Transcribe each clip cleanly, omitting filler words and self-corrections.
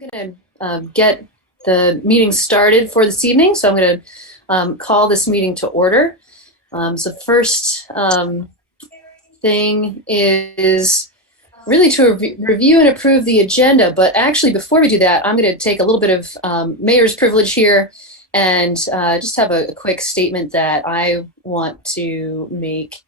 I'm going to get the meeting started for this evening, so I'm going to call this meeting to order. So first thing is really to review and approve the agenda, but actually before we do that, I'm going to take a little bit of mayor's privilege here and just have a quick statement that I want to make.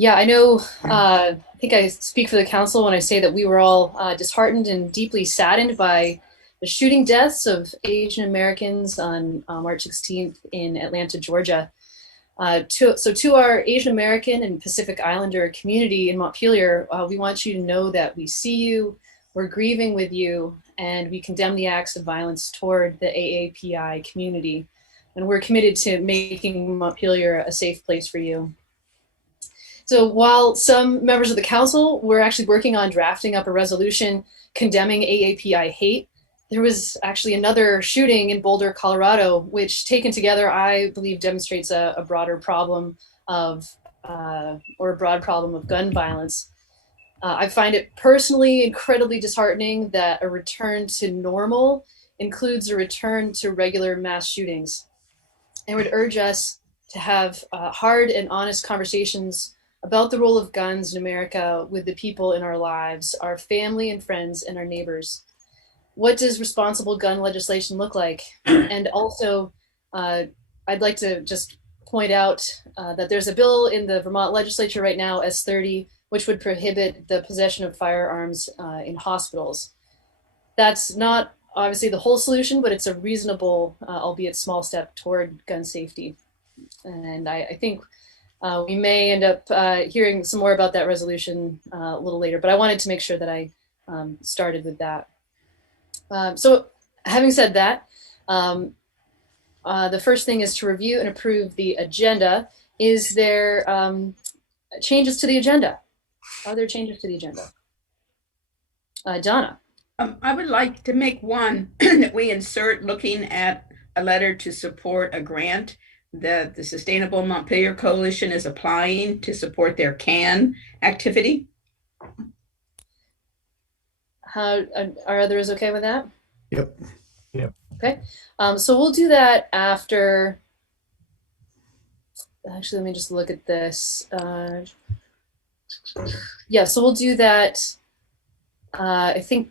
Yeah, I know, I think I speak for the council when I say that we were all disheartened and deeply saddened by the shooting deaths of Asian Americans on March 16th in Atlanta, Georgia. So to our Asian American and Pacific Islander community in Montpelier, we want you to know that we see you, we're grieving with you, and we condemn the acts of violence toward the AAPI community. And we're committed to making Montpelier a safe place for you. So while some members of the council were actually working on drafting up a resolution condemning AAPI hate, there was actually another shooting in Boulder, Colorado, which taken together, I believe demonstrates a broader problem of, or a broad problem of gun violence. I find it personally incredibly disheartening that a return to normal includes a return to regular mass shootings. I would urge us to have hard and honest conversations about the role of guns in America with the people in our lives, our family and friends and our neighbors. What does responsible gun legislation look like? And also, I'd like to just point out that there's a bill in the Vermont legislature right now, S30, which would prohibit the possession of firearms in hospitals. That's not obviously the whole solution, but it's a reasonable, albeit small step toward gun safety. And I think we may end up hearing some more about that resolution a little later, but I wanted to make sure that I started with that. So having said that, the first thing is to review and approve the agenda. Is there changes to the agenda? Are there changes to the agenda? Donna. I would like to make one that we insert looking at a letter to support a grant that the Sustainable Montpelier Coalition is applying to support their CAN activity. How are others okay with that? Yep. Okay. So we'll do that after. Actually, let me just look at this. Yeah, so we'll do that. I think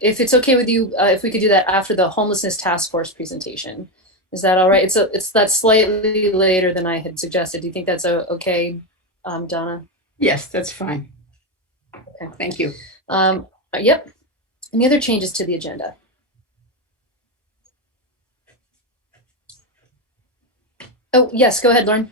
if it's okay with you, if we could do that after the homelessness task force presentation. Is that all right? It's that slightly later than I had suggested. Do you think that's okay, Donna? Yes, that's fine. Okay. Thank you. Yep. Any other changes to the agenda? Oh, yes, go ahead, Lauren.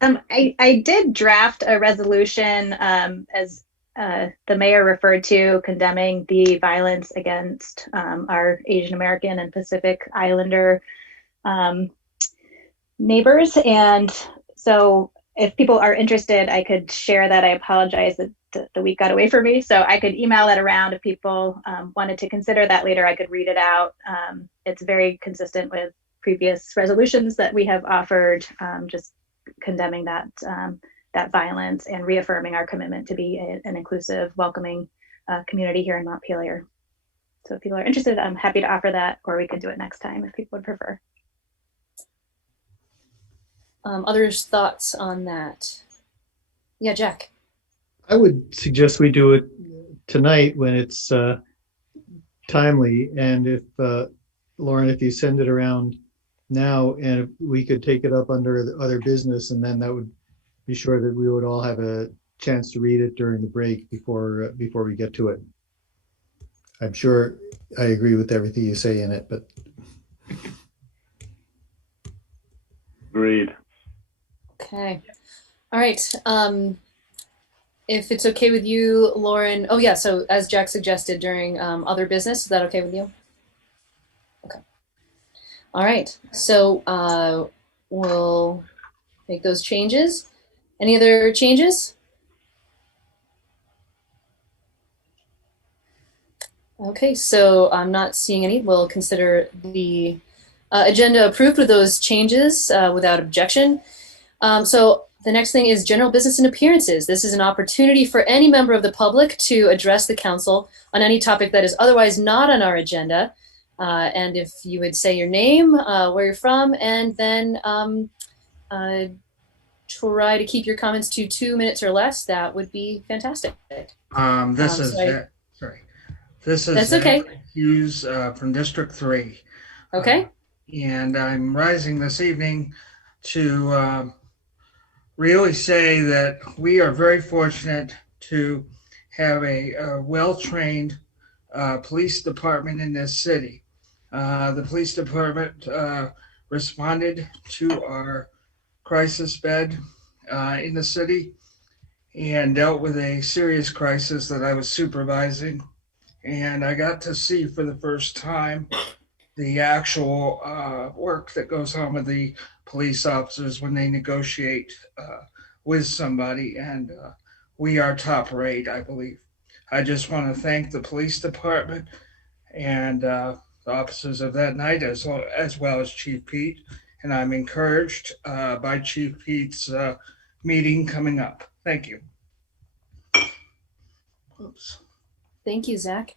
I did draft a resolution as the mayor referred to, condemning the violence against our Asian American and Pacific Islander neighbors. And so if people are interested, I could share that. I apologize that the week got away from me. So I could email that around if people wanted to consider that later. I could read it out. It's very consistent with previous resolutions that we have offered, just condemning that violence and reaffirming our commitment to be an inclusive, welcoming community here in Montpelier. So if people are interested, I'm happy to offer that, or we could do it next time if people would prefer. Others' thoughts on that? Yeah, Jack. I would suggest we do it tonight when it's timely, and if Lauren, if you send it around now, and if we could take it up under the other business, and then that would be sure that we would all have a chance to read it during the break before we get to it. I'm sure I agree with everything you say in it, but agreed. Okay. All right. If it's okay with you, Lauren. Oh, yeah. So as Jack suggested during other business, is that okay with you? Okay. All right. So we'll make those changes. Any other changes? Okay. So I'm not seeing any. We'll consider the agenda approved with those changes without objection. So The next thing is general business and appearances. This is an opportunity for any member of the public to address the council on any topic that is otherwise not on our agenda. And if you would say your name, where you're from, and then try to keep your comments to 2 minutes or less, that would be fantastic. This is sorry. sorry. This is That's okay. Hughes from District 3. Okay. And I'm rising this evening to really say that we are very fortunate to have a well-trained police department in this city. The police department responded to our crisis bed in the city and dealt with a serious crisis that I was supervising. And I got to see for the first time the actual work that goes on with the police officers when they negotiate with somebody. And we are top rate, I believe. I just want to thank the police department and the officers of that night, as well as Chief Pete. And I'm encouraged by Chief Pete's meeting coming up. Thank you. Oops. Thank you, Zach.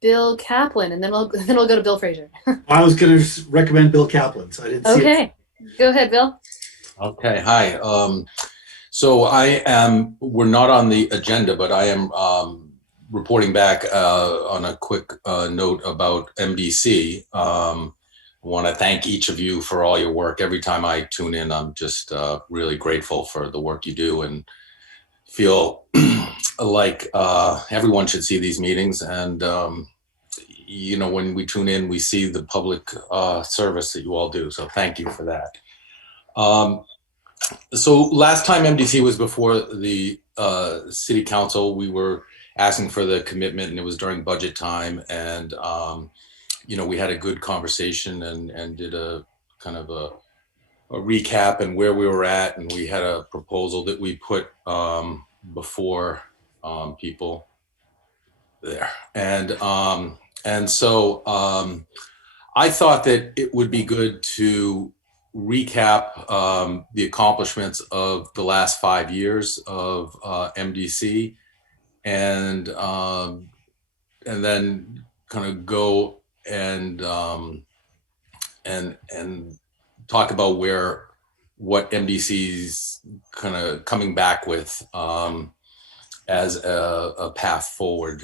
Bill Kaplan, and then we'll go to Bill Fraser. I was going to recommend Bill Kaplan, so I didn't see it. Okay, go ahead, Bill. Okay, hi. So we're not on the agenda, but I am reporting back on a quick note about MDC. I want to thank each of you for all your work. Every time I tune in, I'm just really grateful for the work you do and feel like everyone should see these meetings. And, when we tune in, we see the public service that you all do. So thank you for that. So last time MDC was before the city council, we were asking for the commitment, and it was during budget time. And, we had a good conversation and did a kind of a recap and where we were at. And we had a proposal that we put before people there. And so I thought that it would be good to recap the accomplishments of the last 5 years of MDC, and then kind of go and talk about what MDC's kind of coming back with as a path forward.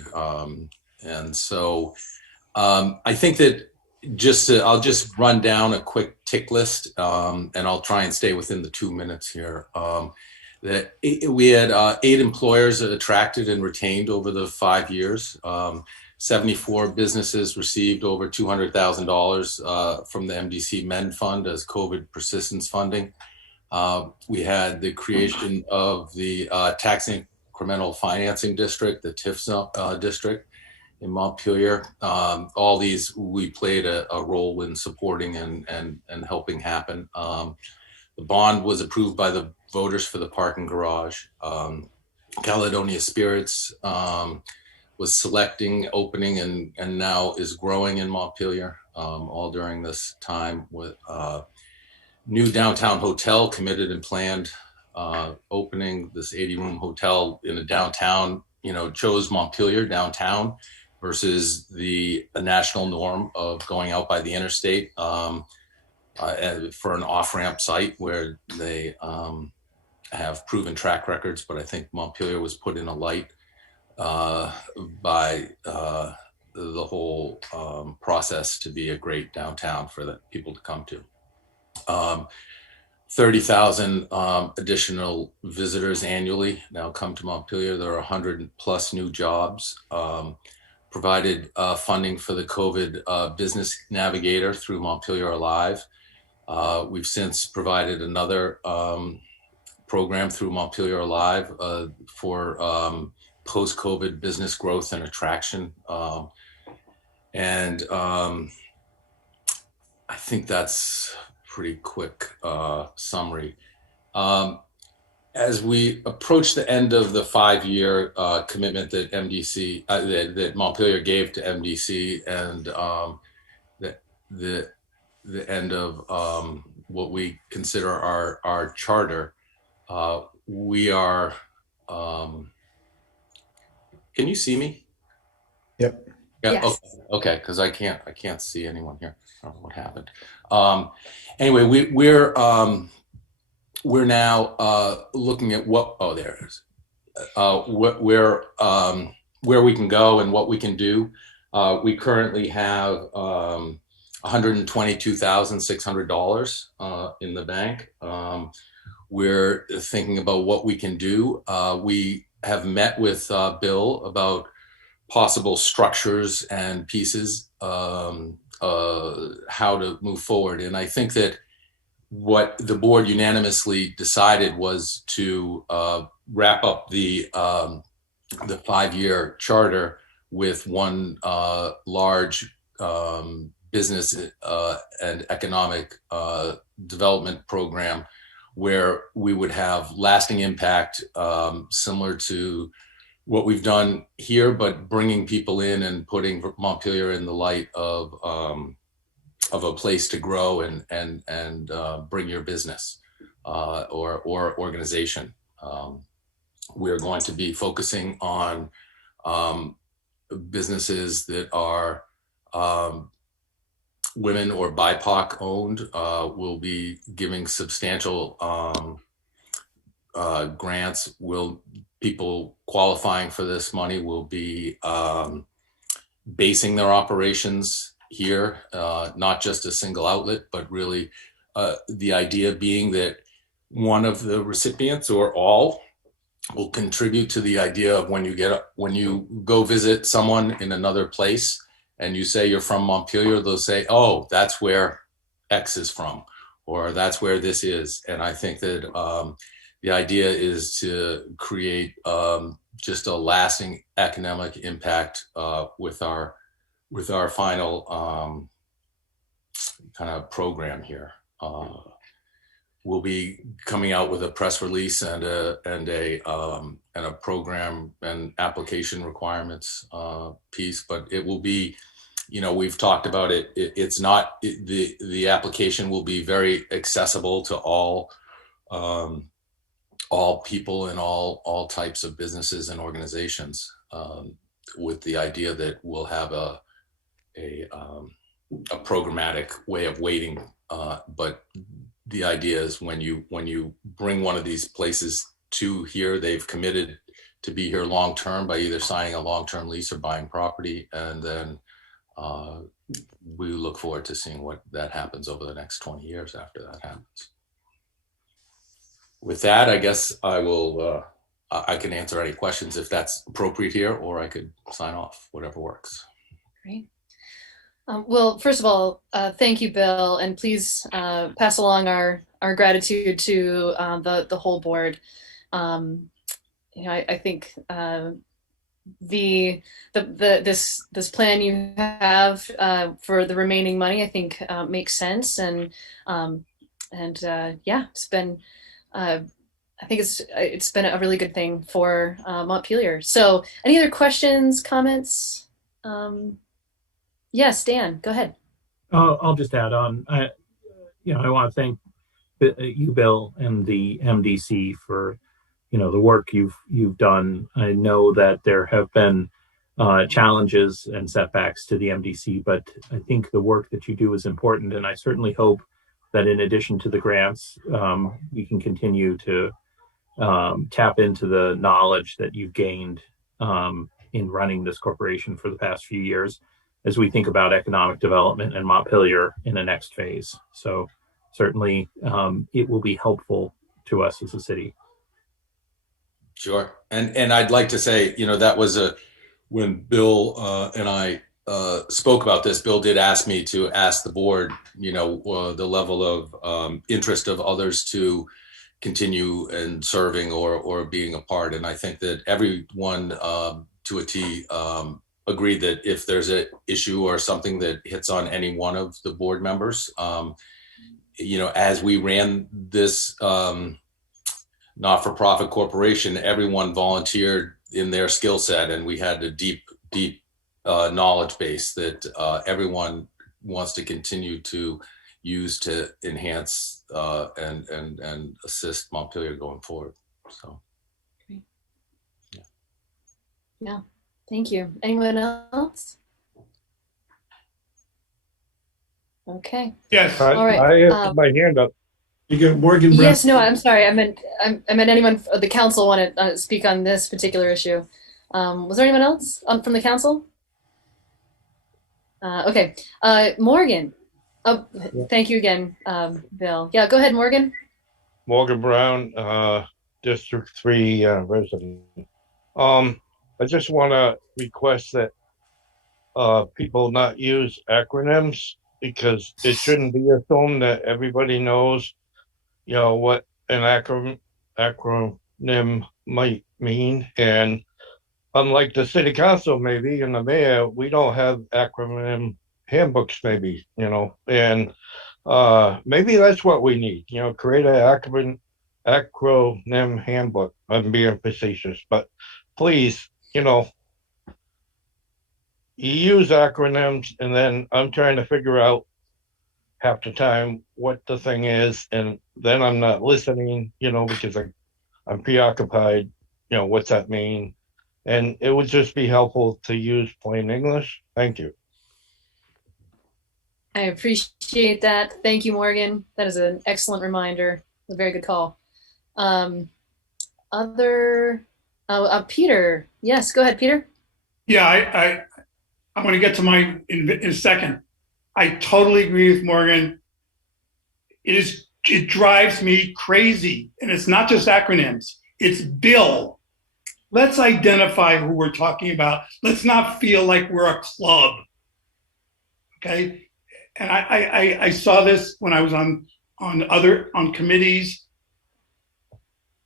And so I think that I'll just run down a quick tick list, and I'll try and stay within the 2 minutes here. That we had 8 employers attracted and retained over the 5 years. 74 businesses received over $200,000 from the MDC MEND Fund as COVID persistence funding. We had the creation of the Tax Incremental Financing District, the TIF district in Montpelier. All these we played a role in supporting and helping happen. The bond was approved by the voters for the parking garage. Caledonia Spirits was selecting, opening, and now is growing in Montpelier, all during this time. With new downtown hotel committed and planned opening, this 80-room hotel in a downtown, chose Montpelier downtown versus the national norm of going out by the interstate for an off-ramp site where they have proven track records. But I think Montpelier was put in a light by the whole process to be a great downtown for the people to come to. 30,000 additional visitors annually now come to Montpelier. There are 100 plus new jobs. Provided funding for the COVID Business Navigator through Montpelier Alive. We've since provided another program through Montpelier Alive for post-COVID business growth and attraction. And I think that's pretty quick summary. As we approach the end of the 5-year commitment that MDC, that Montpelier gave to MDC, and the end of what we consider our charter, we are. Can you see me? Yep. Yeah. Yes. Okay. Because I can't see anyone here. I don't know what happened. Anyway, we're now looking at what. Oh, there it is. Where we can go and what we can do. We currently have $122,600 in the bank. We're thinking about what we can do. We have met with Bill about possible structures and pieces, how to move forward. And I think that what the board unanimously decided was to wrap up the 5-year charter with one large business and economic development program where we would have lasting impact, similar to what we've done here, but bringing people in and putting Montpelier in the light of a place to grow and bring your business or organization. We're going to be focusing on businesses that are women or BIPOC owned. We'll be giving substantial grants. People qualifying for this money will be basing their operations here, not just a single outlet, but really the idea being that one of the recipients or all will contribute to the idea of when you go visit someone in another place and you say you're from Montpelier, they'll say, oh, that's where X is from, or that's where this is. And I think that the idea is to create just a lasting economic impact with our final kind of program here. We'll be coming out with a press release and a program and application requirements piece, but it will be, we've talked about it. It's not the application will be very accessible to all people and all types of businesses and organizations, with the idea that we'll have a programmatic way of weighting, but the idea is when you bring one of these places to here, they've committed to be here long term by either signing a long-term lease or buying property, and then we look forward to seeing what that happens over the next 20 years after that happens. With that, I guess I will. I can answer any questions if that's appropriate here, or I could sign off, whatever works. Great. Well, first of all, thank you, Bill, and please pass along our gratitude to the whole board. I think this plan you have for the remaining money, I think makes sense, and yeah, it's been. I think it's been a really good thing for Montpelier. So, any other questions, comments? Yes, Dan, go ahead. I'll just add on. I want to thank you, Bill, and the MDC for the work you've done. I know that there have been challenges and setbacks to the MDC, but I think the work that you do is important, and I certainly hope that in addition to the grants, we can continue to tap into the knowledge that you've gained in running this corporation for the past few years as we think about economic development in Montpelier in the next phase. So certainly it will be helpful to us as a city. Sure. And I'd like to say, that was when Bill and I spoke about this, Bill did ask me to ask the board, the level of interest of others to continue in serving or being a part. And I think that everyone to a T agreed that if there's an issue or something that hits on any one of the board members, as we ran this not-for-profit corporation, everyone volunteered in their skill set, and we had a deep knowledge base that everyone wants to continue to use to enhance and assist Montpelier going forward. So, yeah, thank you. Anyone else? Okay. Yes, All right. I have my hand up. You got Morgan Brown. Yes, no, I'm sorry. I meant anyone of the council want to speak on this particular issue. Was there anyone else from the council? Okay. Morgan. Oh, thank you again, Bill. Yeah, go ahead, Morgan. Morgan Brown, District 3 resident. I just want to request that people not use acronyms, because it shouldn't be assumed that everybody knows, what an acronym might mean. And unlike the city council, maybe, and the mayor, we don't have acronym handbooks, maybe, and maybe that's what we need, create an acronym handbook. I'm being facetious, but please, you use acronyms, and then I'm trying to figure out half the time what the thing is, and then I'm not listening, because I'm preoccupied, what's that mean? And it would just be helpful to use plain English. Thank you. I appreciate that. Thank you, Morgan. That is an excellent reminder. A very good call. Peter. Yes, go ahead, Peter. Yeah, I'm going to get to mine in a second. I totally agree with Morgan. It drives me crazy. And it's not just acronyms, it's Bill. Let's identify who we're talking about. Let's not feel like we're a club. Okay. And I saw this when I was on committees.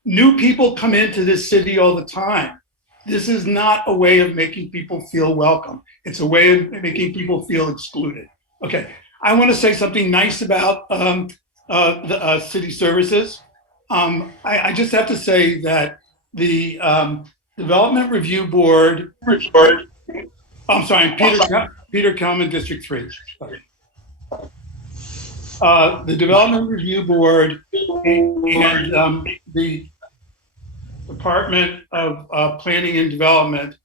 New people come into this city all the time. This is not a way of making people feel welcome. It's a way of making people feel excluded. Okay, I want to say something nice about the city services. I just have to say that the Development Review Board. I'm sorry, Peter Kelman, District 3. Sorry. The Development Review Board and the Department of Planning and Development,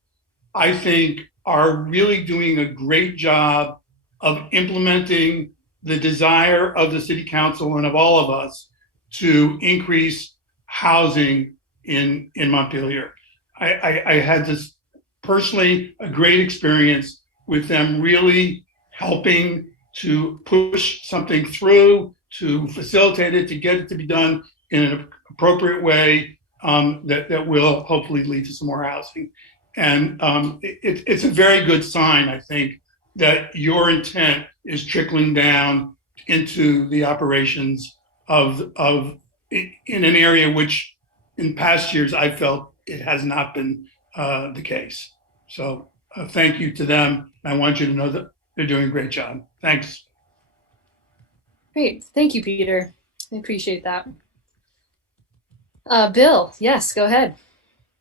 I think, are really doing a great job of implementing the desire of the City Council and of all of us to increase housing in Montpelier. I had this personally a great experience with them really helping to push something through, to facilitate it, to get it to be done in an appropriate way that will hopefully lead to some more housing. And it's a very good sign, I think, that your intent is trickling down into the operations of in an area which in past years I felt it has not been the case. So thank you to them. I want you to know that they're doing a great job. Thanks. Great. Thank you, Peter. I appreciate that. Bill, yes, go ahead.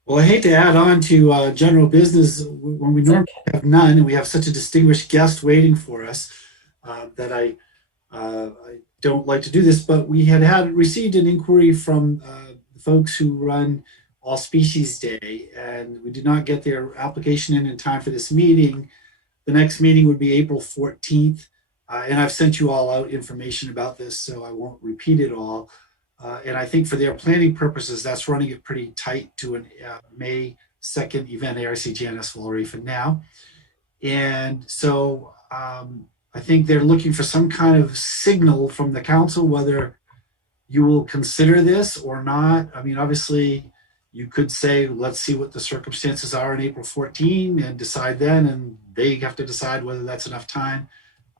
Well, I hate to add on to general business when we normally have none, and we have such a distinguished guest waiting for us that I don't like to do this, but we had received an inquiry from the folks who run All Species Day, and we did not get their application in time for this meeting. The next meeting would be April 14th, and I've sent you all out information about this, so I won't repeat it all. And I think for their planning purposes, that's running it pretty tight to an May 2nd event. ARCGNS will already for now. And so I think they're looking for some kind of signal from the council, whether you will consider this or not. I mean, obviously, you could say, let's see what the circumstances are on April 14 and decide then, and they have to decide whether that's enough time.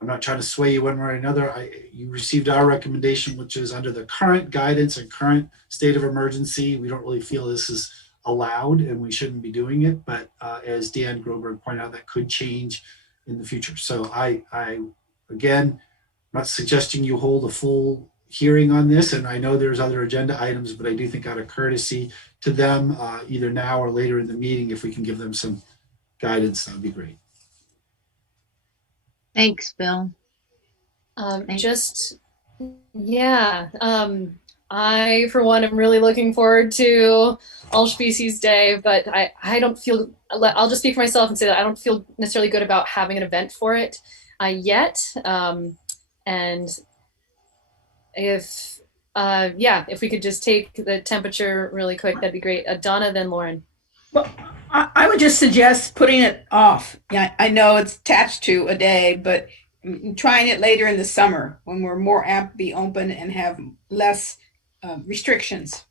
I'm not trying to sway you one way or another. You received our recommendation, which is under the current guidance and current state of emergency. We don't really feel this is allowed and we shouldn't be doing it. But as Dan Groberg pointed out, that could change in the future. So I again, I'm not suggesting you hold a full hearing on this. And I know there's other agenda items, but I do think out of courtesy to them, either now or later in the meeting, if we can give them some guidance, that would be great. Thanks, Bill. Just Yeah. I, for one, am really looking forward to All Species Day, but I don't feel, I'll just speak for myself and say that I don't feel necessarily good about having an event for it yet. And if, yeah, if we could just take the temperature really quick, that'd be great. Donna, then Lauren. Well, I would just suggest putting it off. Yeah, I know it's attached to a day, but trying it later in the summer when we're more apt to be open and have less restrictions.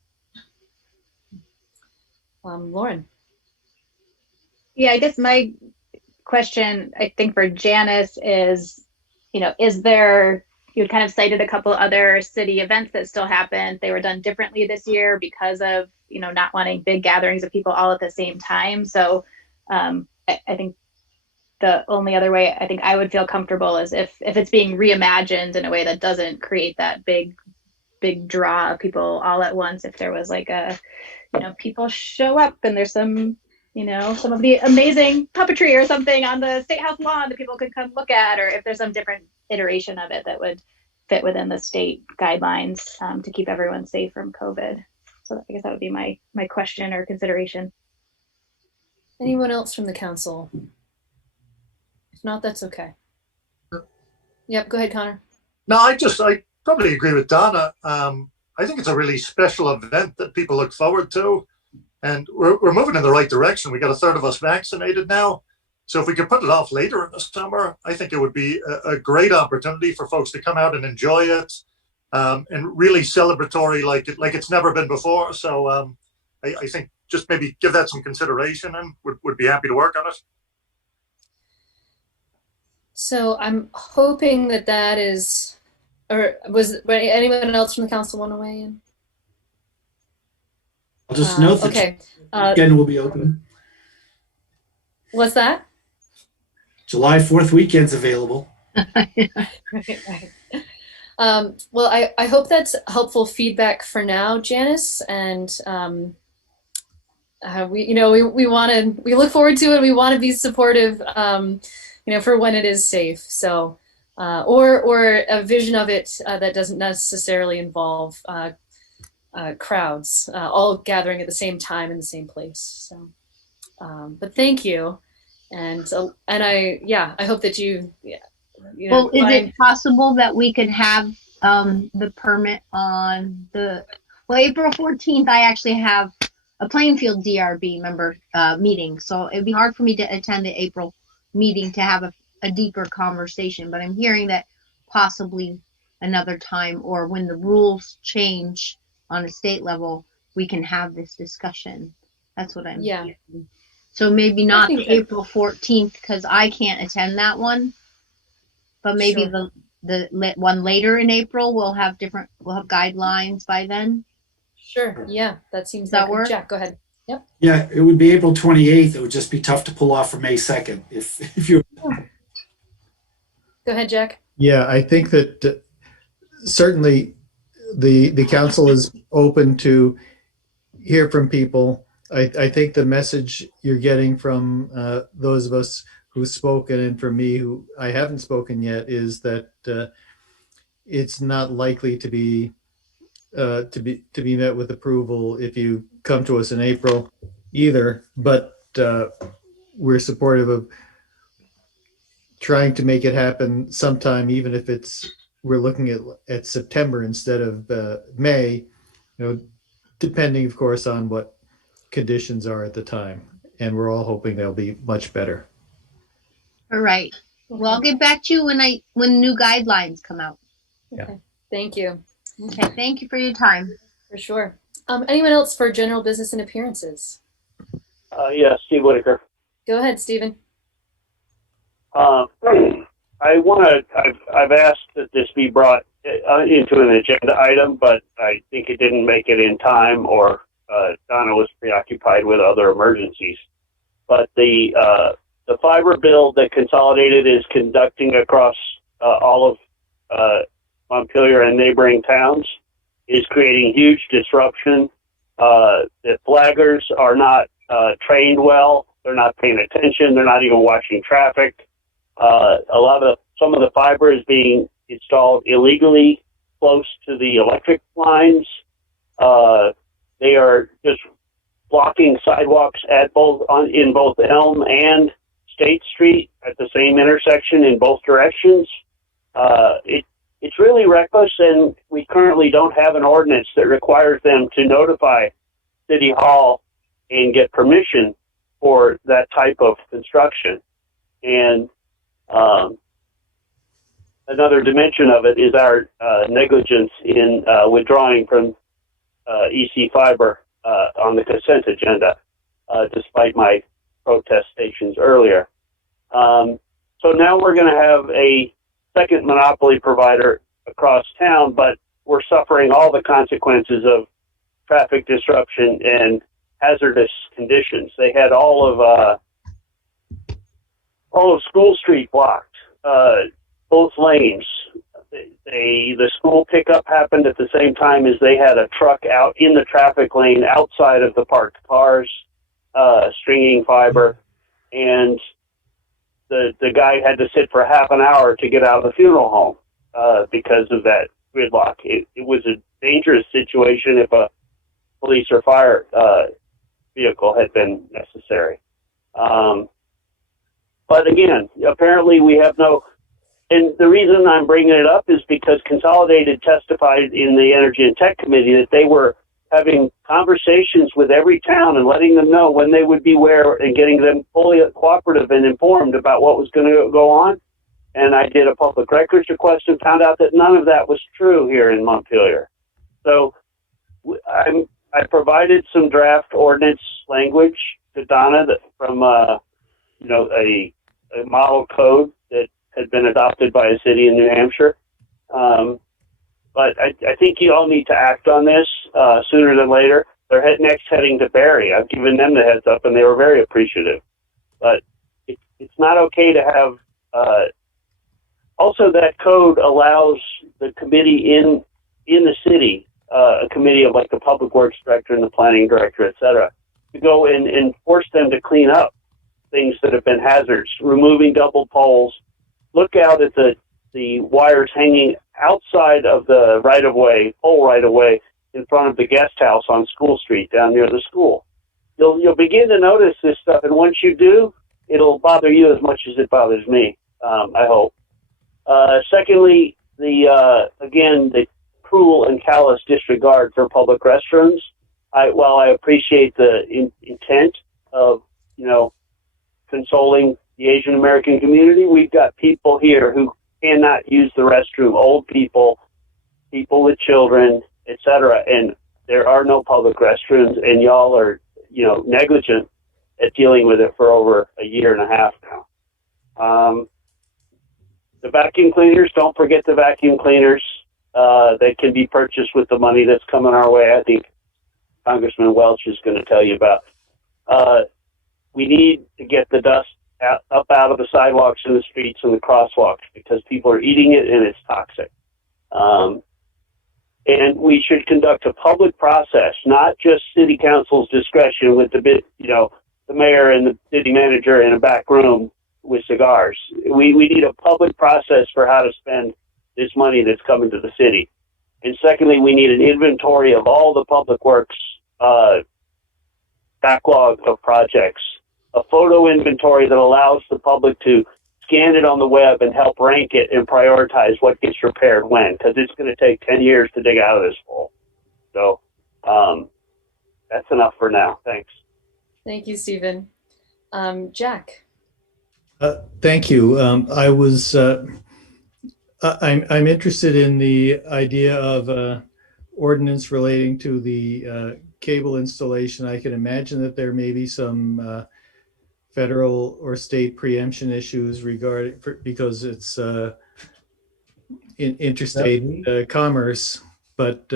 Lauren. Yeah, I guess my question, I think for Janice is, is there, you had kind of cited a couple other city events that still happened. They were done differently this year because of, not wanting big gatherings of people all at the same time. So I think the only other way I think I would feel comfortable is if it's being reimagined in a way that doesn't create that big draw of people all at once. If there was like people show up and there's some of the amazing puppetry or something on the State House lawn that people could come look at, or if there's some different iteration of it that would fit within the state guidelines to keep everyone safe from COVID. So I guess that would be my question or consideration. Anyone else from the council? If not, that's okay. Yep, go ahead, Connor. No, I probably agree with Donna. I think it's a really special event that people look forward to. And we're moving in the right direction. We got a third of us vaccinated now. So if we could put it off later in the summer, I think it would be a great opportunity for folks to come out and enjoy it, and really celebratory like it's never been before. So I think just maybe give that some consideration and would be happy to work on it. So I'm hoping that is, or was anyone else from the council want to weigh in? I'll just note that okay. weekend will be open. What's that? July 4th weekend's available. Right. Well, I hope that's helpful feedback for now, Janice, and we look forward to it. We want to be supportive, for when it is safe. So, or a vision of it that doesn't necessarily involve crowds all gathering at the same time in the same place. So, but thank you, and I hope that you. Well, is it possible that we could have the permit on April 14th? I actually have a Plainfield DRB member meeting, so it'd be hard for me to attend the April meeting to have a deeper conversation. But I'm hearing that possibly another time, or when the rules change on a state level, we can have this discussion. That's what I'm hearing. So maybe not the April 14th, because I can't attend that one. But maybe the one later in April we'll have guidelines by then. Sure. Yeah, that seems that like work. Jack, go ahead. Yep. Yeah, it would be April 28th. It would just be tough to pull off for May 2nd if you. Go ahead, Jack. Yeah, I think that certainly the council is open to hear from people. I think the message you're getting from those of us who've spoken, and for me who I haven't spoken yet, is that it's not likely to be met with approval if you come to us in April either. But we're supportive of trying to make it happen sometime, even if we're looking at September instead of May. Depending, of course, on what conditions are at the time, and we're all hoping they'll be much better. All right. Well, I'll get back to you when new guidelines come out. Okay. Thank you. Okay. Thank you for your time. For sure. Anyone else for general business and appearances? Yeah, Steve Whitaker. Go ahead, Stephen. I've asked that this be brought into an agenda item, but I think it didn't make it in time, or Donna was preoccupied with other emergencies. But the fiber build that Consolidated is conducting across all of Montpelier and neighboring towns is creating huge disruption. The flaggers are not trained well. They're not paying attention. They're not even watching traffic. Some of the fiber is being installed illegally. close to the electric lines. They are just blocking sidewalks at in both Elm and State Street at the same intersection in both directions. It's really reckless, and we currently don't have an ordinance that requires them to notify City Hall and get permission for that type of construction. And another dimension of it is our negligence in withdrawing from EC Fiber on the consent agenda, despite my protestations earlier. So now we're going to have a second monopoly provider across town, but we're suffering all the consequences of traffic disruption and hazardous conditions. They had all of School Street blocked, both lanes. The school pickup happened at the same time as they had a truck out in the traffic lane outside of the parked cars, stringing fiber, and the guy had to sit for half an hour to get out of the funeral home because of that gridlock. It was a dangerous situation if a police or fire vehicle had been necessary. But again, apparently we have no, and the reason I'm bringing it up is because Consolidated testified in the Energy and Tech Committee that they were having conversations with every town and letting them know when they would be where and getting them fully cooperative and informed about what was going to go on. And I did a public records request and found out that none of that was true here in Montpelier. So I provided some draft ordinance language to Donna from a model code that had been adopted by a city in New Hampshire. But I think you all need to act on this sooner than later. They're next heading to Barrie. I've given them the heads up, and they were very appreciative. But it's not okay to have. Also, that code allows the committee in the city, a committee of like the public works director and the planning director, et cetera, to go in and force them to clean up things that have been hazards, removing double poles. Look out at the wires hanging outside of the pole right of way in front of the guest house on School Street down near the school. You'll begin to notice this stuff, and once you do, it'll bother you as much as it bothers me, I hope. Secondly, the cruel and callous disregard for public restrooms. While I appreciate the intent of, consoling the Asian American community, we've got people here who cannot use the restroom, old people, people with children, etc. And there are no public restrooms, and y'all are, negligent at dealing with it for over a year and a half now. The vacuum cleaners, don't forget the vacuum cleaners. They can be purchased with the money that's coming our way. I think Congressman Welch is going to tell you about. We need to get the dust up out of the sidewalks and the streets and the crosswalks because people are eating it and it's toxic. And we should conduct a public process, not just city council's discretion with the mayor and the city manager in a back room with cigars. We need a public process for how to spend this money that's coming to the city. And secondly, we need an inventory of all the public works backlog of projects, a photo inventory that allows the public to scan it on the web and help rank it and prioritize what gets repaired when, because it's going to take 10 years to dig out of this hole. So that's enough for now. Thanks. Thank you, Stephen. Jack. Thank you. I'm interested in the idea of ordinance relating to the cable installation. I can imagine that there may be some federal or state preemption issues because it's in interstate commerce, but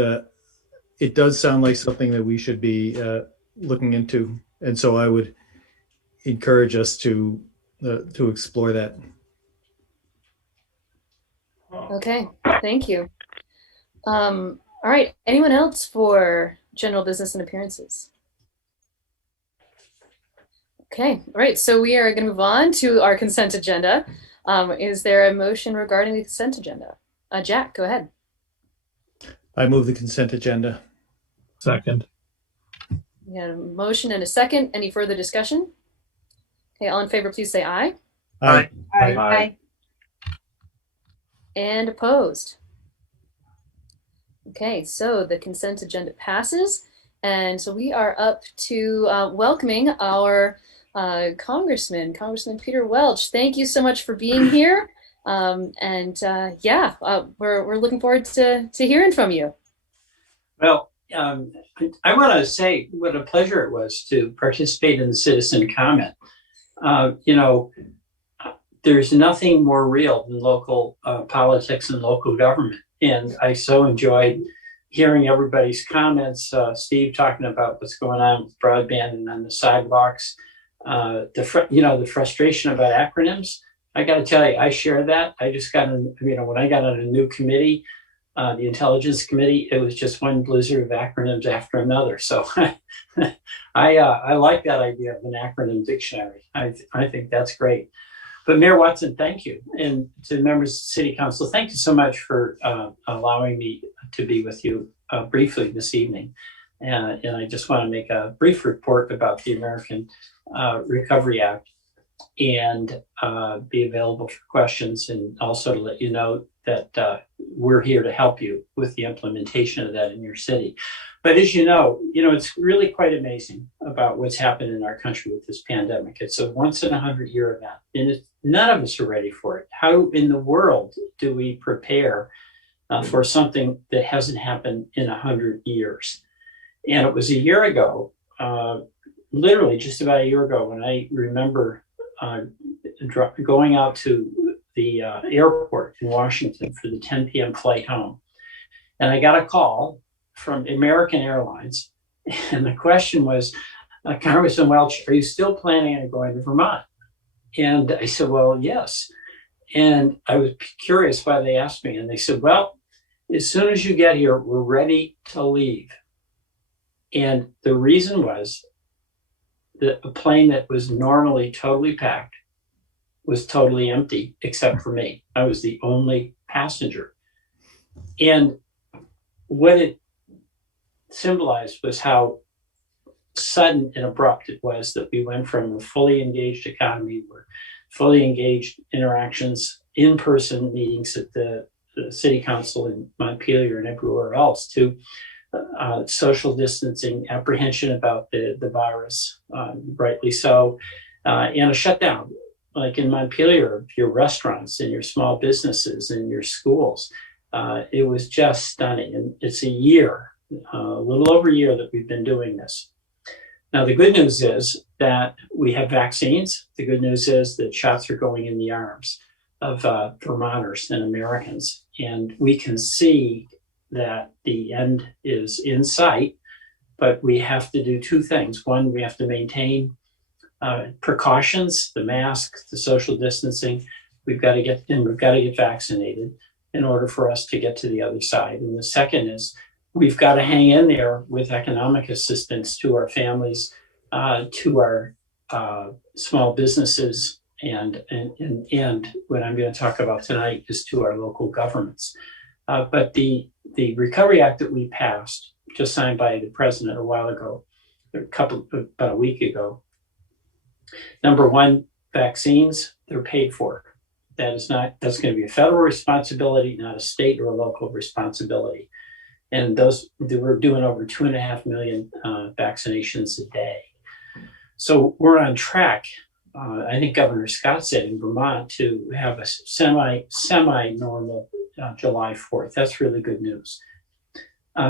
it does sound like something that we should be looking into, and so I would encourage us to explore that. Okay, thank you. All right, anyone else for general business and appearances? Okay, all right, so we are going to move on to our consent agenda. Is there a motion regarding the consent agenda? Jack, go ahead. I move the consent agenda. Second. We had a motion and a second. Any further discussion? Okay, all in favor, please say aye. Aye. Aye. And opposed? Okay, so the consent agenda passes. And so we are up to welcoming our Congressman Peter Welch. Thank you so much for being here. We're looking forward to hearing from you. Well, I want to say what a pleasure it was to participate in the citizen comment. There's nothing more real than local politics and local government. And I so enjoyed hearing everybody's comments. Steve talking about what's going on with broadband and on the sidewalks. The frustration about acronyms. I got to tell you, I share that. I just got, when I got on a new committee, the Intelligence Committee, it was just one blizzard of acronyms after another. So I like that idea of an acronym dictionary. I think that's great. But Mayor Watson, thank you. And to the members of the City Council, thank you so much for allowing me to be with you briefly this evening. And I just want to make a brief report about the American Recovery Act and be available for questions, and also to let you know that we're here to help you with the implementation of that in your city. But as you know, it's really quite amazing about what's happened in our country with this pandemic. It's a once in 100-year event, and none of us are ready for it. How in the world do we prepare for something that hasn't happened in 100 years? And it was a year ago, literally just about a year ago, when I remember going out to the airport in Washington for the 10 p.m. flight home. And I got a call from American Airlines. And the question was, Congressman Welch, are you still planning on going to Vermont? And I said, well, yes. And I was curious why they asked me. And they said, well, as soon as you get here, we're ready to leave. And the reason was that a plane that was normally totally packed was totally empty, except for me. I was the only passenger. And what it symbolized was how sudden and abrupt it was that we went from a fully engaged economy, where fully engaged interactions, in-person meetings at the city council in Montpelier and everywhere else, to social distancing, apprehension about the virus, rightly so, and a shutdown, like in Montpelier, of your restaurants and your small businesses and your schools. It was just stunning. And it's a year, a little over a year, that we've been doing this. Now, the good news is that we have vaccines. The good news is that shots are going in the arms of Vermonters and Americans. And we can see that the end is in sight, but we have to do two things. One, we have to maintain precautions, the mask, the social distancing. We've got to get vaccinated in order for us to get to the other side. And the second is we've got to hang in there with economic assistance to our families, to our small businesses, and what I'm going to talk about tonight is to our local governments. But the Recovery Act that we passed, just signed by the president a while ago, about a week ago. Number one, vaccines, they're paid for. That's going to be a federal responsibility, not a state or a local responsibility. And we're doing over 2.5 million vaccinations a day. So we're on track. I think Governor Scott said in Vermont to have a semi-normal July 4th. That's really good news.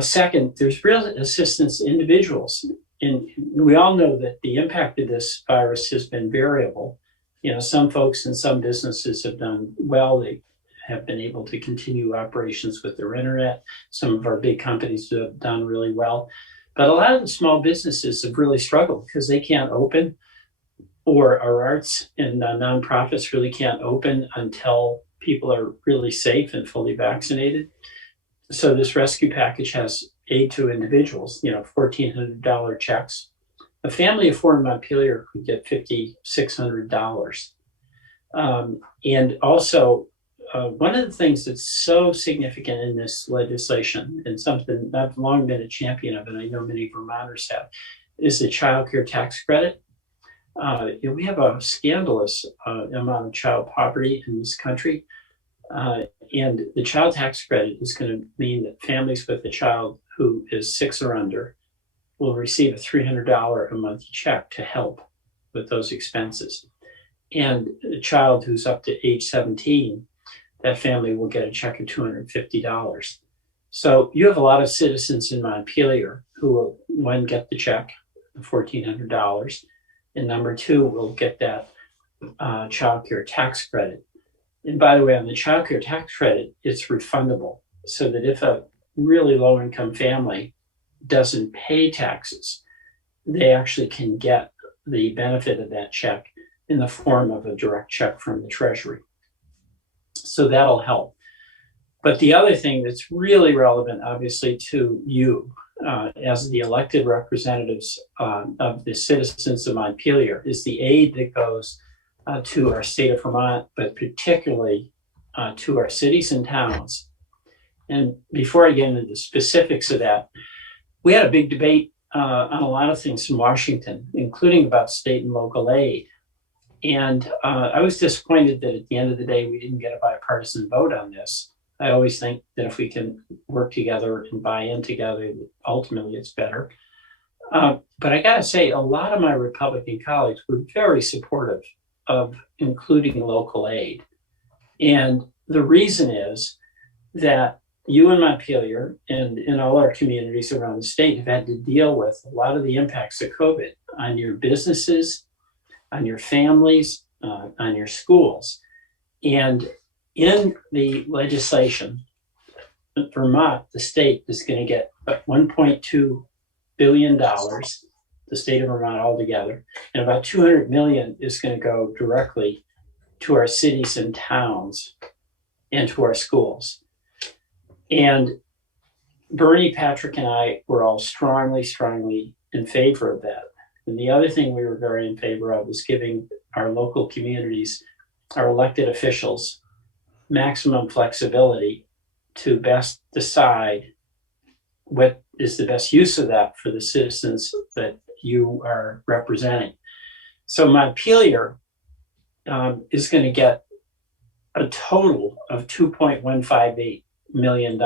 Second, there's real assistance to individuals. And we all know that the impact of this virus has been variable. Some folks and some businesses have done well. They have been able to continue operations with their internet. Some of our big companies have done really well. But a lot of the small businesses have really struggled because they can't open, or our arts and nonprofits really can't open until people are really safe and fully vaccinated. So this rescue package has aid to individuals, $1,400 checks. A family of four in Montpelier could get $5,600. And also one of the things that's so significant in this legislation, and something I've long been a champion of, and I know many Vermonters have, is the child care tax credit. We have a scandalous amount of child poverty in this country. And the child tax credit is going to mean that families with a child who is 6 or under will receive a $300 a month check to help with those expenses. And a child who's up to age 17, that family will get a check of $250. So you have a lot of citizens in Montpelier who will, one, get the check, the $1,400, and number two, will get that child care tax credit. And by the way, on the child care tax credit, it's refundable, so that if a really low income family doesn't pay taxes, they actually can get the benefit of that check in the form of a direct check from the Treasury. So that'll help. But the other thing that's really relevant, obviously, to you as the elected representatives of the citizens of Montpelier is the aid that goes to our state of Vermont, but particularly to our cities and towns. And before I get into the specifics of that, we had a big debate on a lot of things in Washington, including about state and local aid. And I was disappointed that at the end of the day, we didn't get a bipartisan vote on this. I always think that if we can work together and buy in together, ultimately it's better. But I gotta say, a lot of my Republican colleagues were very supportive of including local aid. And the reason is that you in Montpelier and in all our communities around the state have had to deal with a lot of the impacts of COVID on your businesses, on your families, on your schools. And in the legislation, Vermont, the state, is going to get $1.2 billion, the state of Vermont altogether, and about $200 million is going to go directly to our cities and towns and to our schools. And Bernie, Patrick, and I were all strongly in favor of that. And the other thing we were very in favor of is giving our local communities, our elected officials, maximum flexibility to best decide what is the best use of that for the citizens that you are representing. So Montpelier is going to get a total of $2.158 million.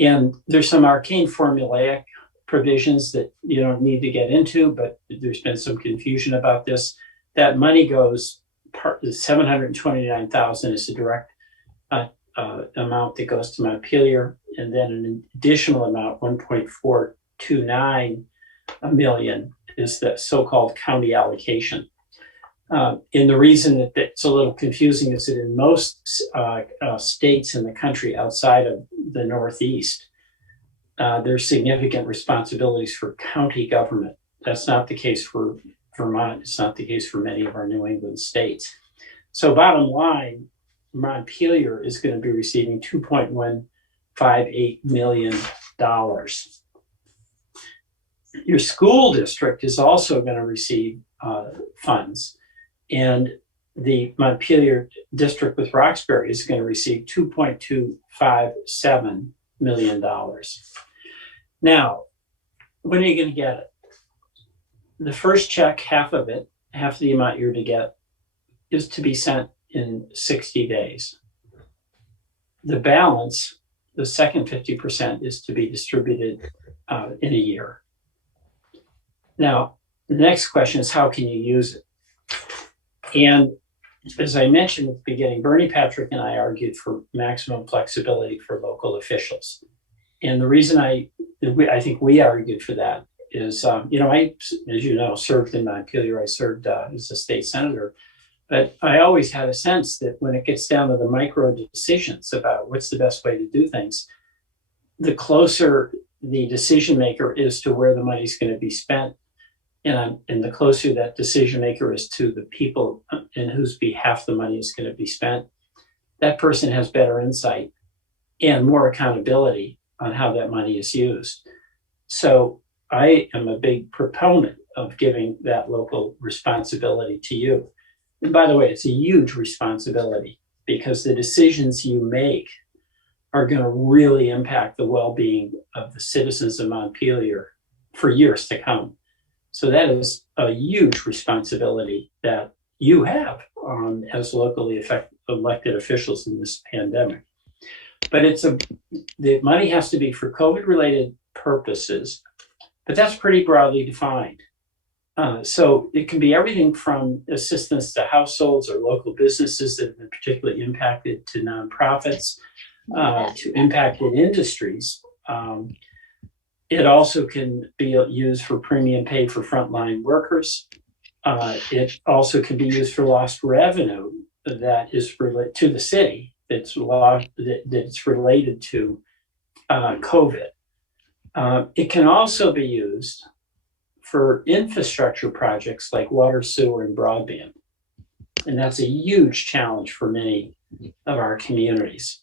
And there's some arcane formulaic provisions that you don't need to get into, but there's been some confusion about this. That money goes, $729,000 is a direct amount that goes to Montpelier, and then an additional amount, $1.429 million, is the so-called county allocation. And the reason that it's a little confusing is that in most states in the country outside of the Northeast, there's significant responsibilities for county government. That's not the case for Vermont. It's not the case for many of our New England states. So bottom line, Montpelier is going to be receiving $2.158 million. Your school district is also going to receive funds. And the Montpelier district with Roxbury is going to receive $2.257 million. Now, when are you going to get it? The first check, half of it, half the amount you're to get, is to be sent in 60 days. The balance, the second 50%, is to be distributed in a year. Now, the next question is, how can you use it? And as I mentioned at the beginning, Bernie, Patrick, and I argued for maximum flexibility for local officials. And the reason I think we argued for that is, I, as you know, served in Montpelier. I served as a state senator. But I always had a sense that when it gets down to the micro decisions about what's the best way to do things, the closer the decision maker is to where the money's going to be spent, and the closer that decision maker is to the people in whose behalf the money is going to be spent, that person has better insight and more accountability on how that money is used. So I am a big proponent of giving that local responsibility to you. And by the way, it's a huge responsibility. because the decisions you make are going to really impact the well-being of the citizens of Montpelier for years to come. So that is a huge responsibility that you have as locally elected officials in this pandemic. But the money has to be for COVID-related purposes, but that's pretty broadly defined. So it can be everything from assistance to households or local businesses that have been particularly impacted, to nonprofits, to impacted industries. It also can be used for premium pay for frontline workers. It also can be used for lost revenue that is related to the city, that's related to COVID. It can also be used for infrastructure projects like water, sewer, and broadband. And that's a huge challenge for many of our communities.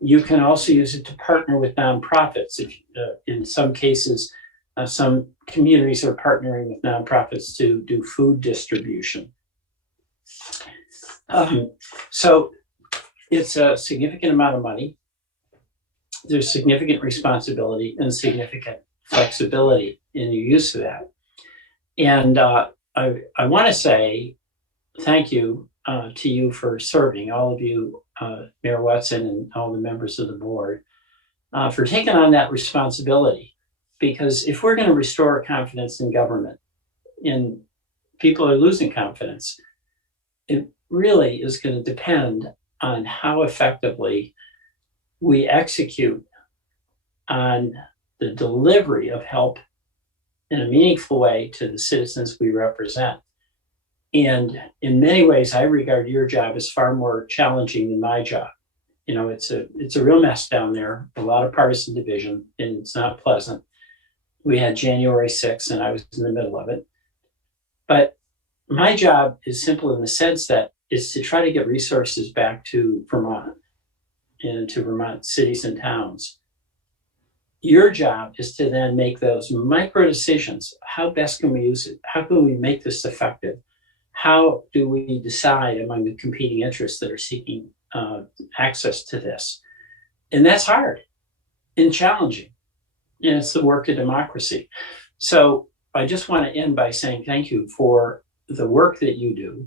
You can also use it to partner with nonprofits. In some cases, some communities are partnering with nonprofits to do food distribution. So it's a significant amount of money. There's significant responsibility and significant flexibility in the use of that. And I want to say thank you to you for serving, all of you, Mayor Watson and all the members of the board, for taking on that responsibility. Because if we're going to restore confidence in government, and people are losing confidence, it really is going to depend on how effectively we execute on the delivery of help in a meaningful way to the citizens we represent. And in many ways, I regard your job as far more challenging than my job. You know, it's a real mess down there, a lot of partisan division, and it's not pleasant. We had January 6th, and I was in the middle of it. But my job is simple in the sense that it's to try to get resources back to Vermont and to Vermont cities and towns. Your job is to then make those micro decisions. How best can we use it? How can we make this effective? How do we decide among the competing interests that are seeking access to this? And that's hard and challenging. And it's the work of democracy. So I just want to end by saying thank you for the work that you do.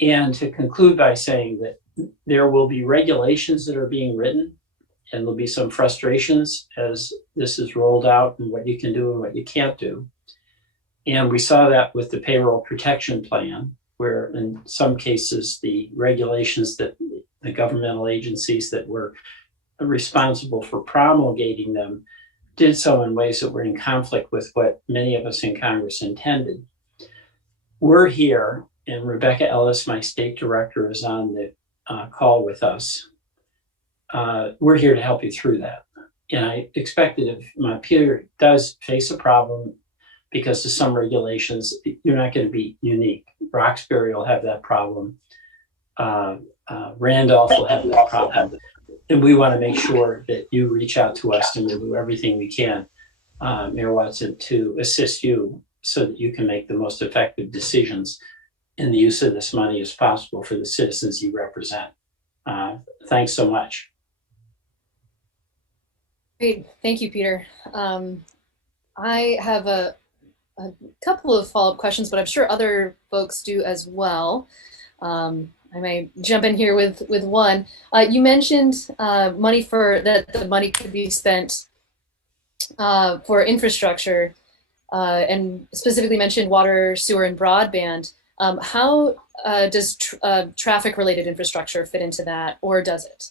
And to conclude by saying that there will be regulations that are being written, and there'll be some frustrations as this is rolled out and what you can do and what you can't do. And we saw that with the payroll protection plan, where in some cases the regulations that the governmental agencies that were responsible for promulgating them did so in ways that were in conflict with what many of us in Congress intended. We're here, and Rebecca Ellis, my state director, is on the call with us. We're here to help you through that. And I expect that if Montpelier does face a problem because of some regulations, you're not going to be unique. Roxbury will have that problem. Randolph will have that problem. And we want to make sure that you reach out to us, and we'll do everything we can, Mayor Watson, to assist you so that you can make the most effective decisions in the use of this money as possible for the citizens you represent. Thanks so much. Great, thank you, Peter. I have a couple of follow-up questions, but I'm sure other folks do as well. I may jump in here with one. You mentioned money that the money could be spent for infrastructure, and specifically mentioned water, sewer, and broadband. How does traffic-related infrastructure fit into that, or does it?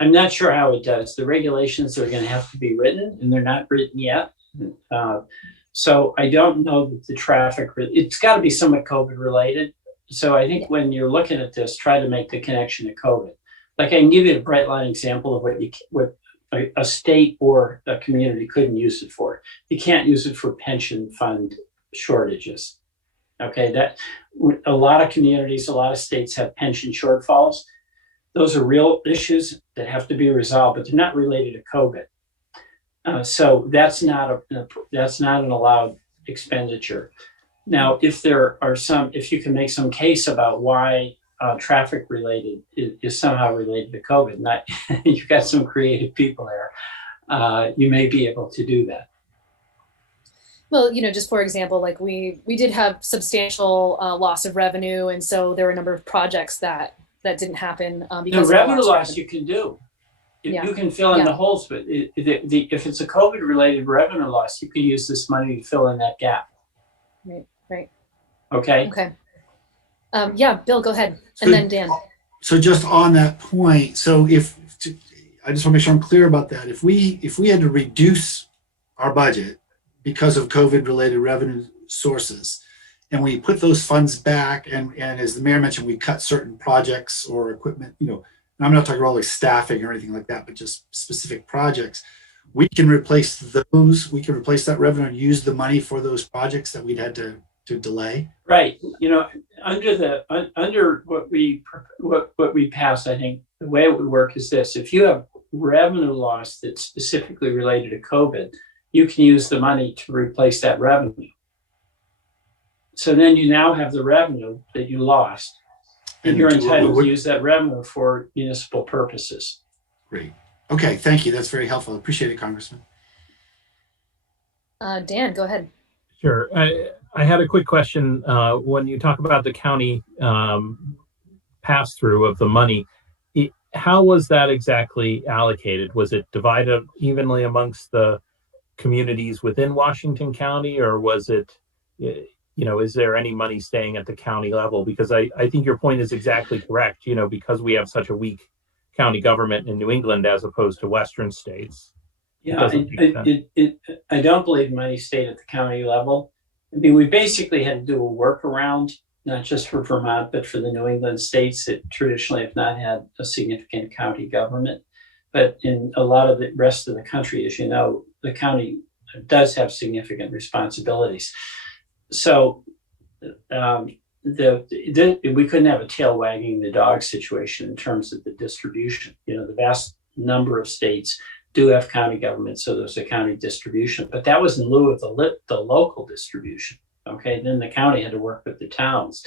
I'm not sure how it does. The regulations are going to have to be written, and they're not written yet. So I don't know that the traffic, it's got to be somewhat COVID related. So I think when you're looking at this, try to make the connection to COVID. Like, I can give you a bright line example of what a state or a community couldn't use it for. You can't use it for pension fund shortages. Okay, that a lot of communities, a lot of states have pension shortfalls. Those are real issues that have to be resolved, but they're not related to COVID. So that's not an allowed expenditure. Now, if you can make some case about why traffic related is somehow related to COVID. Not you've got some creative people there. You may be able to do that. Well, just for example, like we did have substantial loss of revenue, and so there were a number of projects that didn't happen because the of revenue loss revenue. you can do. Yeah. You can fill in the holes, but if it's a COVID related revenue loss, you can use this money to fill in that gap. Right. Okay. Okay. Yeah, Bill, go ahead, and then Dan. So just on that point, so I just want to make sure I'm clear about that. If we had to reduce our budget because of COVID related revenue sources, and we put those funds back, and as the mayor mentioned, we cut certain projects or equipment, and I'm not talking about like staffing or anything like that, but just specific projects, we can replace those, we can replace that revenue and use the money for those projects that we'd had to delay. Right. Under what we passed, I think the way it would work is this: if you have revenue loss that's specifically related to COVID, you can use the money to replace that revenue. So then you now have the revenue that you lost, and you're entitled to use that revenue for municipal purposes. Great. Okay, thank you. That's very helpful. I appreciate it, Congressman. Dan, go ahead. Sure. I had a quick question. When you talk about the county pass-through of the money, how was that exactly allocated? Was it divided evenly amongst the communities within Washington County, or was it, is there any money staying at the county level? Because I think your point is exactly correct. Because we have such a weak county government in New England as opposed to Western states. Yeah, I don't believe money stayed at the county level. I mean, we basically had to do a workaround, not just for Vermont, but for the New England states that traditionally have not had a significant county government. But in a lot of the rest of the country, as you know, the county does have significant responsibilities. So we couldn't have a tail wagging the dog situation in terms of the distribution. The vast number of states do have county government, so there's a county distribution, but that was in lieu of the local distribution. Okay, then the county had to work with the towns.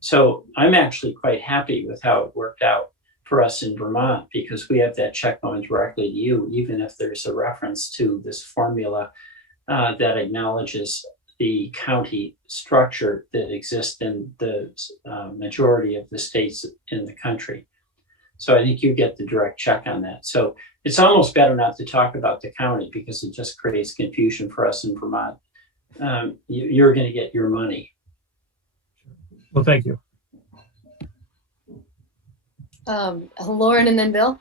So I'm actually quite happy with how it worked out for us in Vermont, because we have that check going directly to you, even if there's a reference to this formula that acknowledges the county structure that exists in the majority of the states in the country. So I think you get the direct check on that. So it's almost better not to talk about the county, because it just creates confusion for us in Vermont. You're going to get your money. Well, thank you. Lauren and then Bill.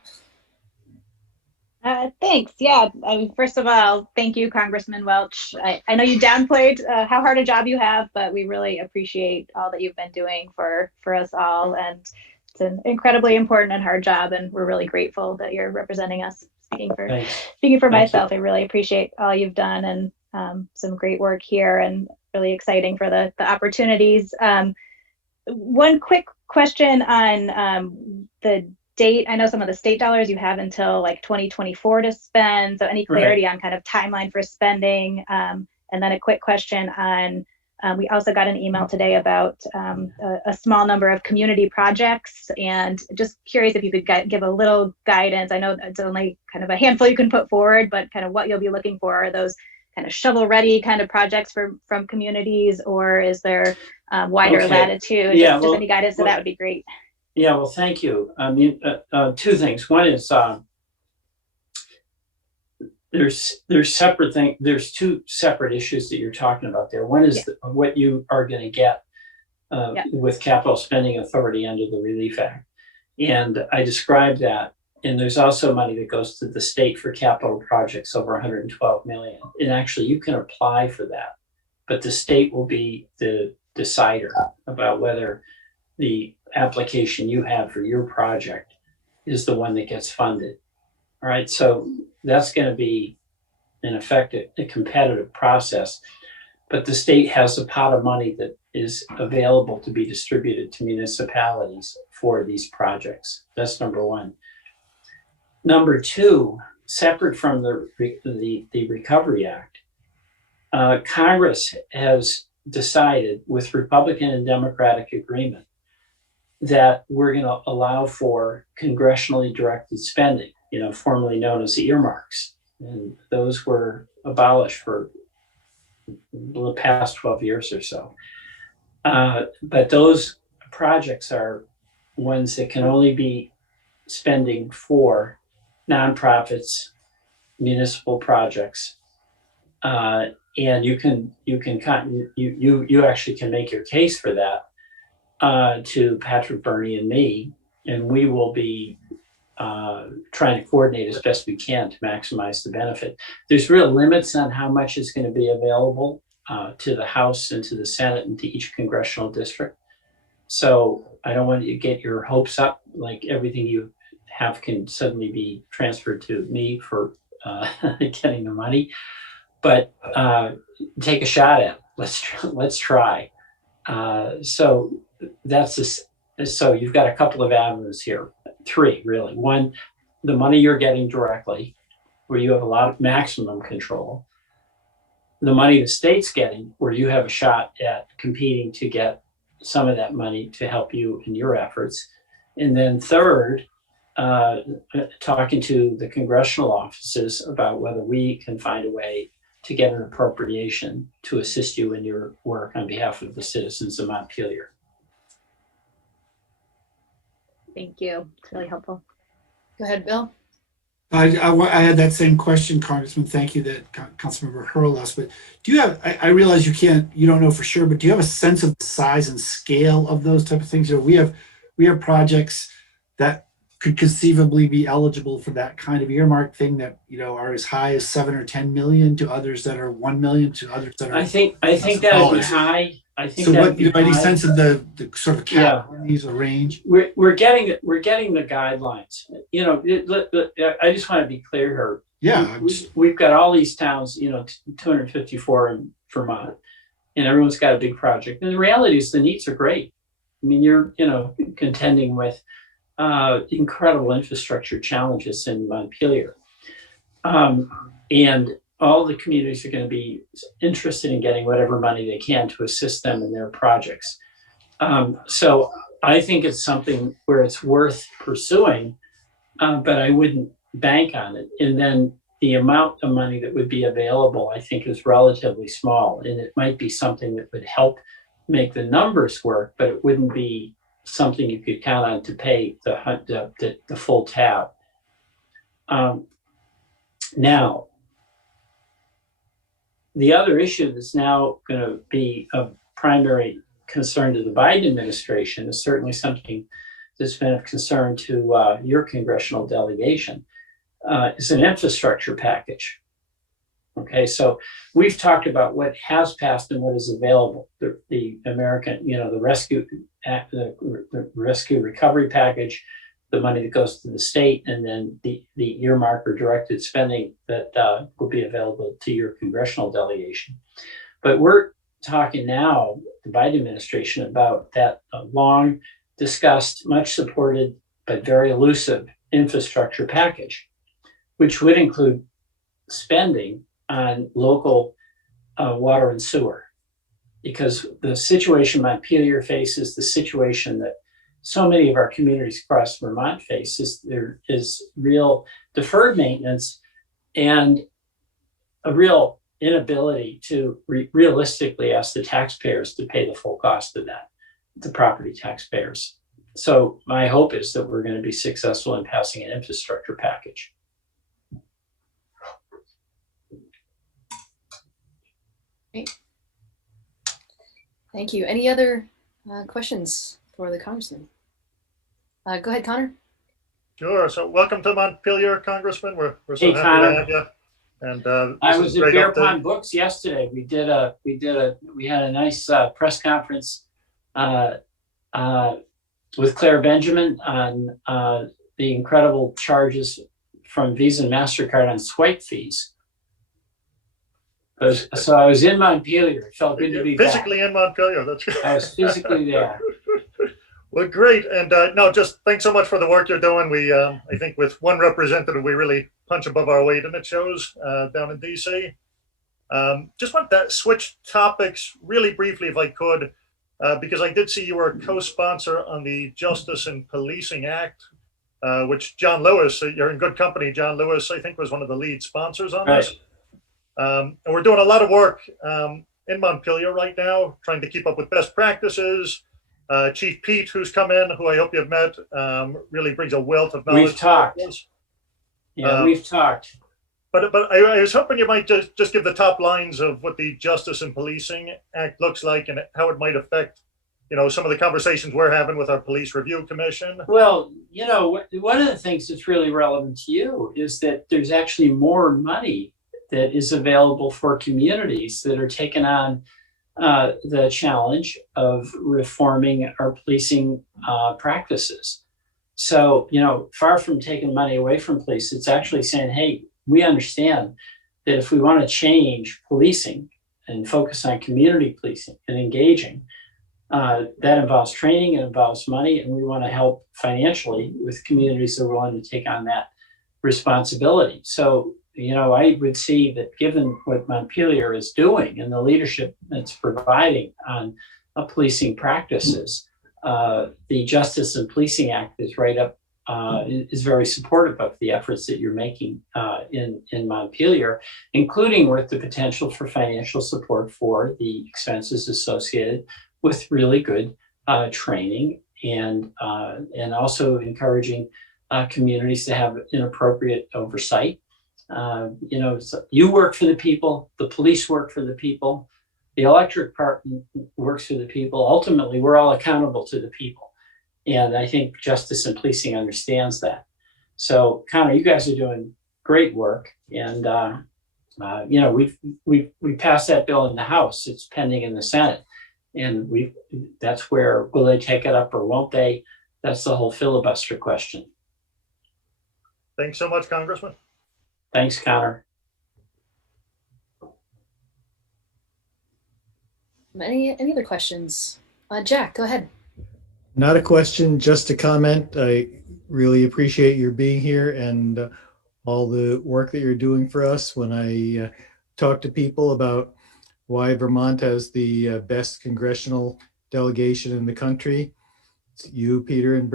Thanks. Yeah. First of all, thank you, Congressman Welch. I know you downplayed how hard a job you have, but we really appreciate all that you've been doing for us all. And it's an incredibly important and hard job, and we're really grateful that you're representing us. Speaking for myself, I really appreciate all you've done, and some great work here, and really exciting for the opportunities. One quick question on the date. I know some of the state dollars you have until like 2024 to spend. So any clarity on kind of timeline for spending? And then a quick question on, we also got an email today about a small number of community projects, and just curious if you could give a little guidance. I know it's only kind of a handful you can put forward, but kind of what you'll be looking for. Are those kind of shovel-ready kind of projects from communities, or is there wider latitude? Yeah, just any guidance to that would be great. Yeah, well, thank you. I mean, two things. One is there's separate thing. There's two separate issues that you're talking about there. One is what you are going to get with capital spending authority under the Relief Act, and I described that. And there's also money that goes to the state for capital projects over 112 million. And actually, you can apply for that, but the state will be the decider about whether the application you have for your project is the one that gets funded. All right, so that's going to be, in effect, a competitive process, but the state has a pot of money that is available to be distributed to municipalities for these projects. That's number one. Number two, separate from the Recovery Act, Congress has decided, with Republican and Democratic agreement, that we're going to allow for congressionally directed spending, formerly known as earmarks. And those were abolished for the past 12 years or so. But those projects are ones that can only be spending for nonprofits, municipal projects, and you actually can make your case for that to Patrick, Bernie, and me, and we will be trying to coordinate as best we can to maximize the benefit. There's real limits on how much is going to be available to the House and to the Senate and to each congressional district. So I don't want you to get your hopes up, like everything you have can suddenly be transferred to me for getting the money. But take a shot at it. Let's try. So that's this. So you've got a couple of avenues here, 3 really. One, the money you're getting directly, where you have a lot of maximum control. The money the state's getting, where you have a shot at competing to get some of that money to help you in your efforts. And then third, talking to the congressional offices about whether we can find a way to get an appropriation to assist you in your work on behalf of the citizens of Montpelier. Thank you. It's really helpful. Go ahead, Bill. I had that same question, Congressman. Thank you that Councilmember Hurl asked. But do you have? I realize you don't know for sure, but do you have a sense of the size and scale of those type of things? We have projects that could conceivably be eligible for that kind of earmark thing that are as high as 7 or 10 million, to others that are 1 million, to others that are. I think that would be high. I think so. What any sense of the sort of categories or range? We're getting the guidelines. I just want to be clear here. Yeah, we've got all these towns. 254 in Vermont, and everyone's got a big project. And the reality is, the needs are great. I mean, you're contending with incredible infrastructure challenges in Montpelier, and all the communities are going to be interested in getting whatever money they can to assist them in their projects. So I think it's something where it's worth pursuing, but I wouldn't bank on it. And then the amount of money that would be available, I think, is relatively small, and it might be something that would help make the numbers work, but it wouldn't be something you could count on to pay the full tab. Now, the other issue that's now going to be of primary concern to the Biden administration is certainly something that's been of concern to your congressional delegation, is an infrastructure package. Okay, so we've talked about what has passed and what is available. The American, the Rescue Act, the Rescue Recovery Package, the money that goes to the state, and then the earmark or directed spending that will be available to your congressional delegation. But we're talking now, the Biden administration, about that long discussed, much supported, but very elusive infrastructure package, which would include spending on local water and sewer. Because the situation Montpelier faces, the situation that so many of our communities across Vermont faces, there is real deferred maintenance and a real inability to realistically ask the taxpayers to pay the full cost of that, the property taxpayers. So my hope is that we're going to be successful in passing an infrastructure package. Great. Thank you. Any other questions for the Congressman? Go ahead, Connor. Sure. So welcome to Montpelier, Congressman. We're so happy Connor. to have you. And I was at Bear Pond Books yesterday. We had a nice press conference with Claire Benjamin on the incredible charges from Visa and MasterCard on swipe fees. So I was in Montpelier. It felt good to be physically back. in Montpelier. That's good. I was physically there. Well, great. And no, just thanks so much for the work you're doing. We, I think with one representative, we really punch above our weight, and it shows down in DC. Just want to switch topics really briefly, if I could. because I did see you were a co-sponsor on the Justice and Policing Act, which John Lewis, you're in good company. John Lewis, I think, was one of the lead sponsors on this. And we're doing a lot of work in Montpelier right now, trying to keep up with best practices. Chief Pete, who's come in, who I hope you've met, really brings a wealth of knowledge. We've talked. Yeah, we've talked. But I was hoping you might just give the top lines of what the Justice and Policing Act looks like and how it might affect, some of the conversations we're having with our Police Review Commission. Well, one of the things that's really relevant to you is that there's actually more money that is available for communities that are taking on the challenge of reforming our policing practices. So, far from taking money away from police, it's actually saying, hey, we understand that if we want to change policing and focus on community policing and engaging, that involves training, it involves money, and we want to help financially with communities that are willing to take on that responsibility. So, I would see that given what Montpelier is doing and the leadership it's providing on policing practices, the Justice and Policing Act is right up, is very supportive of the efforts that you're making in Montpelier, including with the potential for financial support for the expenses associated with really good training and also encouraging communities to have inappropriate oversight. You work for the people, the police work for the people, the electric part works for the people. Ultimately, we're all accountable to the people. And I think Justice and Policing understands that. So, Connor, you guys are doing great work. And, we passed that bill in the House. It's pending in the Senate. And that's where, will they take it up or won't they? That's the whole filibuster question. Thanks so much, Congressman. Thanks, Connor. Any other questions? Jack, go ahead. Not a question, just a comment. I really appreciate your being here and all the work that you're doing for us. When I talk to people about why Vermont has the best congressional delegation in the country, it's you, Peter, and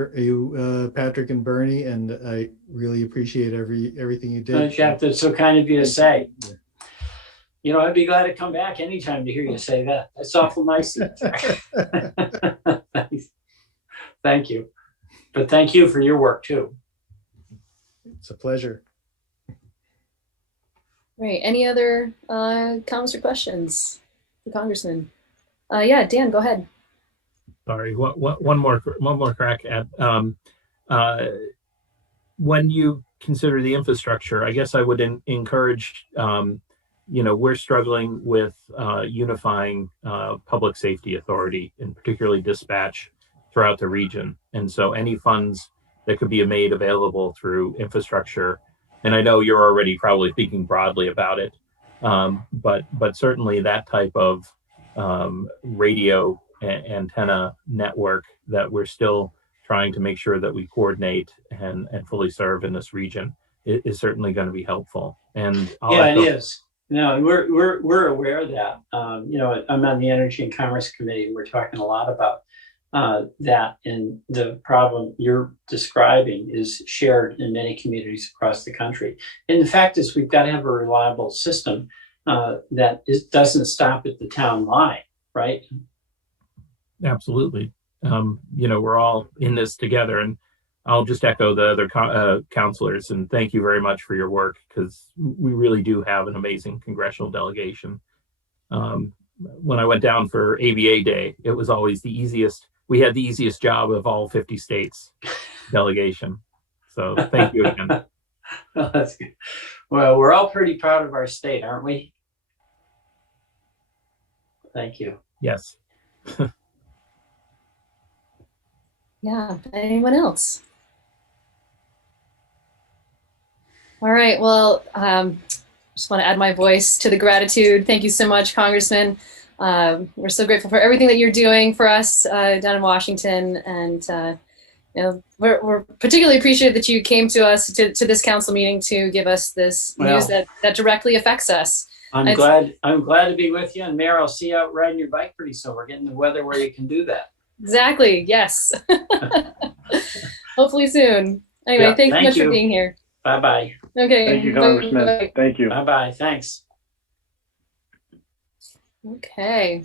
Patrick and Bernie, and I really appreciate everything you did. Jack, that's so kind of you to say. I'd be glad to come back anytime to hear you say that. That's awful nice of you. Thank you. But thank you for your work too. It's a pleasure. Right. Any other comments or questions for Congressman? Yeah, Dan, go ahead. Sorry, one more crack at when you consider the infrastructure. I guess I would encourage. We're struggling with unifying public safety authority and particularly dispatch throughout the region. And so any funds that could be made available through infrastructure, and I know you're already probably thinking broadly about it, but certainly that type of radio antenna network that we're still trying to make sure that we coordinate and fully serve in this region is certainly going to be helpful. And it is. No, we're aware of that. I'm on the Energy and Commerce Committee, and we're talking a lot about that. And the problem you're describing is shared in many communities across the country. And the fact is, we've got to have a reliable system that doesn't stop at the town line, right? Absolutely. We're all in this together, and I'll just echo the other councilors and thank you very much for your work, because we really do have an amazing congressional delegation. When I went down for ABA Day, it was always the easiest. We had the easiest job of all 50 states delegation. So thank you again. Well, that's good. Well, we're all pretty proud of our state, aren't we? Thank you. Yes. Yeah. Anyone else? All right. Well, just want to add my voice to the gratitude. Thank you so much, Congressman. We're so grateful for everything that you're doing for us down in Washington, and we're particularly appreciative that you came to us to this council meeting to give us this news that directly affects us. I'm glad to be with you. And Mayor, I'll see you out riding your bike pretty soon. We're getting the weather where you can do that. Exactly. Yes. Hopefully soon. Anyway, Yeah, thanks so thank much you. for being here. Bye-bye. Okay. Thank you, Congressman. Bye-bye. Thank you. Bye-bye. Thanks. Okay.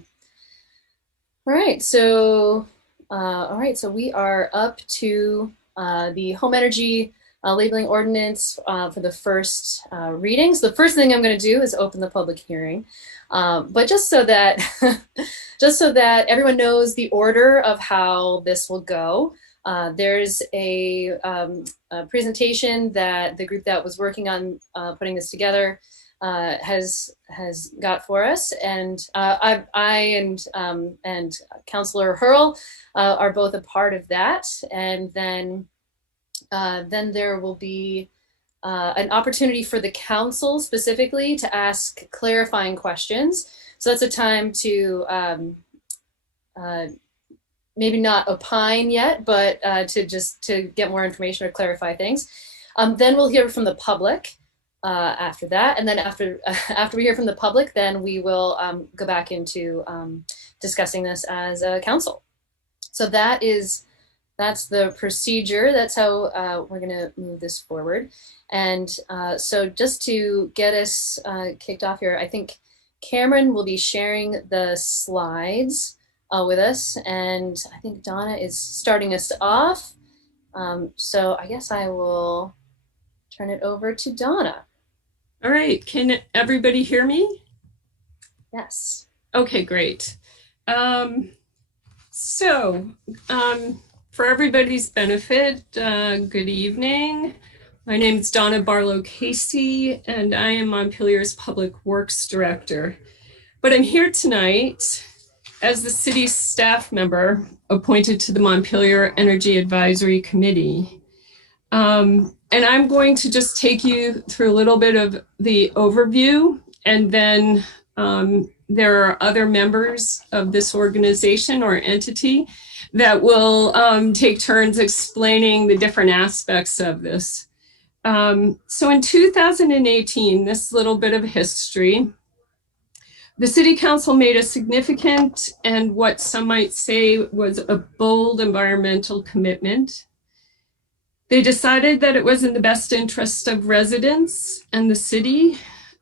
All right. So, we are up to the home energy labeling ordinance for the first reading. So the first thing I'm going to do is open the public hearing. But just so that everyone knows the order of how this will go, there's a presentation that the group that was working on putting this together has got for us, and I and Councilor Hurl are both a part of that, and then there will be an opportunity for the council specifically to ask clarifying questions. So that's a time to maybe not opine yet, but to get more information or clarify things. Then we'll hear from the public after that, and then after we hear from the public, then we will go back into discussing this as a council. So that's the procedure. That's how we're going to move this forward. And so just to get us kicked off here, I think Cameron will be sharing the slides with us. And I think Donna is starting us off. So I guess I will turn it over to Donna. All right. Can everybody hear me? Yes. Okay, great. For everybody's benefit, good evening. My name is Donna Barlow Casey, and I am Montpelier's Public Works Director. But I'm here tonight as the city's staff member appointed to the Montpelier Energy Advisory Committee. And I'm going to just take you through a little bit of the overview, and then there are other members of this organization or entity that will take turns explaining the different aspects of this. So in 2018, this little bit of history, the City Council made a significant and what some might say was a bold environmental commitment. They decided that it was in the best interest of residents and the city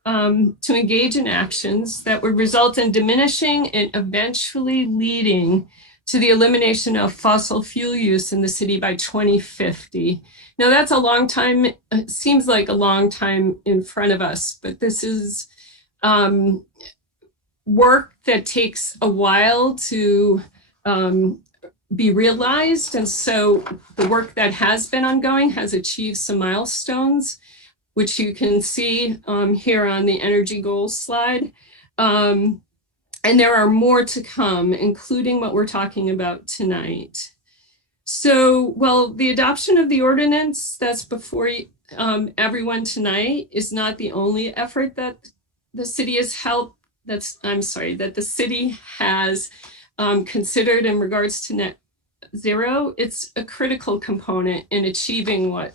to engage in actions that would result in diminishing and eventually leading to the elimination of fossil fuel use in the city by 2050. Now that's a long time, it seems like a long time in front of us, but this is work that takes a while to be realized. And so the work that has been ongoing has achieved some milestones, which you can see here on the energy goals slide. And there are more to come, including what we're talking about tonight. So, well, the adoption of the ordinance that's before everyone tonight is not the only effort that the city has helped, that the city has considered in regards to net zero. It's a critical component in achieving what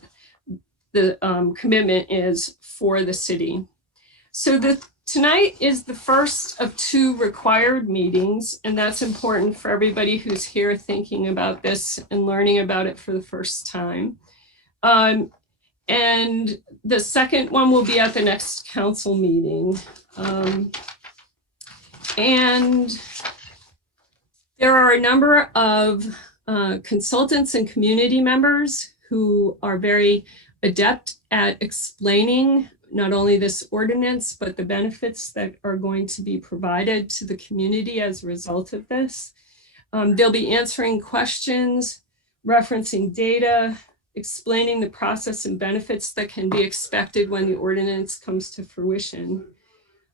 the commitment is for the city. So tonight is the first of two required meetings, and that's important for everybody who's here thinking about this and learning about it for the first time. And the second one will be at the next council meeting. And there are a number of consultants and community members who are very adept at explaining not only this ordinance, but the benefits that are going to be provided to the community as a result of this. They'll be answering questions, referencing data, explaining the process and benefits that can be expected when the ordinance comes to fruition.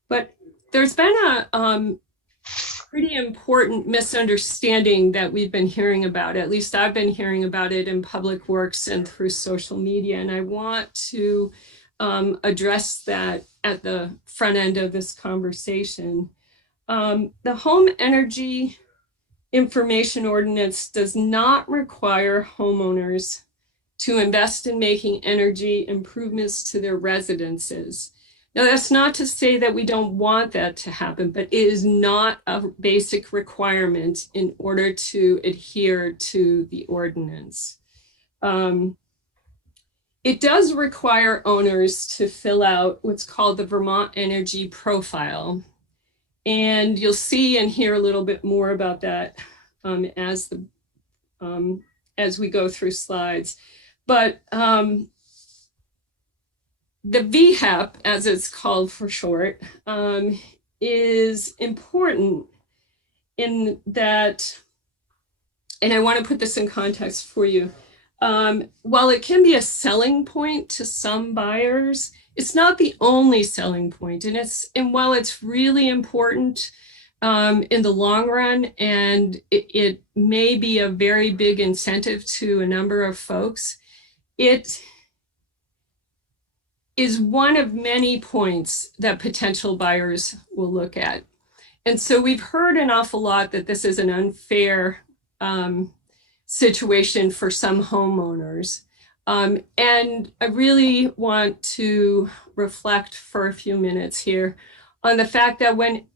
But there's been a pretty important misunderstanding that we've been hearing about. At least I've been hearing about it in public works and through social media. And I want to address that at the front end of this conversation. The home energy information ordinance does not require homeowners to invest in making energy improvements to their residences. Now, that's not to say that we don't want that to happen, but it is not a basic requirement in order to adhere to the ordinance. It does require owners to fill out what's called the Vermont Energy Profile. And you'll see and hear a little bit more about that as we go through slides. But the VHAP, as it's called for short, is important in that, and I want to put this in context for you. While it can be a selling point to some buyers, it's not the only selling point. And while it's really important in the long run, and it may be a very big incentive to a number of folks, it is one of many points that potential buyers will look at. And so we've heard an awful lot that this is an unfair situation for some homeowners. And I really want to reflect for a few minutes here on the fact that when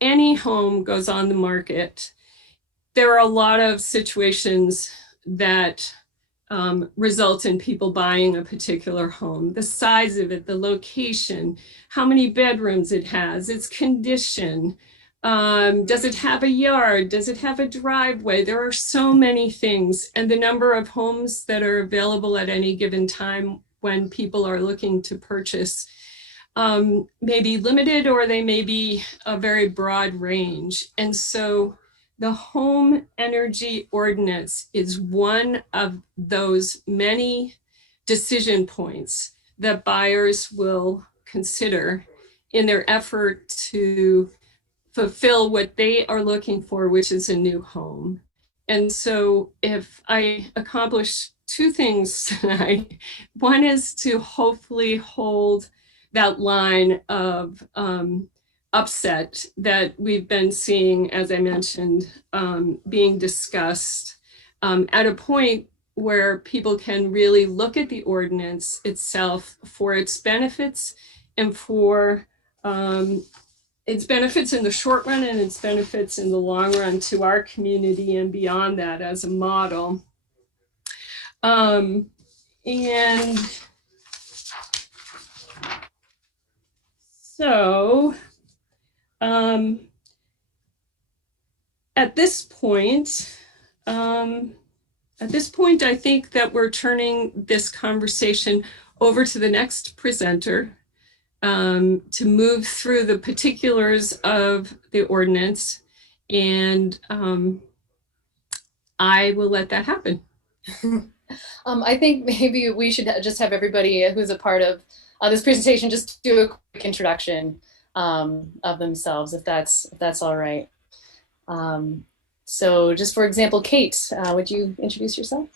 any home goes on the market, there are a lot of situations that result in people buying a particular home. The size of it, the location, how many bedrooms it has, its condition, does it have a yard? Does it have a driveway? There are so many things, and the number of homes that are available at any given time when people are looking to purchase may be limited, or they may be a very broad range. And so the home energy ordinance is one of those many decision points that buyers will consider in their effort to fulfill what they are looking for, which is a new home. And so if I accomplish two things tonight, one is to hopefully hold that line of upset that we've been seeing, as I mentioned, being discussed at a point where people can really look at the ordinance itself for its benefits and for its benefits in the short run and its benefits in the long run to our community and beyond that as a model. And so at this point, I think that we're turning this conversation over to the next presenter to move through the particulars of the ordinance, and I will let that happen. I think maybe we should just have everybody who's a part of this presentation just do a quick introduction of themselves, if that's all right. So just for example, Kate, would you introduce yourself?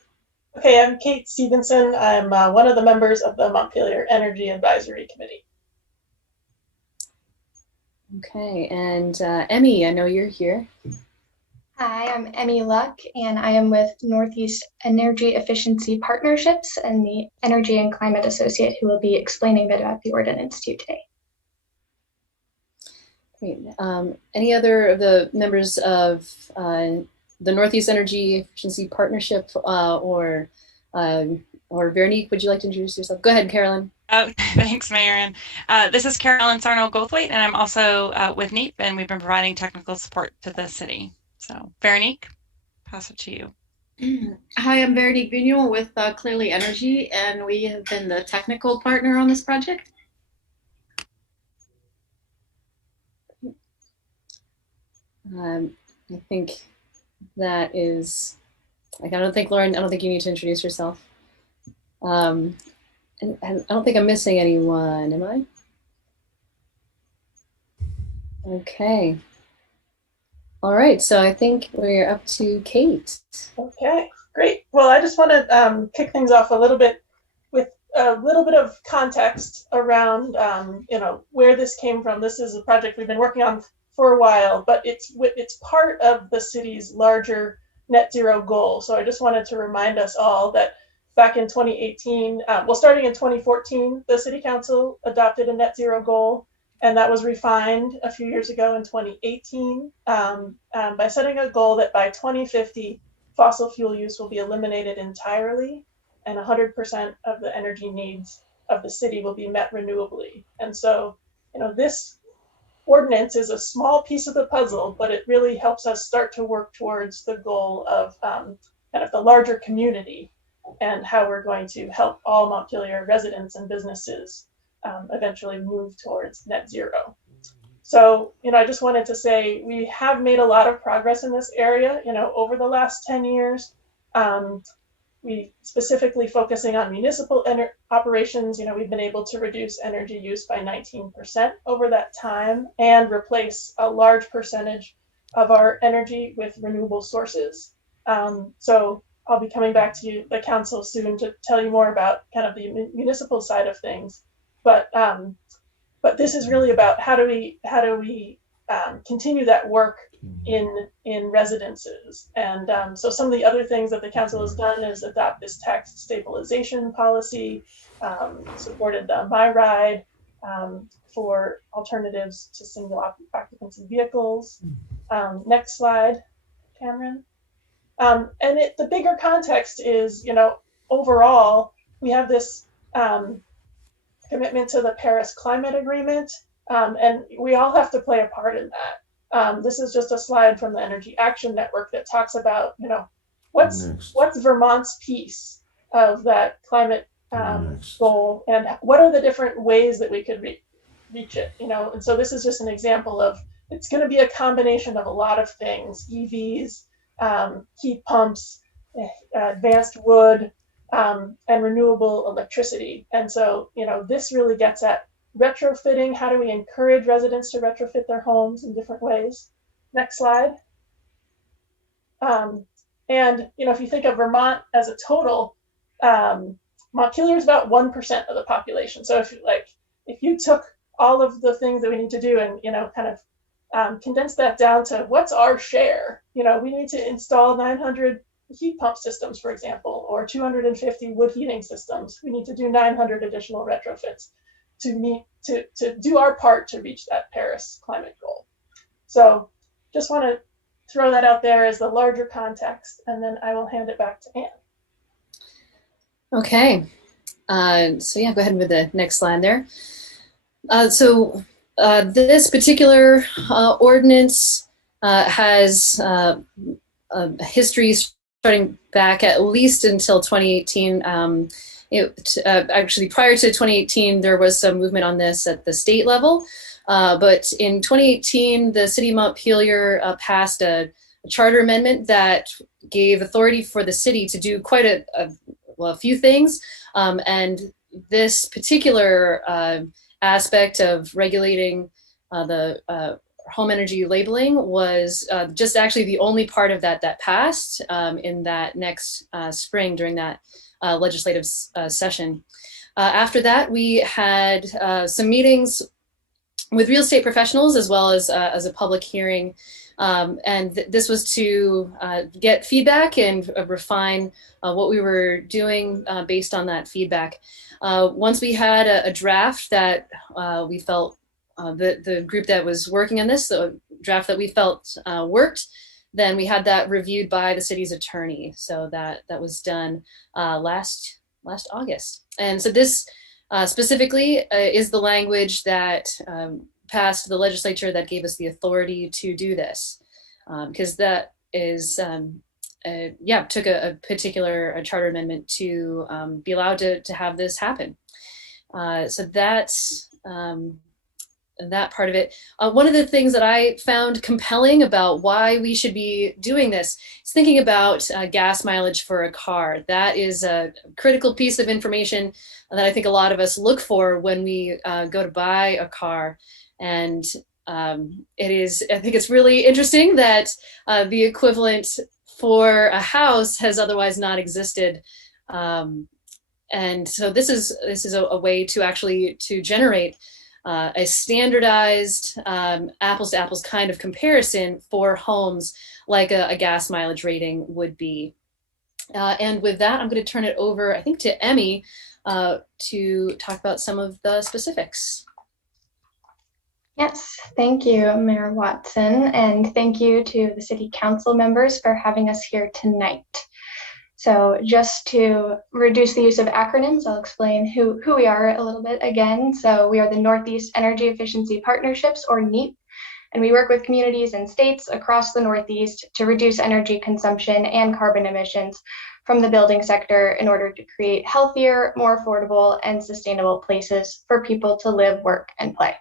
Okay, I'm Kate Stevenson. I'm one of the members of the Montpelier Energy Advisory Committee. Okay, and Emmy, I know you're here. Hi, I'm Emmy Luck, and I am with Northeast Energy Efficiency Partnerships and the Energy and Climate Associate, who will be explaining a bit about the ordinance to you today. Great. Any other of the members of the Northeast Energy Efficiency Partnership or Veronique, would you like to introduce yourself? Go ahead, Carolyn. Oh, thanks, Marion. This is Carolyn Sarno-Goldthwaite, and I'm also with NEEP, and we've been providing technical support to the city. So, Veronique, pass it to you. Hi, I'm Veronique Buñuel with Clearly Energy, and we have been the technical partner on this project. I think that is, like, I don't think, Lauren, I don't think you need to introduce yourself. And I don't think I'm missing anyone, am I? Okay. All right, so I think we're up to Kate. Okay, great. Well, I just want to kick things off a little bit with a little bit of context around, where this came from. This is a project we've been working on for a while, but it's part of the city's larger net zero goal. So I just wanted to remind us all that back in 2018, starting in 2014, the City Council adopted a net zero goal, and that was refined a few years ago in 2018 by setting a goal that by 2050, fossil fuel use will be eliminated entirely, and 100% of the energy needs of the city will be met renewably. And so, this ordinance is a small piece of the puzzle, but it really helps us start to work towards the goal of kind of the larger community and how we're going to help all Montpelier residents and businesses eventually move towards net zero. So, I just wanted to say we have made a lot of progress in this area, over the last 10 years. We specifically focusing on municipal operations, we've been able to reduce energy use by 19% over that time and replace a large percentage of our energy with renewable sources. So I'll be coming back to the council soon to tell you more about kind of the municipal side of things. But this is really about how do we continue that work in residences. And so some of the other things that the council has done is adopt this tax stabilization policy, supported the My Ride for alternatives to single occupancy vehicles. Next slide, Cameron. And the bigger context is, overall, we have this commitment to the Paris Climate Agreement, and we all have to play a part in that. This is just a slide from the Energy Action Network that talks about, what's Vermont's piece of that climate goal, and what are the different ways that we could reach it, And so this is just an example of, it's going to be a combination of a lot of things: EVs, heat pumps, advanced wood, and renewable electricity. And so, this really gets at retrofitting. How do we encourage residents to retrofit their homes in different ways? Next slide. And, if you think of Vermont as a total, Montpelier is about 1% of the population. So if you took all of the things that we need to do and, kind of condense that down to what's our share, we need to install 900 heat pump systems, for example, or 250 wood heating systems. We need to do 900 additional retrofits to do our part to reach that Paris climate goal. So just want to throw that out there as the larger context, and then I will hand it back to Anne. Okay. So yeah, go ahead with the next slide there. This particular ordinance has a history starting back at least until 2018. Actually, prior to 2018, there was some movement on this at the state level. But in 2018, the city of Montpelier passed a charter amendment that gave authority for the city to do quite a few things. And this particular aspect of regulating the home energy labeling was just actually the only part of that passed in that next spring during that legislative session. After that, we had some meetings with real estate professionals as well as a public hearing. And this was to get feedback and refine what we were doing based on that feedback. Once we had a draft that we felt, the group that was working on this, the draft that we felt worked, then we had that reviewed by the city's attorney. So that was done last August. And so this specifically is the language that passed the legislature that gave us the authority to do this, because that is, took a particular charter amendment to be allowed to have this happen. So that's that part of it. One of the things that I found compelling about why we should be doing this is thinking about gas mileage for a car. That is a critical piece of information that I think a lot of us look for when we go to buy a car. And I think it's really interesting that the equivalent for a house has otherwise not existed. And so this is a way to actually generate a standardized apples to apples kind of comparison for homes, like a gas mileage rating would be. And with that, I'm going to turn it over, I think, to Emmy to talk about some of the specifics. Yes, thank you, Mayor Watson, and thank you to the City Council members for having us here tonight. So just to reduce the use of acronyms, I'll explain who we are a little bit again. So we are the Northeast Energy Efficiency Partnerships, or NEEP, and we work with communities and states across the Northeast to reduce energy consumption and carbon emissions from the building sector in order to create healthier, more affordable, and sustainable places for people to live, work, and play.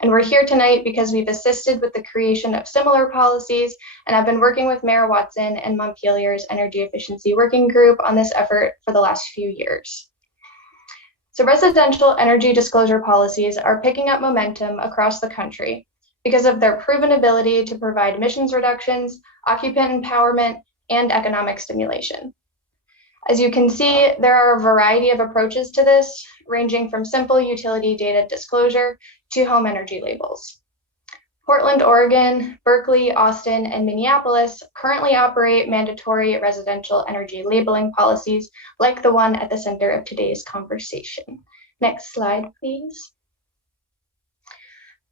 And we're here tonight because we've assisted with the creation of similar policies, and I've been working with Mayor Watson and Montpelier's Energy Efficiency Working Group on this effort for the last few years. So residential energy disclosure policies are picking up momentum across the country because of their proven ability to provide emissions reductions, occupant empowerment, and economic stimulation. As you can see, there are a variety of approaches to this, ranging from simple utility data disclosure to home energy labels. Portland, Oregon, Berkeley, Austin, and Minneapolis currently operate mandatory residential energy labeling policies like the one at the center of today's conversation. Next slide, please.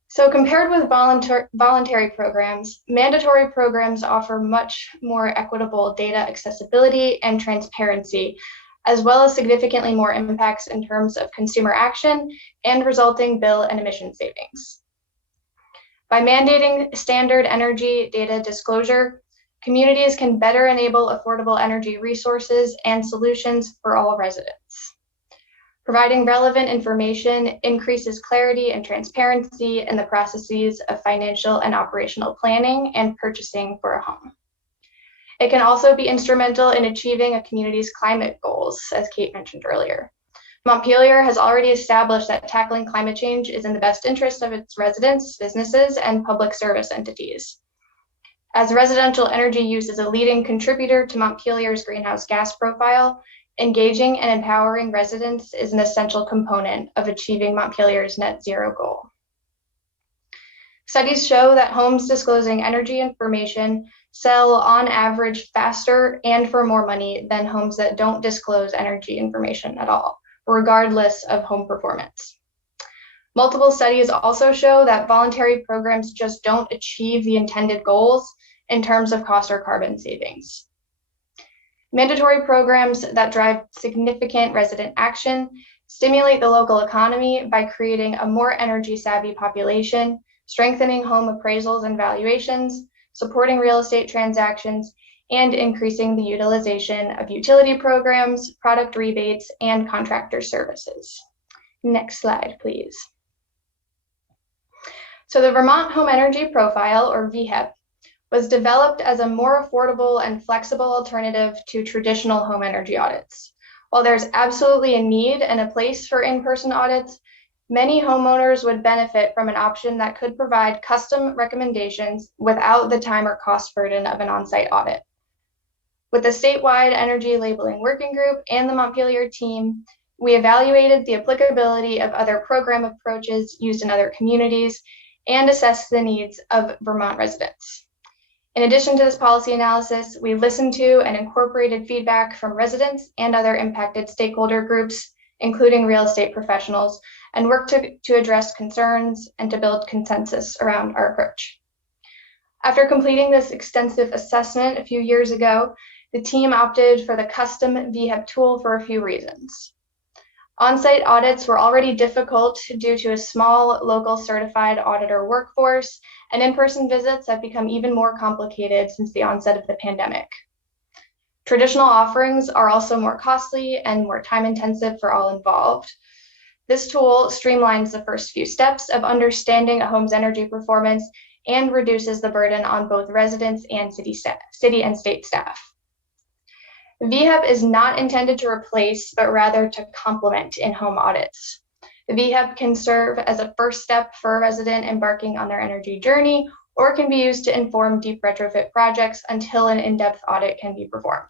So compared with voluntary programs, mandatory programs offer much more equitable data accessibility and transparency, as well as significantly more impacts in terms of consumer action and resulting bill and emission savings. By mandating standard energy data disclosure, communities can better enable affordable energy resources and solutions for all residents. Providing relevant information increases clarity and transparency in the processes of financial and operational planning and purchasing for a home. It can also be instrumental in achieving a community's climate goals, as Kate mentioned earlier. Montpelier has already established that tackling climate change is in the best interest of its residents, businesses, and public service entities. As residential energy use is a leading contributor to Montpelier's greenhouse gas profile, engaging and empowering residents is an essential component of achieving Montpelier's net zero goal. Studies show that homes disclosing energy information sell on average faster and for more money than homes that don't disclose energy information at all, regardless of home performance. Multiple studies also show that voluntary programs just don't achieve the intended goals in terms of cost or carbon savings. Mandatory programs that drive significant resident action stimulate the local economy by creating a more energy-savvy population, strengthening home appraisals and valuations, supporting real estate transactions, and increasing the utilization of utility programs, product rebates, and contractor services. Next slide, please. So the Vermont Home Energy Profile, or VHEP, was developed as a more affordable and flexible alternative to traditional home energy audits. While there's absolutely a need and a place for in-person audits, many homeowners would benefit from an option that could provide custom recommendations without the time or cost burden of an on-site audit. With the statewide energy labeling working group and the Montpelier team, we evaluated the applicability of other program approaches used in other communities and assessed the needs of Vermont residents. In addition to this policy analysis, we listened to and incorporated feedback from residents and other impacted stakeholder groups, including real estate professionals, and worked to address concerns and to build consensus around our approach. After completing this extensive assessment a few years ago, the team opted for the custom VHEP tool for a few reasons. On-site audits were already difficult due to a small local certified auditor workforce, and in-person visits have become even more complicated since the onset of the pandemic. Traditional offerings are also more costly and more time-intensive for all involved. This tool streamlines the first few steps of understanding a home's energy performance and reduces the burden on both residents and city and state staff. VHEP is not intended to replace, but rather to complement in-home audits. The VHEP can serve as a first step for a resident embarking on their energy journey, or can be used to inform deep retrofit projects until an in-depth audit can be performed.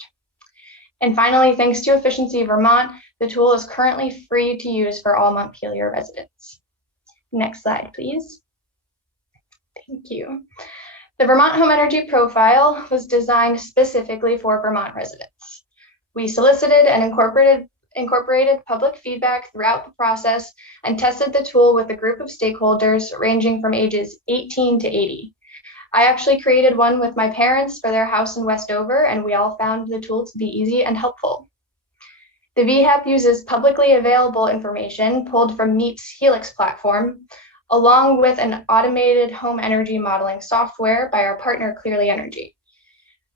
And finally, thanks to Efficiency Vermont, the tool is currently free to use for all Montpelier residents. Next slide, please. Thank you. The Vermont Home Energy Profile was designed specifically for Vermont residents. We solicited and incorporated public feedback throughout the process and tested the tool with a group of stakeholders ranging from ages 18 to 80. I actually created one with my parents for their house in Westover, and we all found the tool to be easy and helpful. The VHAP uses publicly available information pulled from NEAP's Helix platform, along with an automated home energy modeling software by our partner Clearly Energy.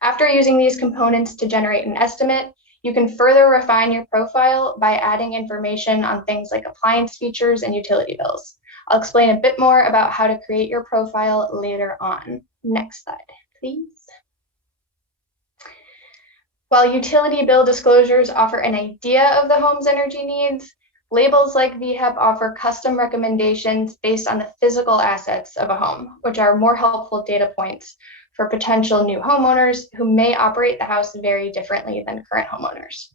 After using these components to generate an estimate, you can further refine your profile by adding information on things like appliance features and utility bills. I'll explain a bit more about how to create your profile later on. Next slide, please. While utility bill disclosures offer an idea of the home's energy needs, labels like VHAP offer custom recommendations based on the physical assets of a home, which are more helpful data points for potential new homeowners who may operate the house very differently than current homeowners.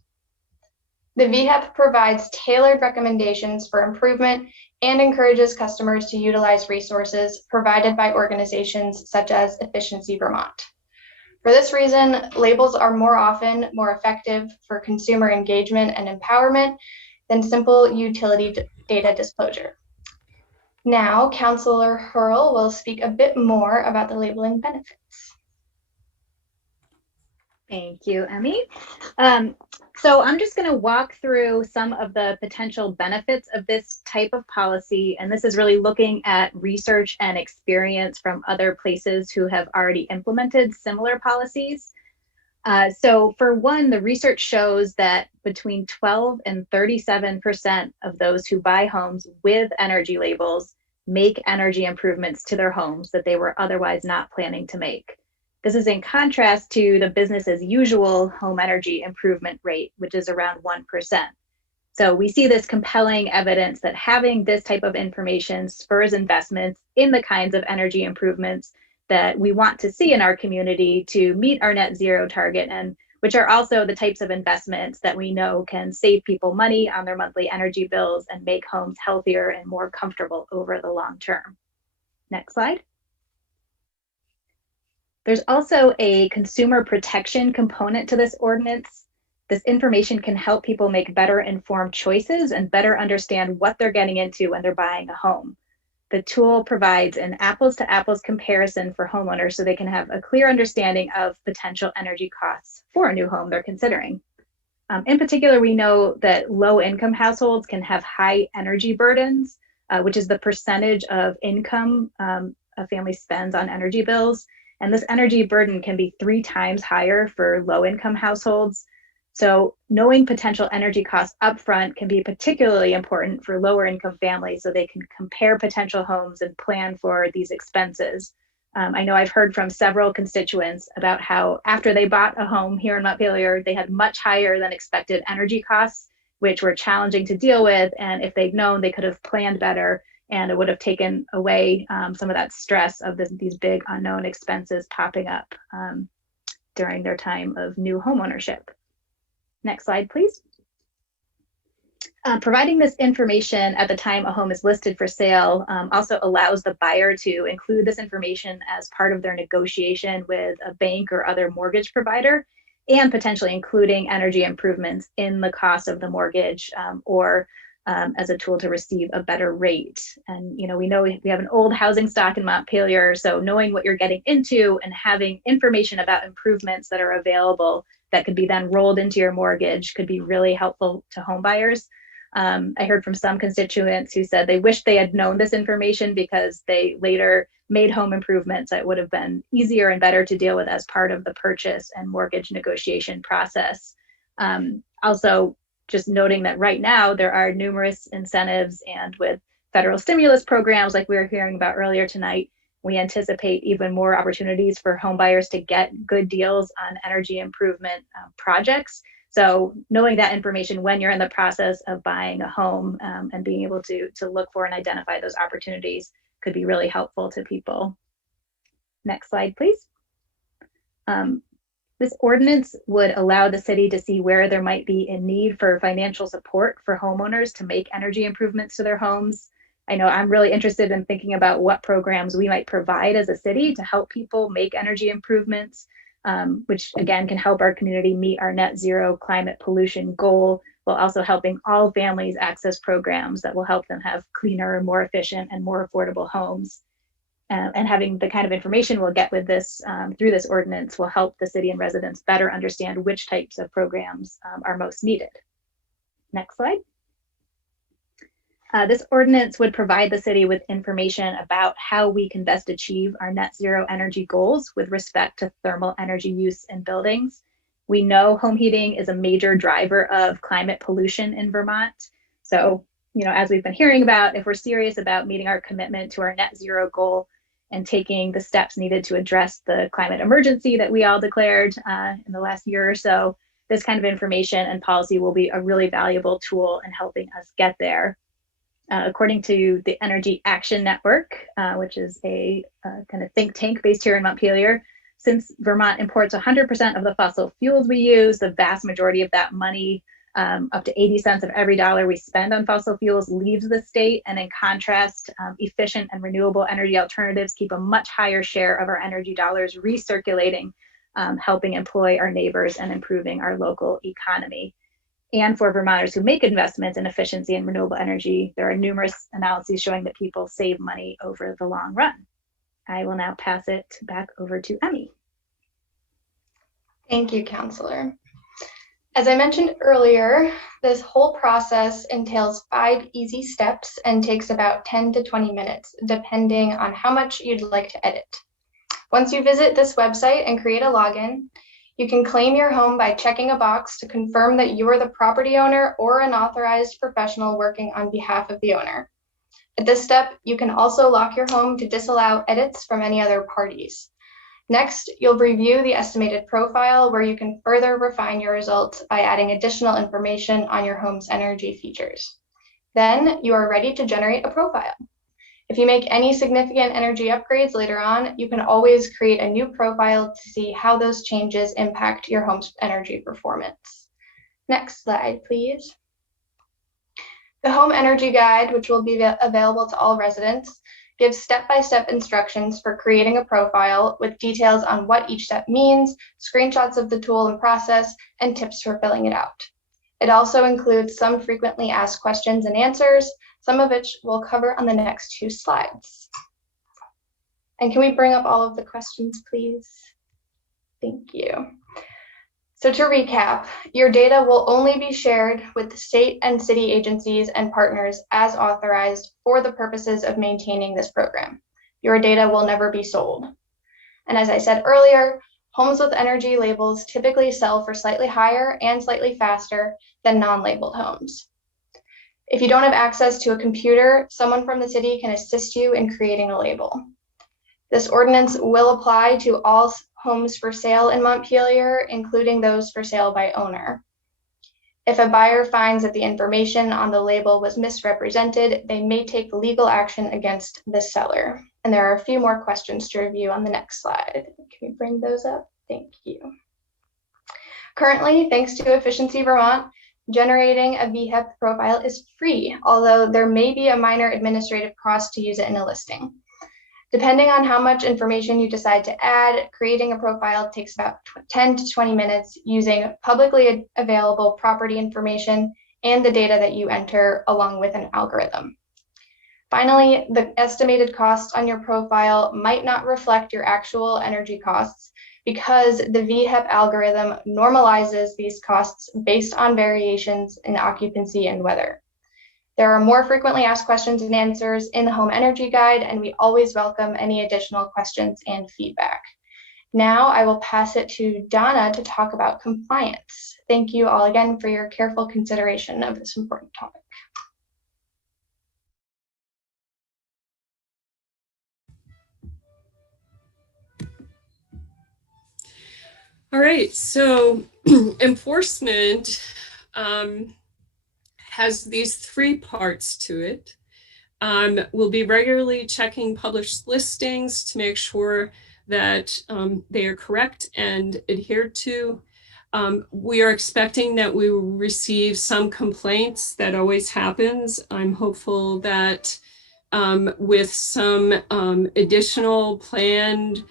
The VHAP provides tailored recommendations for improvement and encourages customers to utilize resources provided by organizations such as Efficiency Vermont. For this reason, labels are more often more effective for consumer engagement and empowerment than simple utility data disclosure. Now, Councilor Hurl will speak a bit more about the labeling benefits. Thank you, Emmy. So I'm just going to walk through some of the potential benefits of this type of policy. And this is really looking at research and experience from other places who have already implemented similar policies. So for one, the research shows that between 12 and 37% of those who buy homes with energy labels make energy improvements to their homes that they were otherwise not planning to make. This is in contrast to the business as usual home energy improvement rate, which is around 1%. So we see this compelling evidence that having this type of information spurs investments in the kinds of energy improvements that we want to see in our community to meet our net zero target, and which are also the types of investments that we know can save people money on their monthly energy bills and make homes healthier and more comfortable over the long term. Next slide. There's also a consumer protection component to this ordinance. This information can help people make better informed choices and better understand what they're getting into when they're buying a home. The tool provides an apples to apples comparison for homeowners so they can have a clear understanding of potential energy costs for a new home they're considering. In particular, we know that low income households can have high energy burdens, which is the percentage of income a family spends on energy bills. And this energy burden can be 3 times higher for low-income households. So knowing potential energy costs upfront can be particularly important for lower-income families so they can compare potential homes and plan for these expenses. I know I've heard from several constituents about how after they bought a home here in Montpelier, they had much higher than expected energy costs, which were challenging to deal with. And if they'd known, they could have planned better, and it would have taken away some of that stress of these big unknown expenses popping up during their time of new home ownership. Next slide, please. Providing this information at the time a home is listed for sale also allows the buyer to include this information as part of their negotiation with a bank or other mortgage provider, and potentially including energy improvements in the cost of the mortgage or as a tool to receive a better rate. And we know we have an old housing stock in Montpelier, so knowing what you're getting into and having information about improvements that are available that could be then rolled into your mortgage could be really helpful to home buyers. I heard from some constituents who said they wish they had known this information because they later made home improvements that would have been easier and better to deal with as part of the purchase and mortgage negotiation process. Also, just noting that right now there are numerous incentives, and with federal stimulus programs like we were hearing about earlier tonight, we anticipate even more opportunities for home buyers to get good deals on energy improvement projects. So knowing that information when you're in the process of buying a home and being able to look for and identify those opportunities could be really helpful to people. Next slide, please. This ordinance would allow the city to see where there might be a need for financial support for homeowners to make energy improvements to their homes. I know I'm really interested in thinking about what programs we might provide as a city to help people make energy improvements. which again can help our community meet our net zero climate pollution goal, while also helping all families access programs that will help them have cleaner, more efficient, and more affordable homes. And having the kind of information we'll get with this through this ordinance will help the city and residents better understand which types of programs are most needed. Next slide. This ordinance would provide the city with information about how we can best achieve our net zero energy goals with respect to thermal energy use in buildings. We know home heating is a major driver of climate pollution in Vermont. So, as we've been hearing about, if we're serious about meeting our commitment to our net zero goal and taking the steps needed to address the climate emergency that we all declared in the last year or so, this kind of information and policy will be a really valuable tool in helping us get there. According to the Energy Action Network, which is a kind of think tank based here in Montpelier, since Vermont imports 100% of the fossil fuels we use, the vast majority of that money, up to 80 cents of every dollar we spend on fossil fuels, leaves the state. And in contrast, efficient and renewable energy alternatives keep a much higher share of our energy dollars recirculating, helping employ our neighbors and improving our local economy. And for Vermonters who make investments in efficiency and renewable energy, there are numerous analyses showing that people save money over the long run. I will now pass it back over to Emmy. Thank you, Councillor. As I mentioned earlier, this whole process entails 5 easy steps and takes about 10 to 20 minutes, depending on how much you'd like to edit. Once you visit this website and create a login, you can claim your home by checking a box to confirm that you are the property owner or an authorized professional working on behalf of the owner. At this step, you can also lock your home to disallow edits from any other parties. Next, you'll review the estimated profile where you can further refine your results by adding additional information on your home's energy features. Then you are ready to generate a profile. If you make any significant energy upgrades later on, you can always create a new profile to see how those changes impact your home's energy performance. Next slide, please. The Home Energy Guide, which will be available to all residents, gives step-by-step instructions for creating a profile with details on what each step means, screenshots of the tool and process, and tips for filling it out. It also includes some frequently asked questions and answers, some of which we'll cover on the next 2 slides. And can we bring up all of the questions, please? Thank you. So to recap, your data will only be shared with the state and city agencies and partners as authorized for the purposes of maintaining this program. Your data will never be sold. And as I said earlier, homes with energy labels typically sell for slightly higher and slightly faster than non-labeled homes. If you don't have access to a computer, someone from the city can assist you in creating a label. This ordinance will apply to all homes for sale in Montpelier, including those for sale by owner. If a buyer finds that the information on the label was misrepresented, they may take legal action against the seller. And there are a few more questions to review on the next slide. Can we bring those up? Thank you. Currently, thanks to Efficiency Vermont, generating a VHEP profile is free, although there may be a minor administrative cost to use it in a listing. Depending on how much information you decide to add, creating a profile takes about 10 to 20 minutes using publicly available property information and the data that you enter along with an algorithm. Finally, the estimated cost on your profile might not reflect your actual energy costs because the VHEP algorithm normalizes these costs based on variations in occupancy and weather. There are more frequently asked questions and answers in the Home Energy Guide, and we always welcome any additional questions and feedback. Now I will pass it to Donna to talk about compliance. Thank you all again for your careful consideration of this important topic. All right, so enforcement has these 3 parts to it. We'll be regularly checking published listings to make sure that they are correct and adhered to. We are expecting that we will receive some complaints. That always happens. I'm hopeful that with some additional planned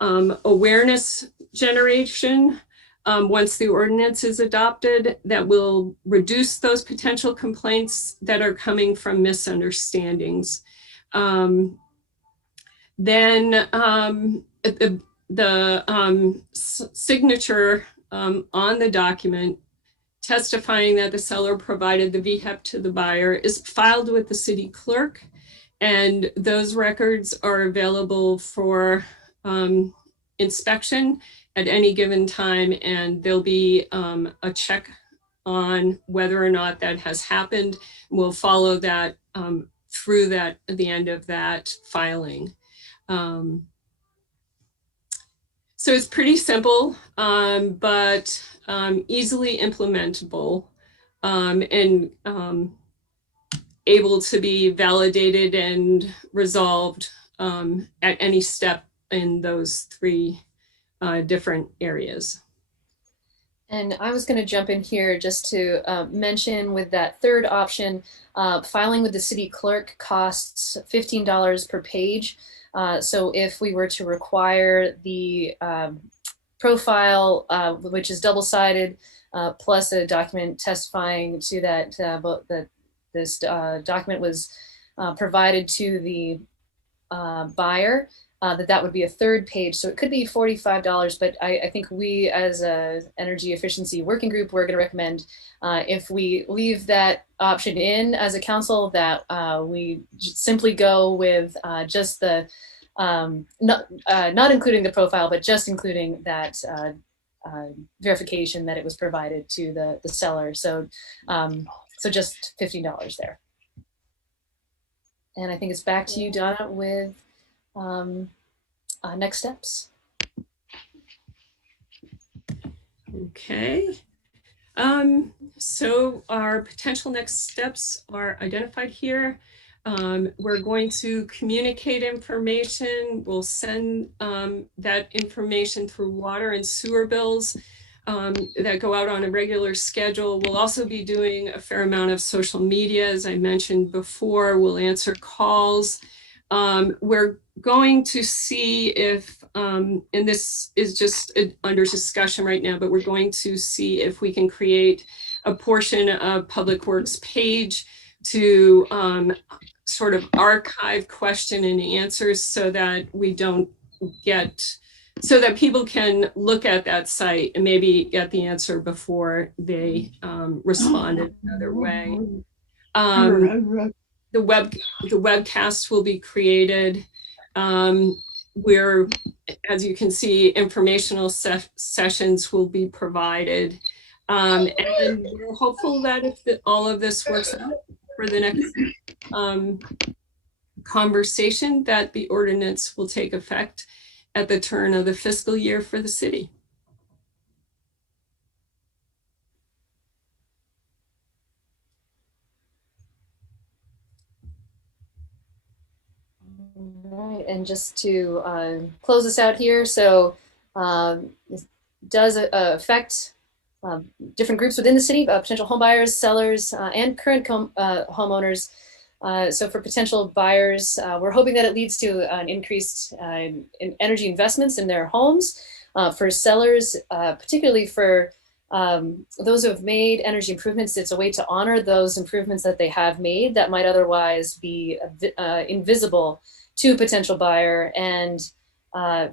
awareness generation once the ordinance is adopted that will reduce those potential complaints that are coming from misunderstandings. Then the signature on the document testifying that the seller provided the VHEP to the buyer is filed with the city clerk, and those records are available for inspection at any given time, and there'll be a check on whether or not that has happened. We'll follow that through that at the end of that filing. So it's pretty simple, but easily implementable and able to be validated and resolved at any step in those three different areas. And I was going to jump in here just to mention with that third option, filing with the city clerk costs $15 per page. So if we were to require the profile, which is double-sided, plus a document testifying to that, that this document was provided to the buyer, that would be a third page. So it could be $45, but I think we as a energy efficiency working group, we're going to recommend if we leave that option in as a council, that we simply go with just the, not including the profile, but just including that verification that it was provided to the seller. So, so just $15 there. And I think it's back to you, Donna, with next steps. Okay. So our potential next steps are identified here. We're going to communicate information. We'll send that information through water and sewer bills that go out on a regular schedule. We'll also be doing a fair amount of social media, as I mentioned before. We'll answer calls. We're going to see if, and this is just under discussion right now, but we're going to see if we can create a portion of Public Works page to sort of archive question and answers so that we don't get, so that people can look at that site and maybe get the answer before they respond in another way. The webcast will be created. Where, as you can see, informational sessions will be provided. And we're hopeful that if all of this works out for the next conversation, that the ordinance will take effect at the turn of the fiscal year for the city. All right, and just to close this out here, so this does affect different groups within the city, potential home buyers, sellers, and current homeowners. So for potential buyers, we're hoping that it leads to an increased in energy investments in their homes. For sellers, particularly for those who have made energy improvements, it's a way to honor those improvements that they have made that might otherwise be invisible to a potential buyer. And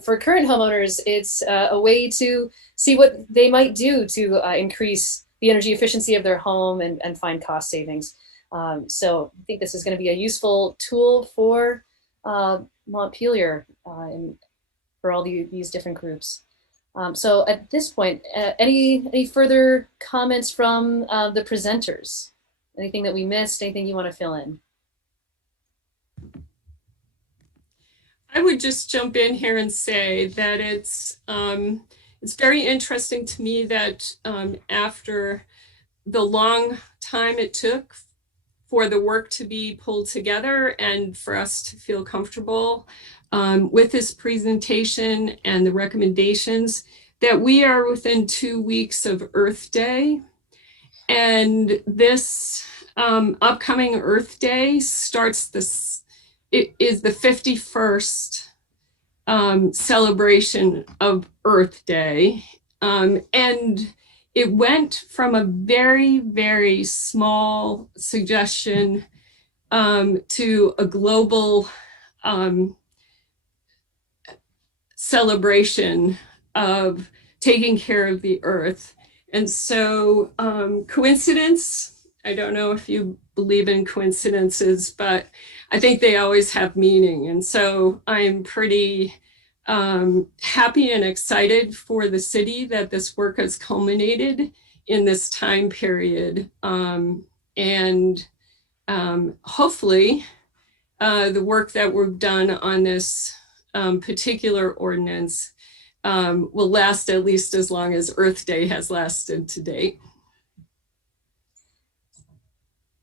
for current homeowners, it's a way to see what they might do to increase the energy efficiency of their home and find cost savings. So I think this is going to be a useful tool for Montpelier and for all these different groups. So at this point, any further comments from the presenters? Anything that we missed? Anything you want to fill in? I would just jump in here and say that it's very interesting to me that after the long time it took for the work to be pulled together and for us to feel comfortable with this presentation and the recommendations, that we are within 2 weeks of Earth Day. And this upcoming Earth Day starts it is the 51st celebration of Earth Day. And it went from a very, very small suggestion to a global celebration of taking care of the earth. And so coincidence, I don't know if you believe in coincidences, but I think they always have meaning. And so I'm pretty happy and excited for the city that this work has culminated in this time period. And hopefully the work that we've done on this particular ordinance will last at least as long as Earth Day has lasted to date.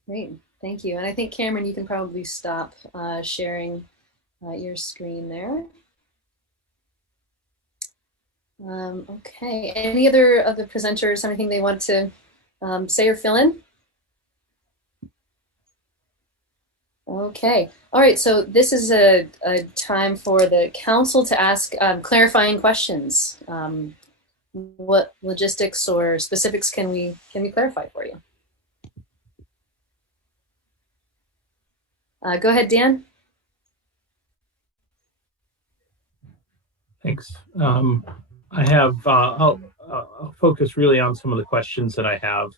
Great, thank you. And I think Cameron, you can probably stop sharing your screen there. Okay, any other of the presenters have anything they want to say or fill in? Okay, all right, so this is a time for the council to ask clarifying questions. What logistics or specifics can we clarify for you? Go ahead, Dan. Thanks. I have, I'll focus really on some of the questions that I have.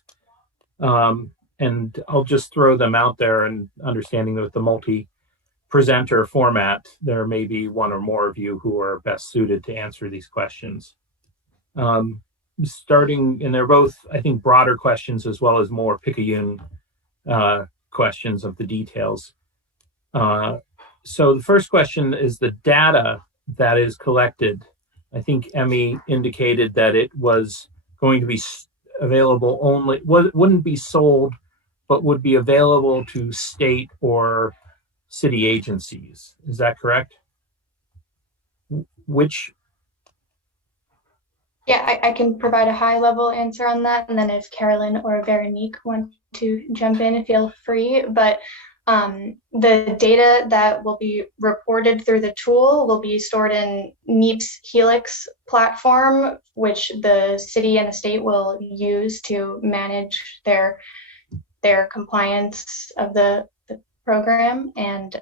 And I'll just throw them out there, and understanding that with the multi-presenter format, there may be one or more of you who are best suited to answer these questions. Starting, and they're both, I think, broader questions as well as more picayune questions of the details. So the first question is the data that is collected. I think Emmy indicated that it was going to be available only, wouldn't be sold, but would be available to state or city agencies. Is that correct? Which? Yeah, I can provide a high level answer on that. And then if Carolyn or Veronique want to jump in, feel free. But the data that will be reported through the tool will be stored in NEEP's Helix platform, which the city and the state will use to manage their compliance of the program. And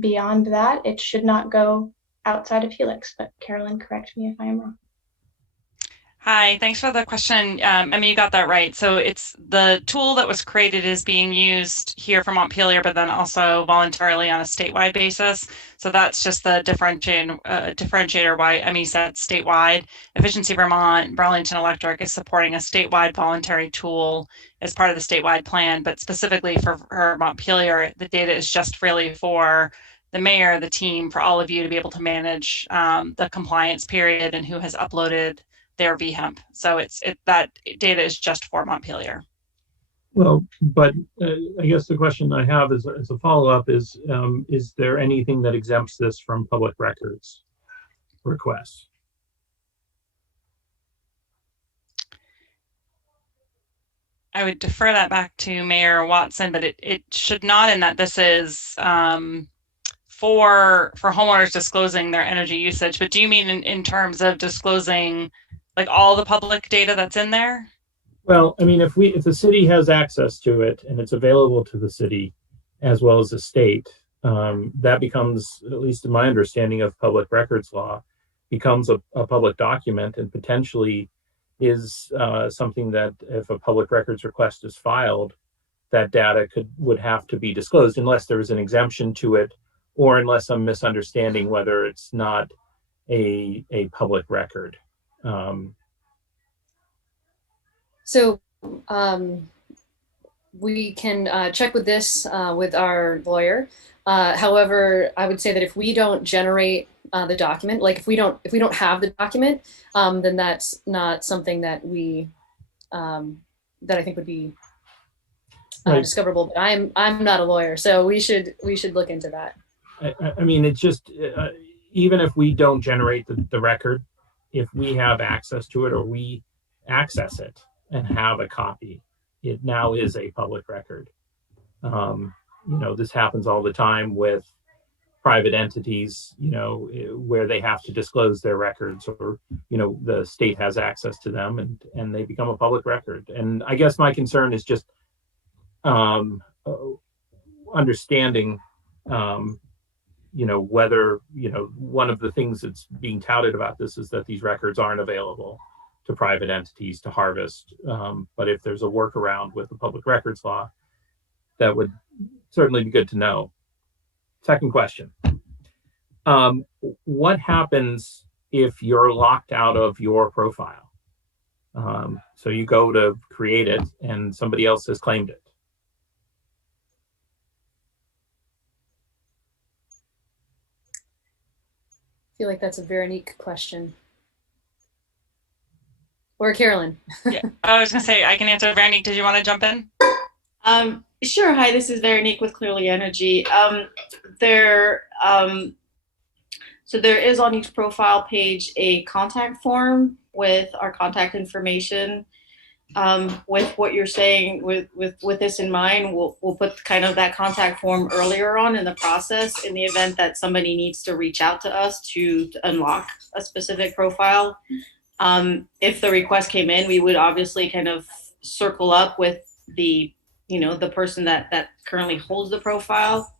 beyond that, it should not go outside of Helix. But Carolyn, correct me if I am wrong. Hi, thanks for the question. I mean, you got that right. So it's the tool that was created is being used here for Montpelier, but then also voluntarily on a statewide basis. So that's just the differentiator why Emmy said statewide. Efficiency Vermont, Burlington Electric is supporting a statewide voluntary tool as part of the statewide plan, but specifically for Montpelier, the data is just really for the mayor, the team, for all of you to be able to manage the compliance period and who has uploaded their VHEMP. So that data is just for Montpelier. Well, but I guess the question I have is, as a follow-up is there anything that exempts this from public records requests? I would defer that back to Mayor Watson, but it should not, in that this is for homeowners disclosing their energy usage. But do you mean in terms of disclosing like all the public data that's in there? Well, I mean, if the city has access to it and it's available to the city as well as the state, that becomes, at least in my understanding of public records law, becomes a public document, and potentially is something that if a public records request is filed, that data would have to be disclosed unless there was an exemption to it, or unless I'm misunderstanding whether it's not a public record. So we can check with this with our lawyer. However, I would say that if we don't generate the document, like if we don't have the document, then that's not something that we that I think would be discoverable. But I'm not a lawyer, so we should look into that. I mean, it's just even if we don't generate the record, if we have access to it or we access it and have a copy, it now is a public record. You know, this happens all the time with private entities, where they have to disclose their records, or the state has access to them, and they become a public record. And I guess my concern is just understanding whether one of the things that's being touted about this is that these records aren't available to private entities to harvest, but if there's a workaround with the public records law, that would certainly be good to know. Second question. What happens if you're locked out of your profile? So you go to create it and somebody else has claimed it. I feel like that's a Veronique question. Or Carolyn. Yeah, I was going to say, I can answer. Veronique, did you want to jump in? Sure. Hi, this is Veronique with Clearly Energy. So there is on each profile page a contact form with our contact information. With what you're saying, with this in mind, we'll put kind of that contact form earlier on in the process in the event that somebody needs to reach out to us to unlock a specific profile. If the request came in, we would obviously kind of circle up with the person that currently holds the profile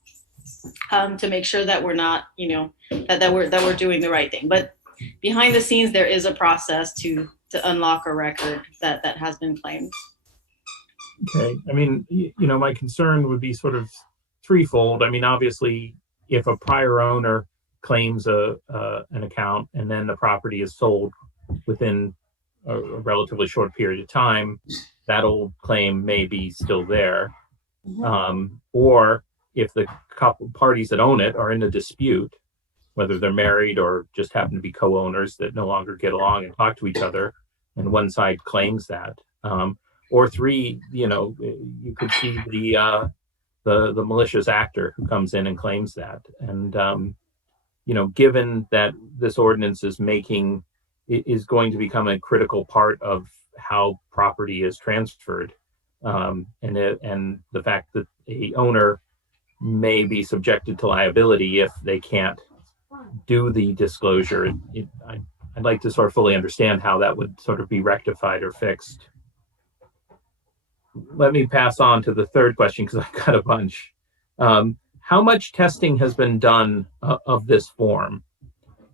to make sure that we're not, that we're doing the right thing. But behind the scenes, there is a process to unlock a record that has been claimed. Okay. I mean, my concern would be sort of threefold. I mean, obviously, if a prior owner claims an account and then the property is sold within a relatively short period of time, that old claim may be still there. Mm-hmm. Or if the couple parties that own it are in a dispute, whether they're married or just happen to be co-owners that no longer get along and talk to each other, and one side claims that. Or three, you could see the malicious actor who comes in and claims that. And given that this ordinance is going to become a critical part of how property is transferred, and the fact that a owner may be subjected to liability if they can't do the disclosure, I'd like to sort of fully understand how that would sort of be rectified or fixed. Let me pass on to the third question because I've got a bunch. How much testing has been done of this form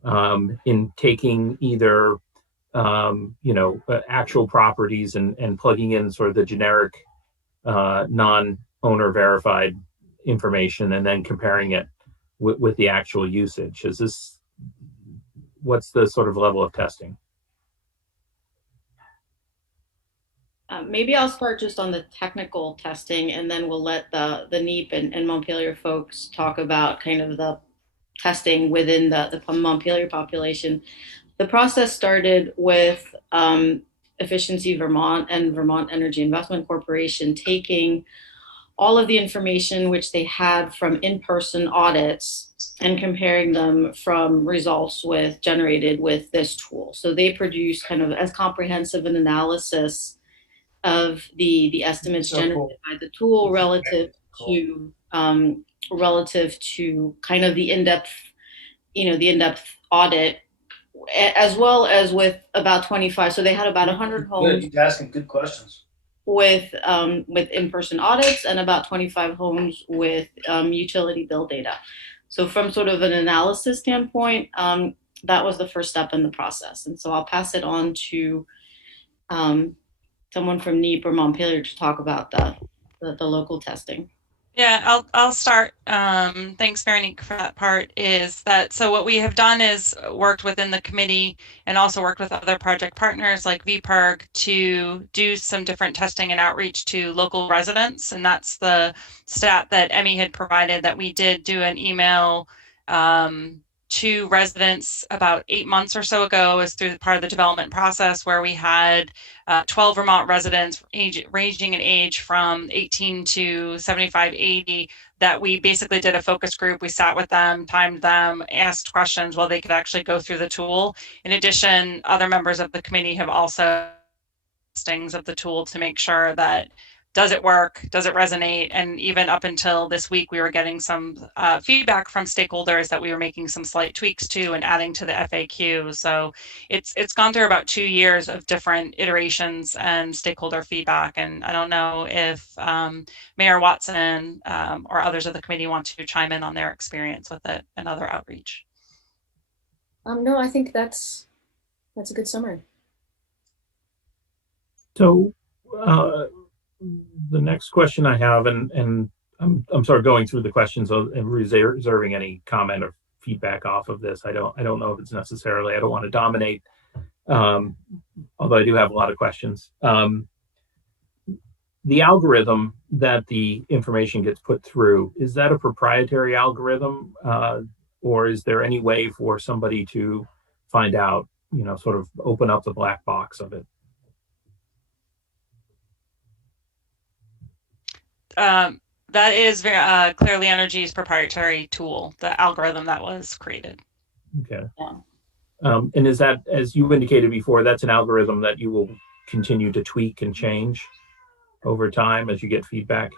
in taking either actual properties and plugging in sort of the generic non-owner verified information and then comparing it with the actual usage? What's the sort of level of testing? Maybe I'll start just on the technical testing, and then we'll let the NEEP and Montpelier folks talk about kind of the testing within the Montpelier population. The process started with Efficiency Vermont and Vermont Energy Investment Corporation taking all of the information which they had from in-person audits and comparing them from results generated with this tool. So they produced kind of as comprehensive an analysis of the estimates generated by the tool relative to kind of the in-depth audit, as well as with about 25. So they had about 100 homes. You're asking good questions. With in-person audits and about 25 homes with utility bill data. So from sort of an analysis standpoint, that was the first step in the process. And so I'll pass it on to someone from NEEP or Montpelier to talk about the local testing. Yeah, I'll start. Thanks, Veronique, for that part. So what we have done is worked within the committee and also worked with other project partners like VPERG to do some different testing and outreach to local residents. And that's the stat that Emmy had provided, that we did do an email to residents about 8 months or so ago as through part of the development process, where we had 12 Vermont residents ranging in age from 18 to 75, 80, that we basically did a focus group. We sat with them, timed them, asked questions while they could actually go through the tool. In addition, other members of the committee have also testings of the tool to make sure that does it work? Does it resonate? And even up until this week, we were getting some feedback from stakeholders that we were making some slight tweaks to and adding to the FAQ. So it's gone through about 2 years of different iterations and stakeholder feedback. And I don't know if Mayor Watson or others of the committee want to chime in on their experience with it and other outreach. No, I think that's a good summary. So the next question I have, and I'm sort of going through the questions and reserving any comment or feedback off of this. I don't know if it's necessarily, I don't want to dominate, although I do have a lot of questions. The algorithm that the information gets put through, is that a proprietary algorithm, or is there any way for somebody to find out, sort of open up the black box of it? That is very Clearly Energy's proprietary tool, the algorithm that was created. Okay. Yeah. And is that, as you indicated before, that's an algorithm that you will continue to tweak and change over time as you get feedback?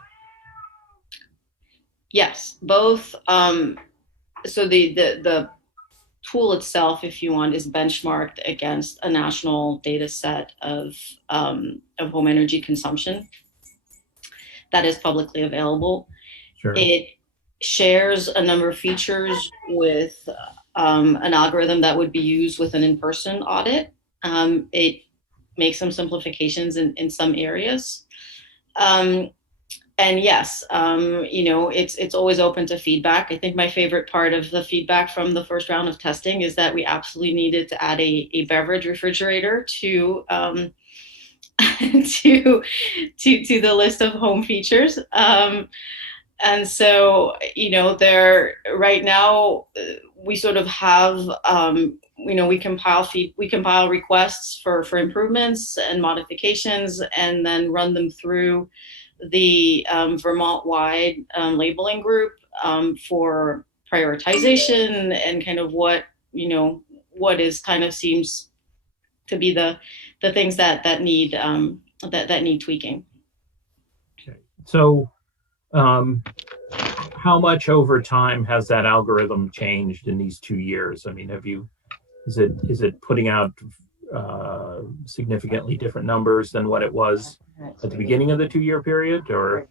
Yes, both. So the tool itself, if you want, is benchmarked against a national data set of home energy consumption that is publicly available. Sure. It shares a number of features with an algorithm that would be used with an in-person audit. It makes some simplifications in some areas. And yes, it's always open to feedback. I think my favorite part of the feedback from the first round of testing is that we absolutely needed to add a beverage refrigerator to to the list of home features. And so, there right now we sort of have, we compile requests for improvements and modifications, and then run them through the Vermont-wide labeling group for prioritization and kind of what is kind of seems to be the things that need that need tweaking. Okay. So how much over time has that algorithm changed in these 2 years? I mean, is it putting out significantly different numbers than what it was at the beginning of the 2-year period, or?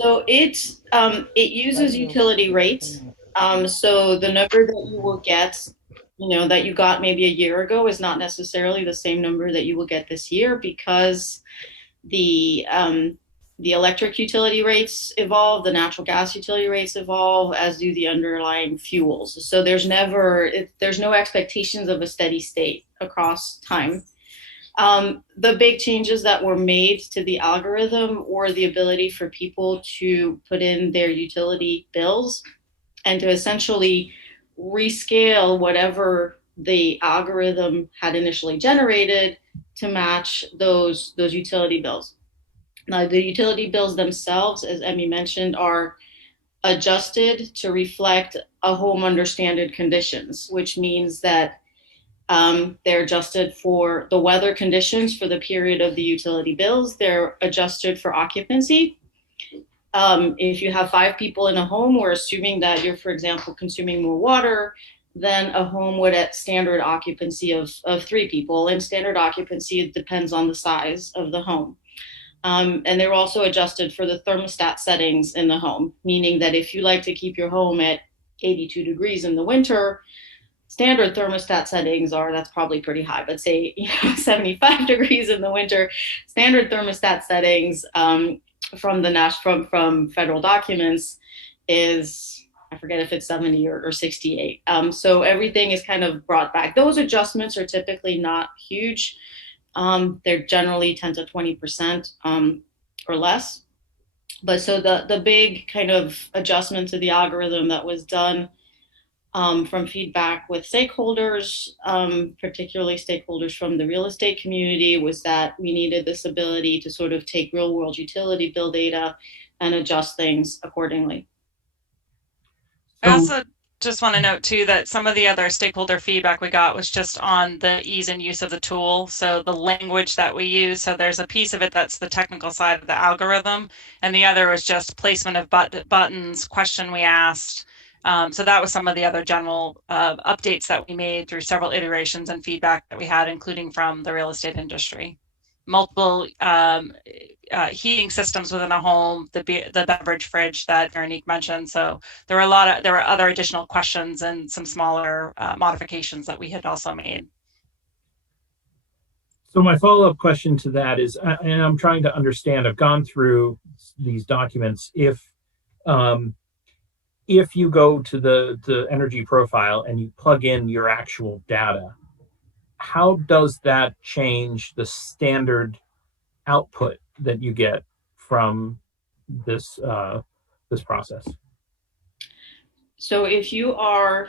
So it uses utility rates. So the number that you will get, that you got maybe a year ago is not necessarily the same number that you will get this year, because the electric utility rates evolve, the natural gas utility rates evolve, as do the underlying fuels. So there's no expectations of a steady state across time. The big changes that were made to the algorithm were the ability for people to put in their utility bills and to essentially rescale whatever the algorithm had initially generated to match those utility bills. Now, the utility bills themselves, as Emmy mentioned, are adjusted to reflect a home under standard conditions, which means that they're adjusted for the weather conditions for the period of the utility bills. They're adjusted for occupancy. If you have 5 people in a home, we're assuming that you're, for example, consuming more water than a home would at standard occupancy of 3 people. And standard occupancy depends on the size of the home. And they're also adjusted for the thermostat settings in the home, meaning that if you like to keep your home at 82 degrees in the winter, standard thermostat settings that's probably pretty high, but say 75 degrees in the winter, standard thermostat settings from federal documents is, I forget if it's 70 or 68. So everything is kind of brought back. Those adjustments are typically not huge. They're generally 10 to 20% or less. But so the big kind of adjustment to the algorithm that was done from feedback with stakeholders, particularly stakeholders from the real estate community, was that we needed this ability to sort of take real world utility bill data and adjust things accordingly. I also just want to note too that some of the other stakeholder feedback we got was just on the ease and use of the tool. So the language that we use, so there's a piece of it that's the technical side of the algorithm, and the other was just placement of buttons, question we asked. So that was some of the other general updates that we made through several iterations and feedback that we had, including from the real estate industry. Multiple heating systems within a home, the beverage fridge that Veronique mentioned. So there were other additional questions and some smaller modifications that we had also made. So my follow-up question to that is, and I'm trying to understand, I've gone through these documents. If you go to the energy profile and you plug in your actual data, how does that change the standard output that you get from this this process? So if your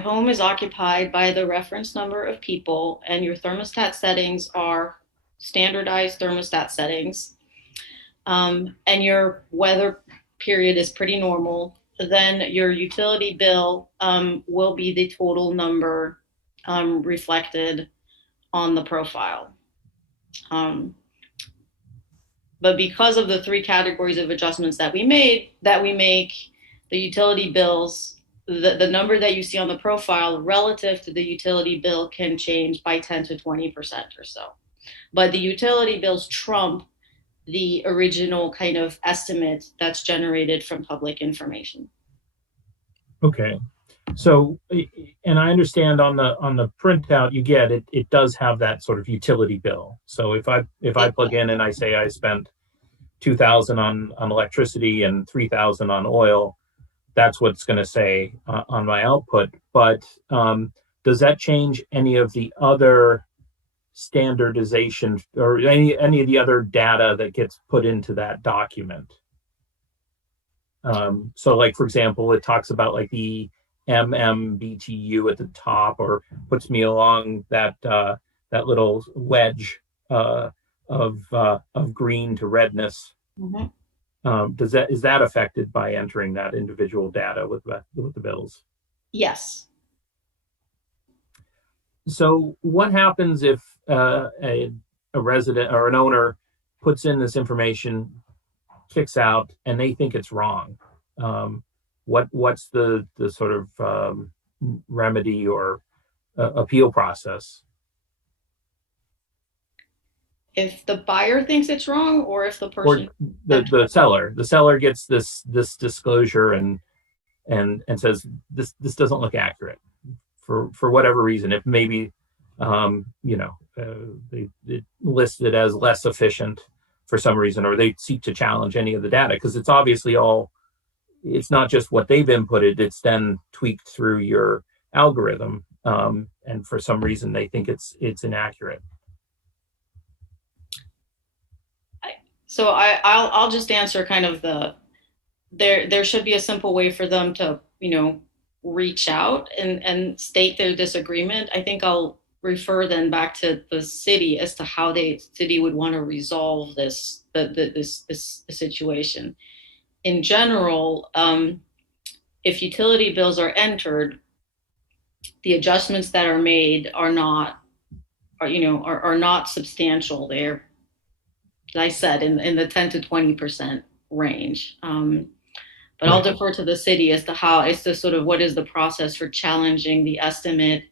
home is occupied by the reference number of people and your thermostat settings are standardized thermostat settings, and your weather period is pretty normal, then your utility bill will be the total number reflected on the profile. But because of the 3 categories of adjustments that we make, the utility bills, the number that you see on the profile relative to the utility bill can change by 10 to 20% or so. But the utility bills trump the original kind of estimate that's generated from public information. Okay. So, and I understand on the printout you get, it does have that sort of utility bill. So if I plug in and I say I spent $2,000 on electricity and $3,000 on oil, that's what's going to say on my output. But does that change any of the other standardization or any of the other data that gets put into that document? So like, for example, it talks about like the MMBTU at the top, or puts me along that little wedge of green to redness. Mm-hmm. Is that affected by entering that individual data with the bills? Yes. So what happens if a resident or an owner puts in this information, kicks out, and they think it's wrong? What's the sort of remedy or appeal process? If the buyer thinks it's wrong, or if the person, or the seller gets this disclosure and says this doesn't look accurate for whatever reason. If maybe they list it as less efficient for some reason, or they seek to challenge any of the data, because it's obviously it's not just what they've inputted, it's then tweaked through your algorithm, and for some reason they think it's inaccurate. So I'll just answer kind of there should be a simple way for them to reach out and state their disagreement. I think I'll refer then back to the city as to how the city would want to resolve this situation. In general, if utility bills are entered, the adjustments that are made are not substantial. They're, as I said, in the 10 to 20% range. But I'll defer to the city as to sort of what is the process for challenging the estimate,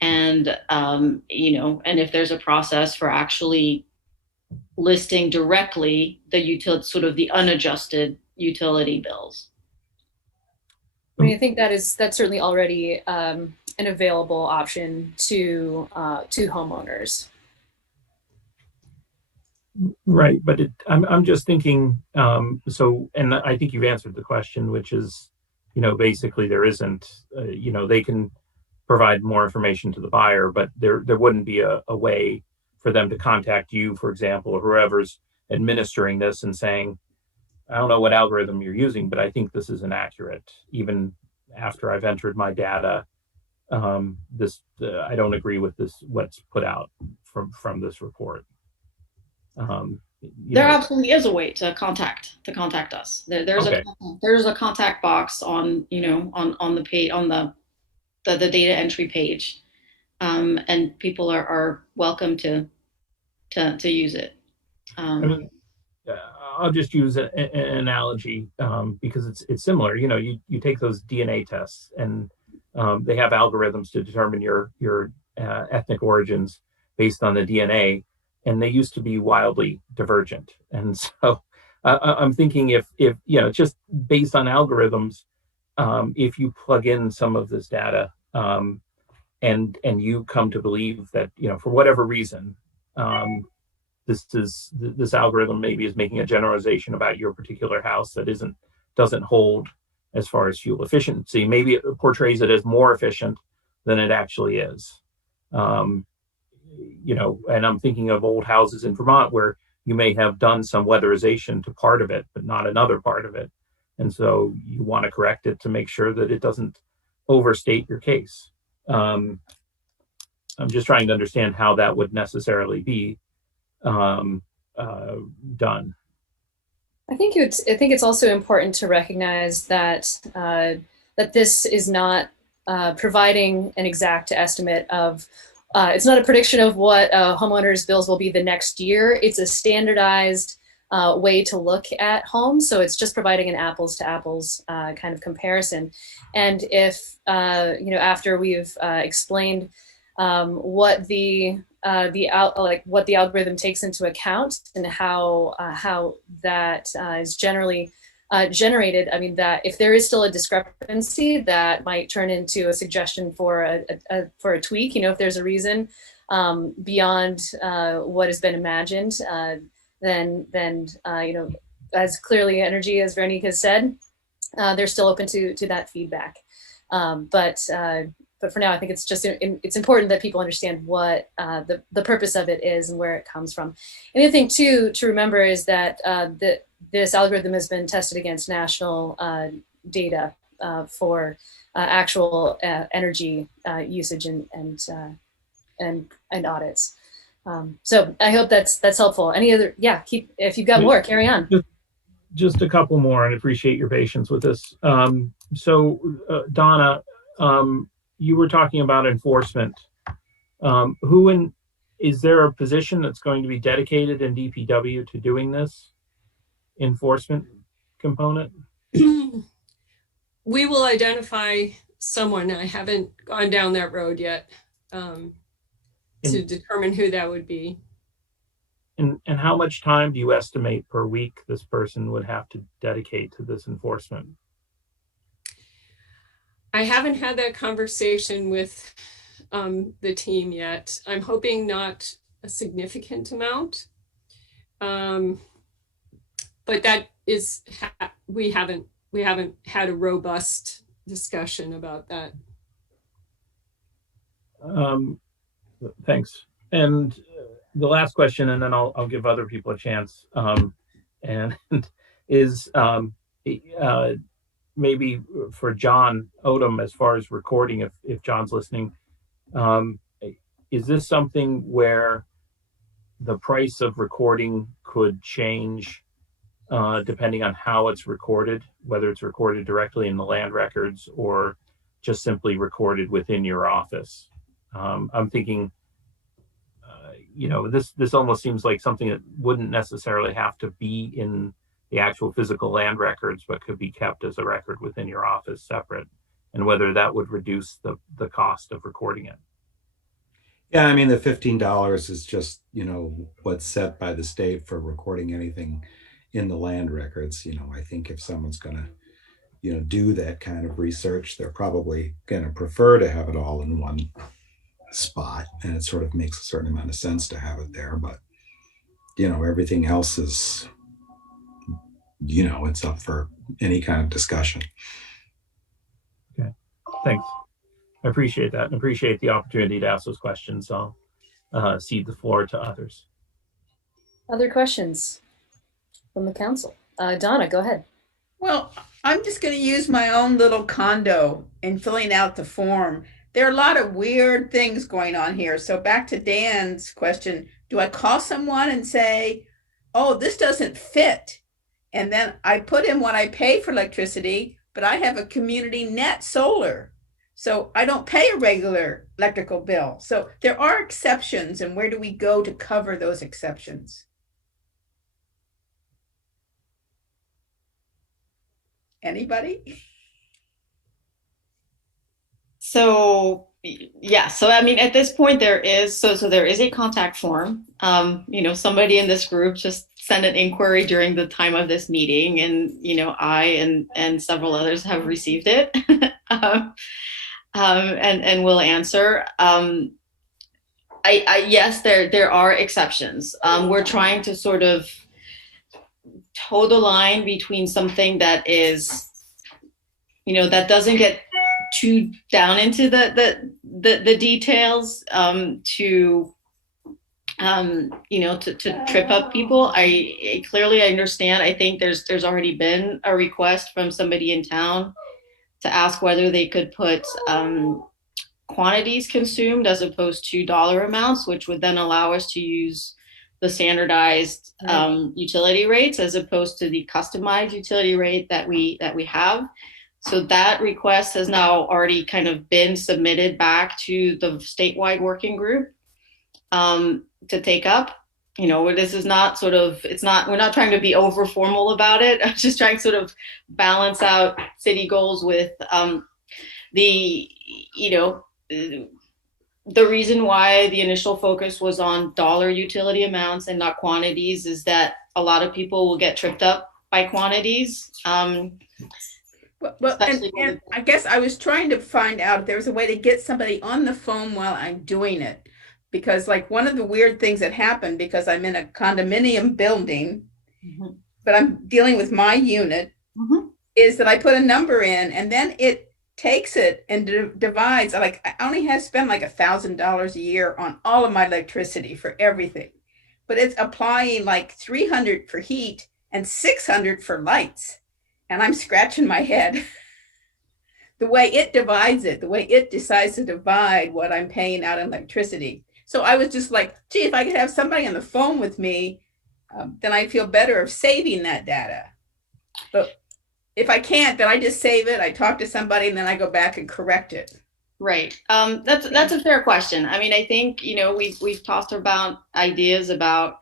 and and if there's a process for actually listing directly the unadjusted utility bills. I mean, I think that's certainly already an available option to homeowners. Right, but I'm just thinking. So, and I think you've answered the question, which is, basically there isn't. They can provide more information to the buyer, but there wouldn't be a way for them to contact you, for example, or whoever's administering this and saying, I don't know what algorithm you're using, but I think this is inaccurate. Even after I've entered my data, I don't agree with this. What's put out from this report. There absolutely is a way to contact us. There's Okay. there's a contact box on on the page on the data entry page, and people are welcome to use it. I mean, I'll just use an analogy because it's similar. You take those DNA tests, and they have algorithms to determine your ethnic origins based on the DNA, and they used to be wildly divergent. And so I'm thinking if just based on algorithms, if you plug in some of this data, and you come to believe that for whatever reason, this algorithm maybe is making a generalization about your particular house that doesn't hold as far as fuel efficiency. Maybe it portrays it as more efficient than it actually is. And I'm thinking of old houses in Vermont where you may have done some weatherization to part of it, but not another part of it. And so you want to correct it to make sure that it doesn't overstate your case. I'm just trying to understand how that would necessarily be done. I think it's also important to recognize that that this is not providing an exact estimate of. It's not a prediction of what homeowners' bills will be the next year. It's a standardized way to look at homes, so it's just providing an apples to apples kind of comparison. And if after we've explained what the algorithm takes into account and how that is generally generated, I mean, that if there is still a discrepancy, that might turn into a suggestion for a tweak. If there's a reason beyond what has been imagined, then as clearly energy as Veronique has said, they're still open to that feedback. But for now, I think it's important that people understand what the purpose of it is and where it comes from. And the other thing too to remember is that this algorithm has been tested against national data for actual energy usage and audits. So I hope that's helpful. Any other? Yeah, if you've got more, carry on. Just a couple more, and appreciate your patience with this. Donna, you were talking about enforcement. Is there a position that's going to be dedicated in DPW to doing this enforcement component? We will identify someone. I haven't gone down that road yet to determine who that would be. And how much time do you estimate per week this person would have to dedicate to this enforcement? I haven't had that conversation with the team yet. I'm hoping not a significant amount, but that is we haven't had a robust discussion about that. Thanks. And the last question, and then I'll give other people a chance, and is maybe for John Odom, as far as recording, if John's listening, is this something where the price of recording could change depending on how it's recorded, whether it's recorded directly in the land records or just simply recorded within your office? I'm thinking, this almost seems like something that wouldn't necessarily have to be in the actual physical land records, but could be kept as a record within your office separate, and whether that would reduce the cost of recording it. Yeah, I mean, the $15 is just, what's set by the state for recording anything in the land records. I think if someone's going to, do that kind of research, they're probably going to prefer to have it all in one spot, and it sort of makes a certain amount of sense to have it there. But, everything else is, it's up for any kind of discussion. Okay, thanks. I appreciate that and appreciate the opportunity to ask those questions. I'll cede the floor to others. Other questions from the council? Donna, go ahead. Well, I'm just going to use my own little condo in filling out the form. There are a lot of weird things going on here. So back to Dan's question, do I call someone and say, oh, this doesn't fit. And then I put in what I pay for electricity, but I have a community net solar. So I don't pay a regular electrical bill. So there are exceptions, and where do we go to cover those exceptions? Anybody? So yeah, so I mean, at this point there is there is a contact form. Somebody in this group just sent an inquiry during the time of this meeting, and I and several others have received it, and will answer. Yes, there are exceptions. We're trying to sort of toe the line between something that is, that doesn't get too down into the details, to trip up people. I clearly understand. I think there's already been a request from somebody in town to ask whether they could put quantities consumed as opposed to dollar amounts, which would then allow us to use the standardized utility rates as opposed to the customized utility rate that we have. So that request has now already kind of been submitted back to the statewide working group to take up. This is not we're not trying to be over formal about it. I'm just trying to sort of balance out city goals with the reason why the initial focus was on dollar utility amounts and not quantities is that a lot of people will get tripped up by quantities. Well, and I guess I was trying to find out if there was a way to get somebody on the phone while I'm doing it. Because like one of the weird things that happened, because I'm in a condominium building, but I'm dealing with my unit, is that I put a number in and then it takes it and divides. Like I only have spent like $1,000 a year on all of my electricity for everything, but it's applying like $300 for heat and $600 for lights. And I'm scratching my head. The way it divides it, the way it decides to divide what I'm paying out in electricity. So I was just like, gee, if I could have somebody on the phone with me, then I'd feel better of saving that data. But if I can't, then I just save it. I talk to somebody and then I go back and correct it. Right. That's a fair question. I mean, I think, we've tossed about ideas about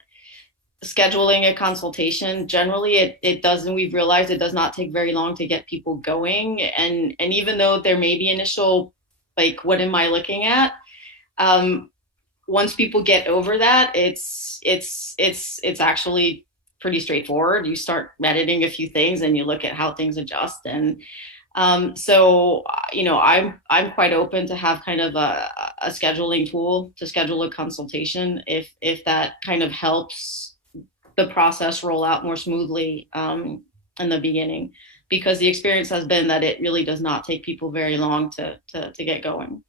scheduling a consultation. Generally we've realized it does not take very long to get people going. And even though there may be initial, like, what am I looking at? Once people get over that, it's actually pretty straightforward. You start editing a few things and you look at how things adjust. And so, I'm quite open to have kind of a scheduling tool to schedule a consultation if that kind of helps the process roll out more smoothly in the beginning, because the experience has been that it really does not take people very long to get going.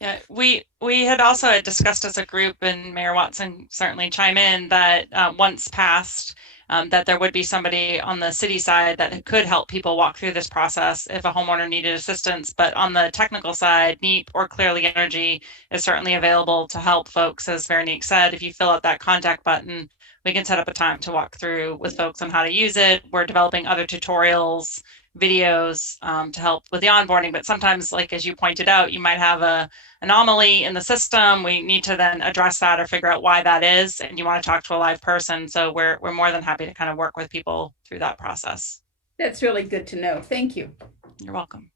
Yeah, we had also discussed as a group, and Mayor Watson certainly chime in, that once passed, that there would be somebody on the city side that could help people walk through this process if a homeowner needed assistance. But on the technical side, NEEP or Clearly Energy is certainly available to help folks. As Veronique said, if you fill out that contact button, we can set up a time to walk through with folks on how to use it. We're developing other tutorials, videos to help with the onboarding. But sometimes, like as you pointed out, you might have a anomaly in the system. We need to then address that or figure out why that is, and you want to talk to a live person. So we're more than happy to kind of work with people through that process. That's really good to know. Thank you. You're welcome.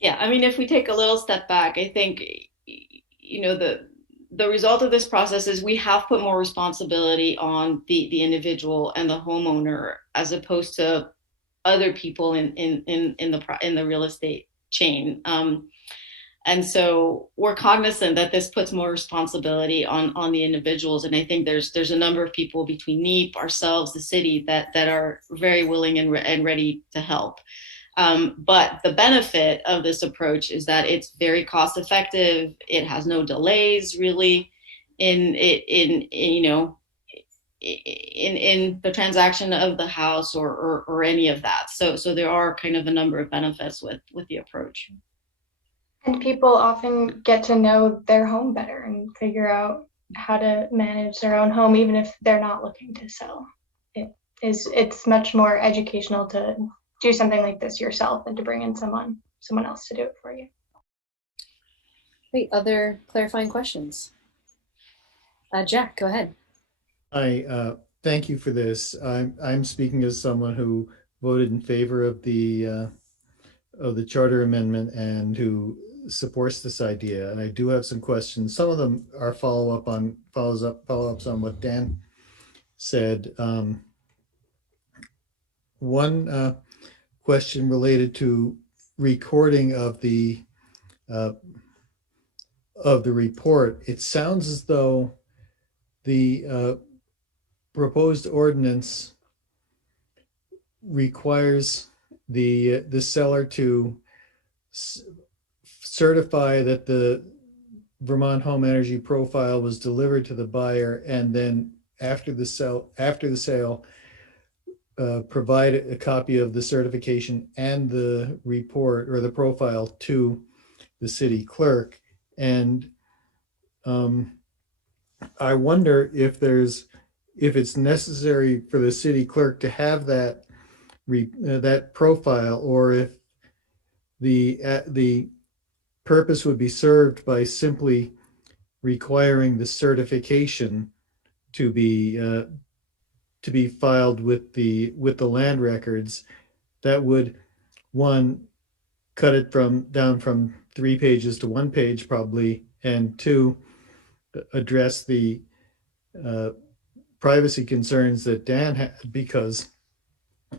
Yeah, I mean, if we take a little step back, I think, the result of this process is we have put more responsibility on the individual and the homeowner as opposed to other people in the real estate chain. And so we're cognizant that this puts more responsibility on the individuals. And I think there's a number of people between NEEP, ourselves, the city that are very willing and ready to help. But the benefit of this approach is that it's very cost effective. It has no delays really in the transaction of the house or any of that. So there are kind of a number of benefits with the approach. And people often get to know their home better and figure out how to manage their own home, even if they're not looking to sell. it's much more educational to do something like this yourself than to bring in someone else to do it for you. Great. Other clarifying questions? Jack, go ahead. Thank you for this. I'm speaking as someone who voted in favor of the charter amendment and who supports this idea. And I do have some questions. Some of them are follow-ups on what Dan said. One question related to recording of the report. It sounds as though the proposed ordinance requires the seller to certify that the Vermont home energy profile was delivered to the buyer, and then after the sale, provide a copy of the certification and the report or the profile to the city clerk. And I wonder if it's necessary for the city clerk to have that profile, or if the purpose would be served by simply requiring the certification to be filed with the land records. That would, one, cut it down from 3 pages to 1 page probably, and two, address the privacy concerns that Dan had, because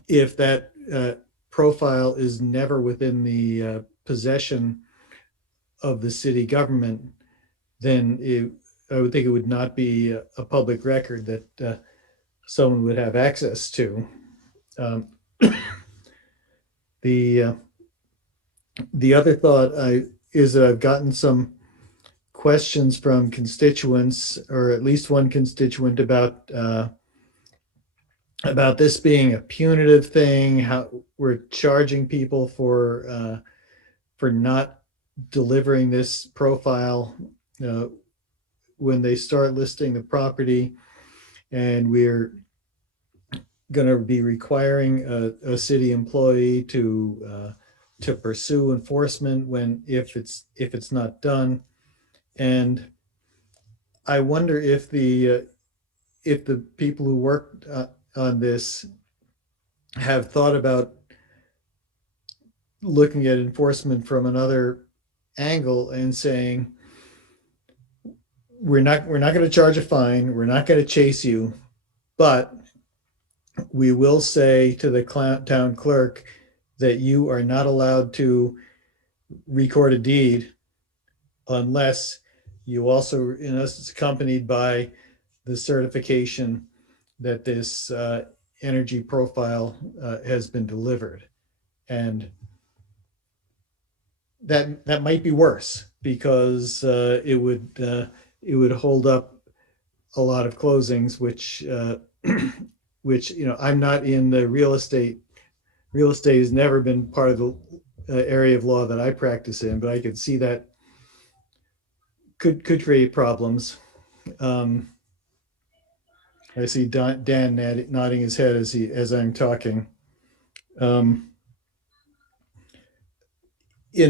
if that profile is never within the possession of the city government, then I would think it would not be a public record that someone would have access to. The other thought is that I've gotten some questions from constituents, or at least one constituent, about this being a punitive thing, how we're charging people for not delivering this profile when they start listing the property, and we're going to be requiring a city employee to pursue enforcement if it's not done. And I wonder if the people who worked on this have thought about looking at enforcement from another angle and saying, we're not going to charge a fine, we're not going to chase you, but we will say to the town clerk that you are not allowed to record a deed unless you also, it's accompanied by the certification that this energy profile has been delivered. And that might be worse, because it would hold up a lot of closings, which I'm not in the real estate. Real estate has never been part of the area of law that I practice in, but I could see that could create problems. I see Dan nodding his head as I'm talking. In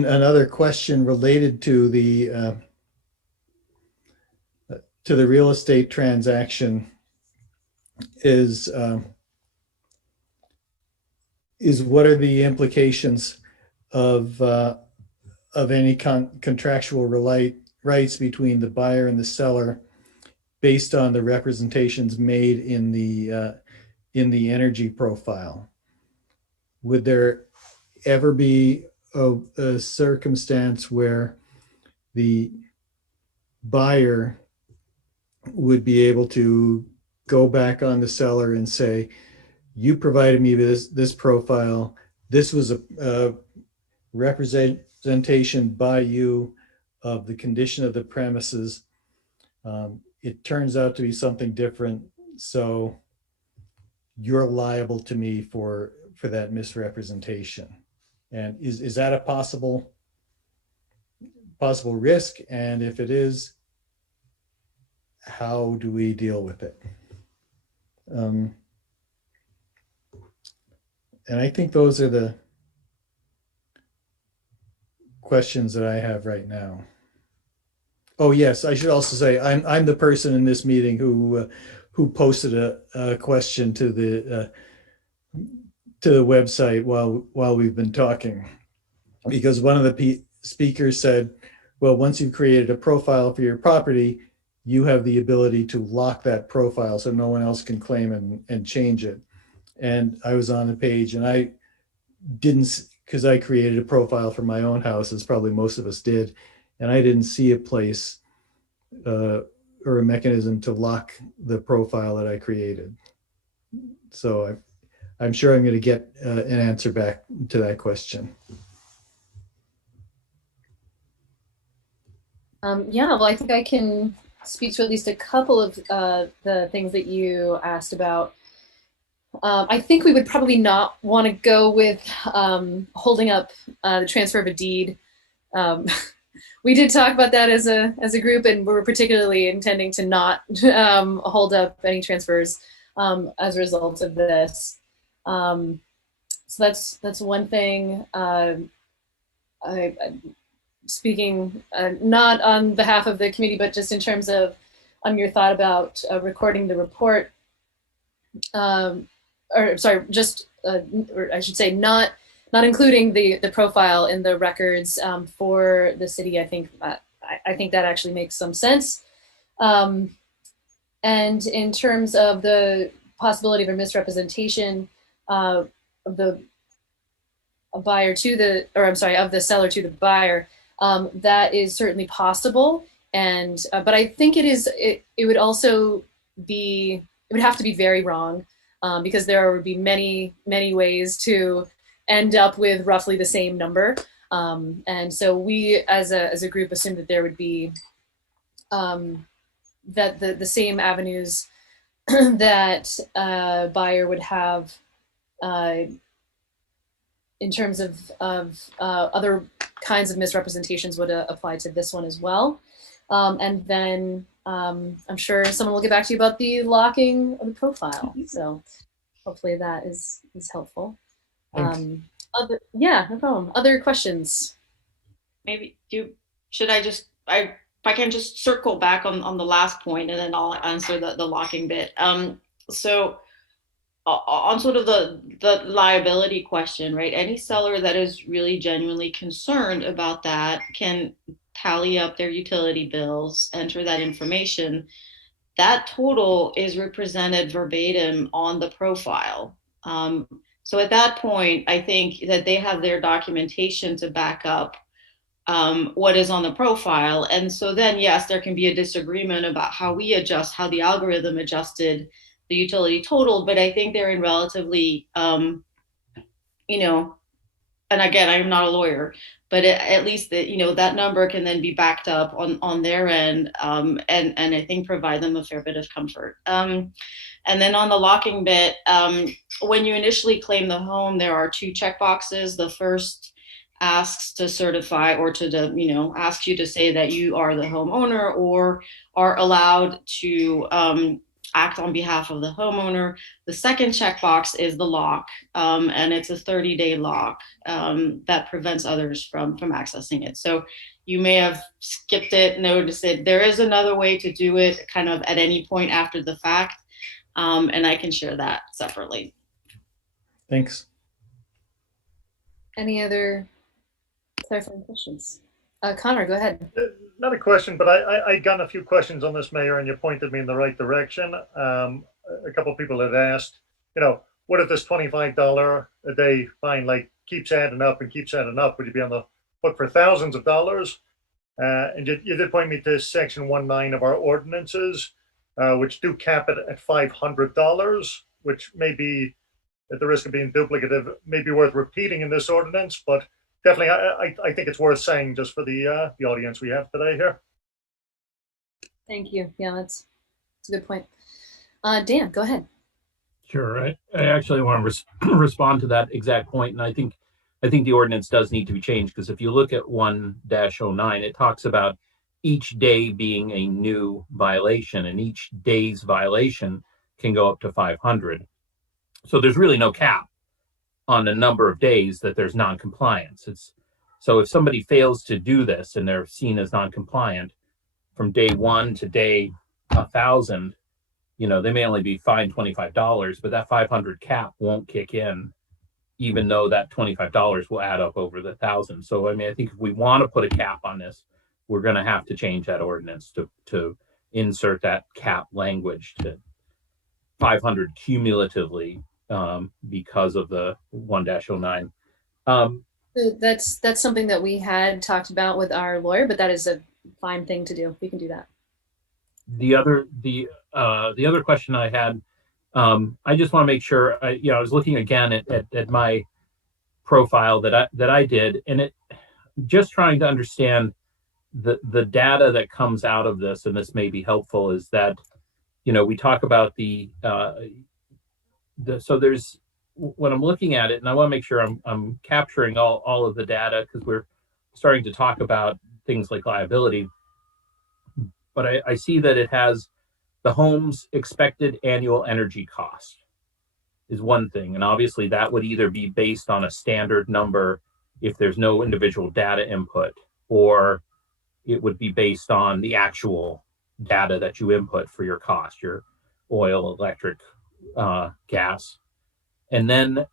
another question related to the real estate transaction is what are the implications of any contractual rights between the buyer and the seller based on the representations made in the energy profile? Would there ever be a circumstance where the buyer would be able to go back on the seller and say, you provided me with this profile, this was a representation by you of the condition of the premises, it turns out to be something different, so you're liable to me for that misrepresentation? And is that a possible risk? And if it is, how do we deal with it? And I think those are the questions that I have right now. Oh yes, I should also say I'm the person in this meeting who posted a question to the website while we've been talking, because one of the speakers said, well, once you've created a profile for your property, you have the ability to lock that profile so no one else can claim and change it. And I was on the page and I didn't, because I created a profile for my own house, as probably most of us did, and I didn't see a place or a mechanism to lock the profile that I created. So I'm sure I'm going to get an answer back to that question. Yeah, well, I think I can speak to at least a couple of the things that you asked about. I think we would probably not want to go with holding up the transfer of a deed. We did talk about that as a group, and we were particularly intending to not hold up any transfers as a result of this. So that's one thing. Speaking not on behalf of the committee, but just in terms of your thought about recording the report, or sorry, just or I should say not including the profile in the records for the city. I think that actually makes some sense. And in terms of the possibility of a misrepresentation of the buyer to the, or I'm sorry, of the seller to the buyer, that is certainly possible. And but I think it would also be, it would have to be very wrong, because there would be many ways to end up with roughly the same number. And so we as a group assumed that there would be that the same avenues that buyer would have in terms of other kinds of misrepresentations would apply to this one as well. And then I'm sure someone will get back to you about the locking of the profile. So hopefully that is helpful. Yeah, no problem. Other questions? Maybe if I can just circle back on the last point, and then I'll answer the locking bit. So on sort of the liability question, right? Any seller that is really genuinely concerned about that can tally up their utility bills, enter that information. That total is represented verbatim on the profile. So at that point, I think that they have their documentation to back up what is on the profile. And so then, yes, there can be a disagreement about how the algorithm adjusted the utility total, but I think they're in relatively, and again, I'm not a lawyer, but at least that number can then be backed up on their end, and I think provide them a fair bit of comfort. And then on the locking bit, when you initially claim the home, there are two checkboxes. The first asks to certify or asks you to say that you are the homeowner or are allowed to act on behalf of the homeowner. The second checkbox is the lock, and it's a 30-day lock that prevents others from accessing it. So you may have skipped it, noticed it. There is another way to do it kind of at any point after the fact, and I can share that separately. Thanks. Any other clarifying questions? Connor, go ahead. Not a question, but I got a few questions on this, Mayor, and you pointed me in the right direction. A couple of people had asked, what if this $25 a day fine keeps adding up and keeps adding up? Would you be on the hook for thousands of dollars? And you did point me to section 1.9 of our ordinances, which do cap it at $500, which may be at the risk of being duplicative, may be worth repeating in this ordinance, but definitely, I think it's worth saying just for the audience we have today here. Thank you. Yeah, that's a good point. Dan, go ahead. Sure. I actually want to respond to that exact point, and I think the ordinance does need to be changed, because if you look at 1-09, it talks about each day being a new violation, and each day's violation can go up to 500. So there's really no cap. on a number of days that there's non-compliance. So if somebody fails to do this and they're seen as non-compliant from day 1 to day 1,000, they may only be fined $25, but that 500 cap won't kick in, even though that $25 will add up over the 1,000. So I think if we want to put a cap on this, we're going to have to change that ordinance to insert that cap language to 500 cumulatively, because of the 1-09. That's something that we had talked about with our lawyer, but that is a fine thing to do. We can do that. The other question I had, I just want to make sure. I was looking again at my profile that I did, and just trying to understand the data that comes out of this, and this may be helpful, is that we talk about so there's, when I'm looking at it, and I want to make sure I'm capturing all of the data, because we're starting to talk about things like liability, but I see that it has the home's expected annual energy cost is one thing, and obviously that would either be based on a standard number if there's no individual data input, or it would be based on the actual data that you input for your cost, your oil, electric, gas. And then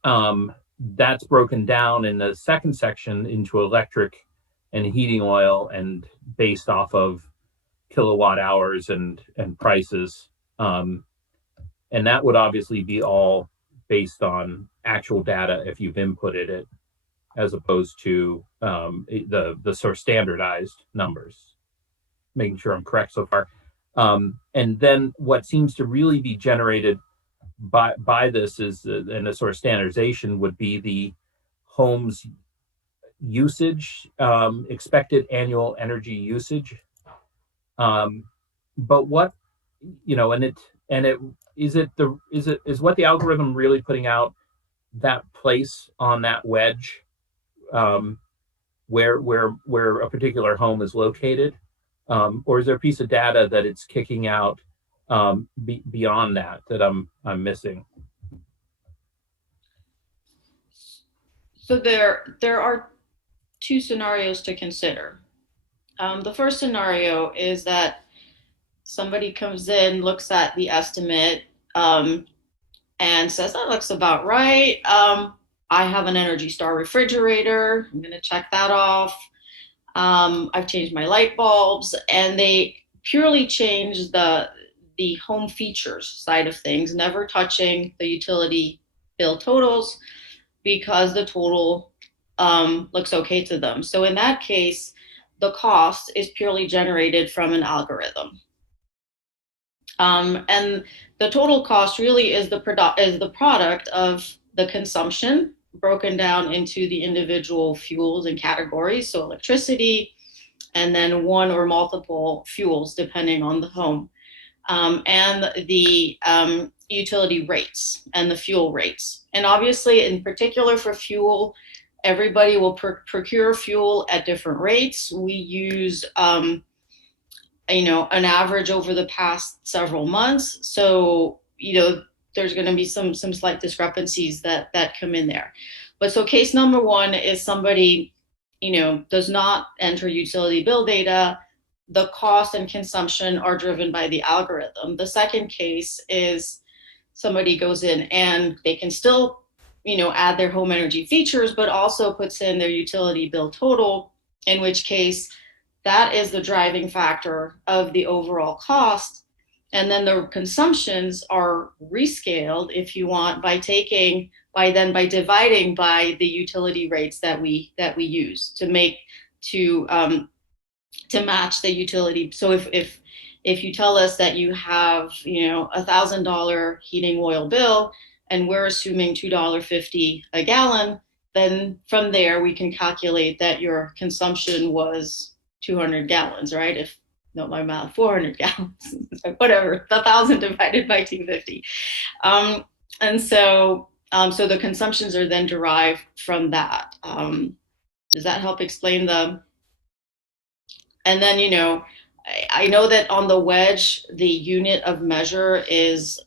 that's broken down in the second section into electric and heating oil, and based off of kilowatt hours and prices. And that would obviously be all based on actual data if you've inputted it, as opposed to the sort of standardized numbers. Making sure I'm correct so far. And then what seems to really be generated by this is, and the sort of standardization would be the home's usage, expected annual energy usage. But what, is what the algorithm really putting out that place on that wedge, where a particular home is located, or is there a piece of data that it's kicking out beyond that I'm missing? So there are two scenarios to consider. The first scenario is that somebody comes in, looks at the estimate, and says, that looks about right. I have an Energy Star refrigerator. I'm going to check that off. I've changed my light bulbs, and they purely change the home features side of things, never touching the utility bill totals, because the total looks okay to them. So in that case, the cost is purely generated from an algorithm. And the total cost really is the product of the consumption broken down into the individual fuels and categories. So electricity, and then one or multiple fuels depending on the home, and the utility rates and the fuel rates. And obviously, in particular for fuel, everybody will procure fuel at different rates. We use an average over the past several months. So, there's going to be some slight discrepancies that come in there. But so case number one is somebody, does not enter utility bill data. The cost and consumption are driven by the algorithm. The second case is somebody goes in and they can still, add their home energy features, but also puts in their utility bill total, in which case that is the driving factor of the overall cost. And then the consumptions are rescaled, if you want, by dividing by the utility rates that we use to match the utility. So if you tell us that you have $1,000 heating oil bill, and we're assuming $2.50 a gallon, then from there we can calculate that your consumption was 200 gallons, right? If not my math, 400 gallons, whatever, 1,000 divided by 250. And so the consumptions are then derived from that. Does that help explain and then, I know that on the wedge, the unit of measure is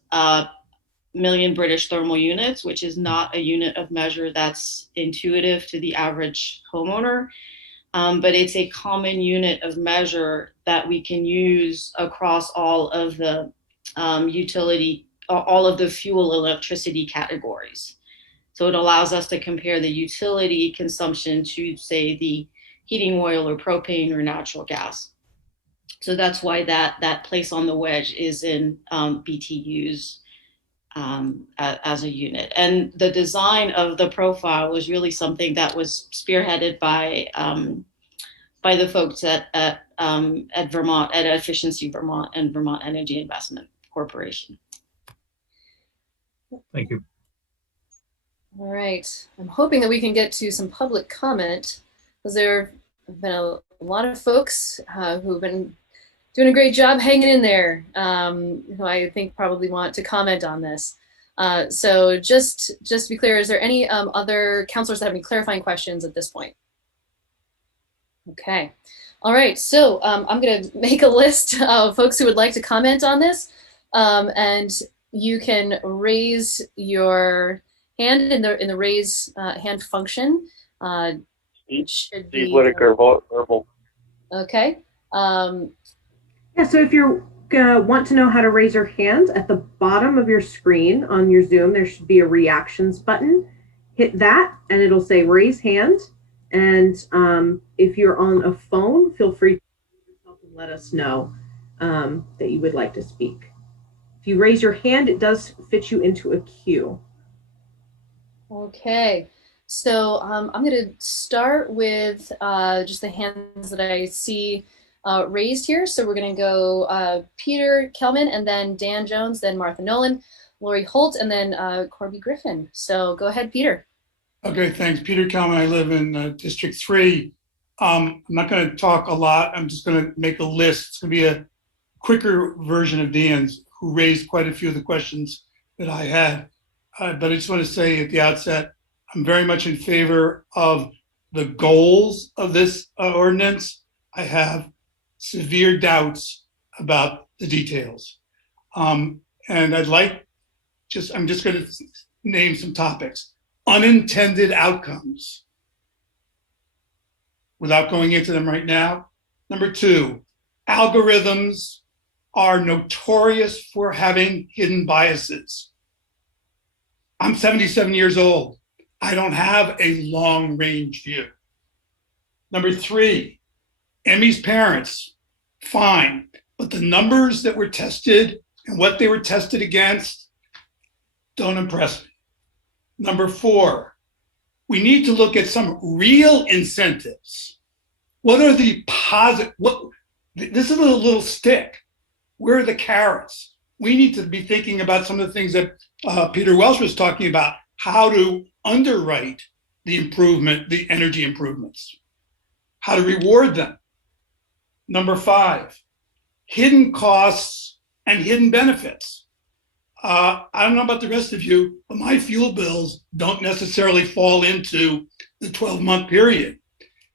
million British thermal units, which is not a unit of measure that's intuitive to the average homeowner. But it's a common unit of measure that we can use across all of the all of the fuel electricity categories. So it allows us to compare the utility consumption to, say, the heating oil or propane or natural gas. So that's why that place on the wedge is in BTUs as a unit. And the design of the profile was really something that was spearheaded by the folks at Vermont, at Efficiency Vermont and Vermont Energy Investment Corporation. Thank you. All right. I'm hoping that we can get to some public comment, because there have been a lot of folks who've been doing a great job hanging in there, who I think probably want to comment on this. So just to be clear, is there any other counselors that have any clarifying questions at this point? Okay. All right. So I'm going to make a list of folks who would like to comment on this, and you can raise your hand in the raise hand function. Steve Whitaker, verbal. Okay. Yeah, so if you want to know how to raise your hand, at the bottom of your screen on your Zoom, there should be a reactions button. Hit that and it'll say raise hand. And if you're on a phone, feel free to let us know that you would like to speak. If you raise your hand, it does fit you into a queue. Okay, so I'm going to start with just the hands that I see raised here. So we're going to go Peter Kelman, and then Dan Jones, then Martha Nolan, Lori Holt, and then Corby Griffin. So go ahead, Peter. Okay, thanks. Peter Kelman. I live in District 3. I'm not going to talk a lot. I'm just going to make a list. It's going to be a quicker version of Dan's, who raised quite a few of the questions that I had. But I just want to say at the outset, I'm very much in favor of the goals of this ordinance. I have severe doubts about the details. And I'm just going to name some topics. Unintended outcomes, without going into them right now. Number 2, algorithms are notorious for having hidden biases. I'm 77 years old. I don't have a long range view. Number 3, Emmy's parents, fine, but the numbers that were tested and what they were tested against don't impress me. Number 4, we need to look at some real incentives. What are the positive, this is a little stick. Where are the carrots? We need to be thinking about some of the things that Peter Welsh was talking about, how to underwrite the energy improvements, how to reward them. Number 5, hidden costs and hidden benefits. I don't know about the rest of you, but my fuel bills don't necessarily fall into the 12-month period.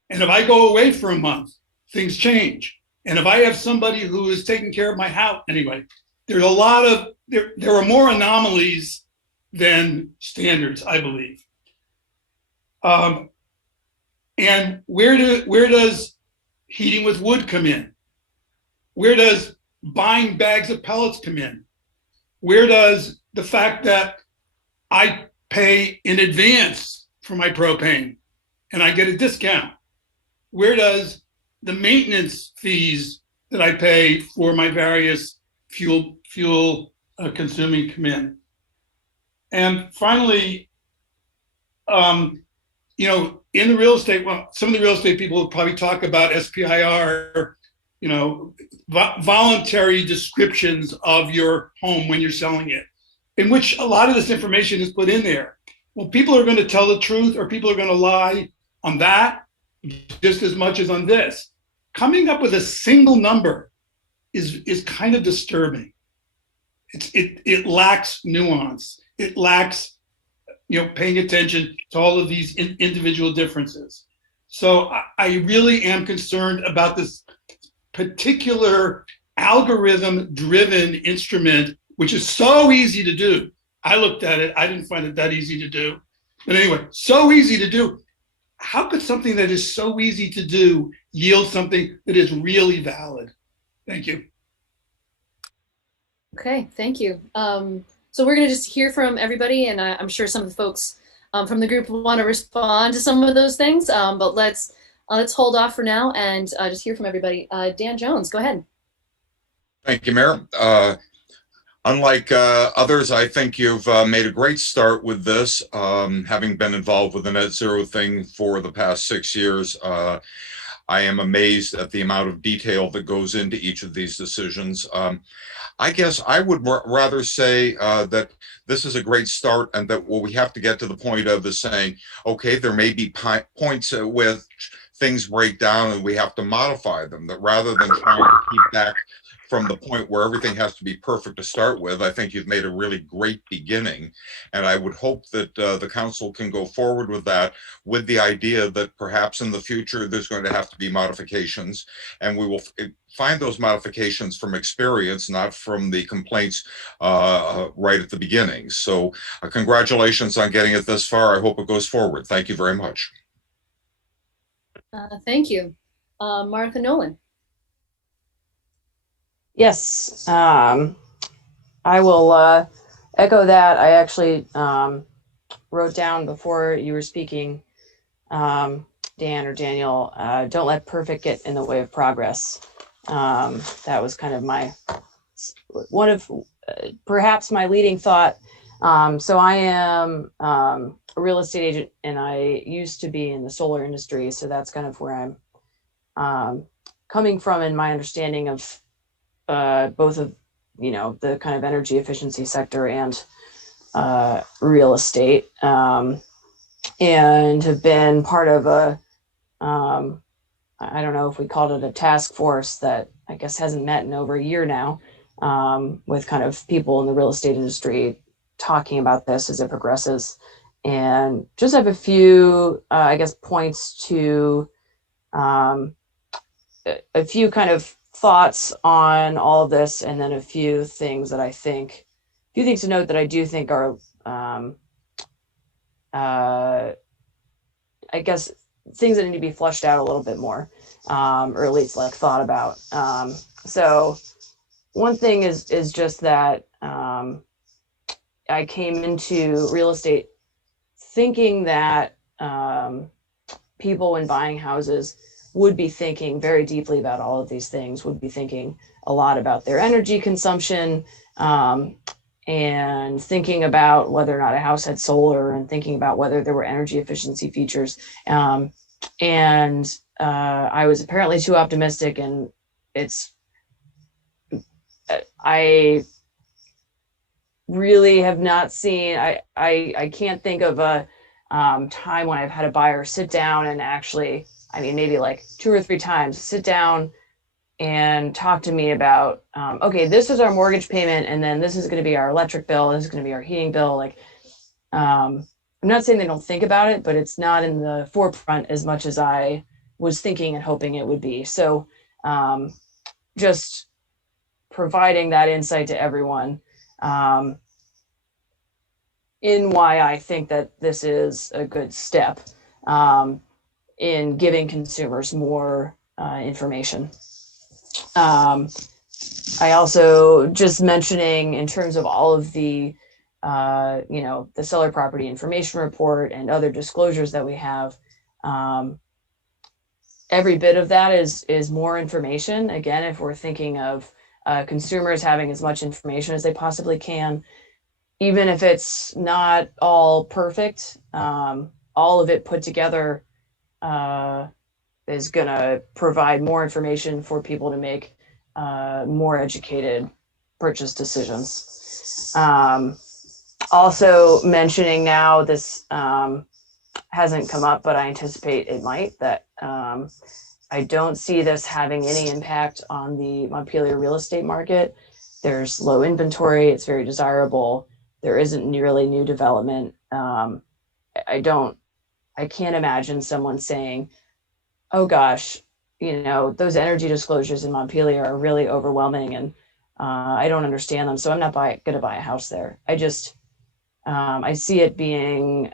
And if I go away for a month, things change. And if I have somebody who is taking care of my house, anyway, there's a lot of, there are more anomalies than standards, I believe. And where does heating with wood come in? Where does buying bags of pellets come in? Where does the fact that I pay in advance for my propane and I get a discount? Where does the maintenance fees that I pay for my various fuel consuming come in? And finally, in the real estate, well, some of the real estate people will probably talk about SPIR, voluntary descriptions of your home when you're selling it, in which a lot of this information is put in there. Well, people are going to tell the truth, or people are going to lie on that just as much as on this. Coming up with a single number is kind of disturbing. It lacks nuance. It lacks, paying attention to all of these individual differences. So I really am concerned about this particular algorithm-driven instrument, which is so easy to do. I looked at it. I didn't find it that easy to do. But anyway, so easy to do. How could something that is so easy to do yield something that is really valid? Thank you. Okay, thank you. So we're going to just hear from everybody, and I'm sure some of the folks from the group want to respond to some of those things, but let's hold off for now and just hear from everybody. Dan Jones, go ahead. Thank you, Mayor. Unlike others, I think you've made a great start with this. Having been involved with the net zero thing for the past 6 years, I am amazed at the amount of detail that goes into each of these decisions. I guess I would rather say that this is a great start, and that what we have to get to the point of is saying, okay, there may be points with things break down and we have to modify them, that rather than trying to keep back from the point where everything has to be perfect to start with, I think you've made a really great beginning. And I would hope that the council can go forward with that, with the idea that perhaps in the future there's going to have to be modifications, and we will find those modifications from experience, not from the complaints right at the beginning. So congratulations on getting it this far. I hope it goes forward. Thank you very much. Thank you. Martha Nolan. Yes, I will echo that. I actually wrote down before you were speaking, Dan or Daniel, don't let perfect get in the way of progress. That was kind of one of perhaps my leading thought. So I am a real estate agent, and I used to be in the solar industry. So that's kind of where I'm coming from in my understanding of both of, the kind of energy efficiency sector and real estate, and have been part of I don't know if we called it a task force that I guess hasn't met in over a year now, with kind of people in the real estate industry talking about this as it progresses, and just have a few, I guess, points to a few kind of thoughts on all of this, and then a few things that to note that I do think are, I guess, things that need to be fleshed out a little bit more, or at least like thought about. So one thing is just that I came into real estate thinking that people when buying houses would be thinking very deeply about all of these things, would be thinking a lot about their energy consumption, and thinking about whether or not a house had solar, and thinking about whether there were energy efficiency features. And I was apparently too optimistic, and I really have not seen, I can't think of a time when I've had a buyer sit down and actually, maybe like 2 or 3 times, sit down and talk to me about, okay, this is our mortgage payment, and then this is going to be our electric bill, this is going to be our heating bill. Like, I'm not saying they don't think about it, but it's not in the forefront as much as I was thinking and hoping it would be. So just providing that insight to everyone, in why I think that this is a good step in giving consumers more information. I also just mentioning in terms of all of the, the seller property information report and other disclosures that we have, every bit of that is more information. Again, if we're thinking of consumers having as much information as they possibly can, even if it's not all perfect, all of it put together is going to provide more information for people to make more educated purchase decisions. Also mentioning now, this hasn't come up, but I anticipate it might, that I don't see this having any impact on the Montpelier real estate market. There's low inventory, it's very desirable. There isn't nearly new development. I can't imagine someone saying, oh gosh, those energy disclosures in Montpelier are really overwhelming, and I don't understand them, so I'm not going to buy a house there. I see it being,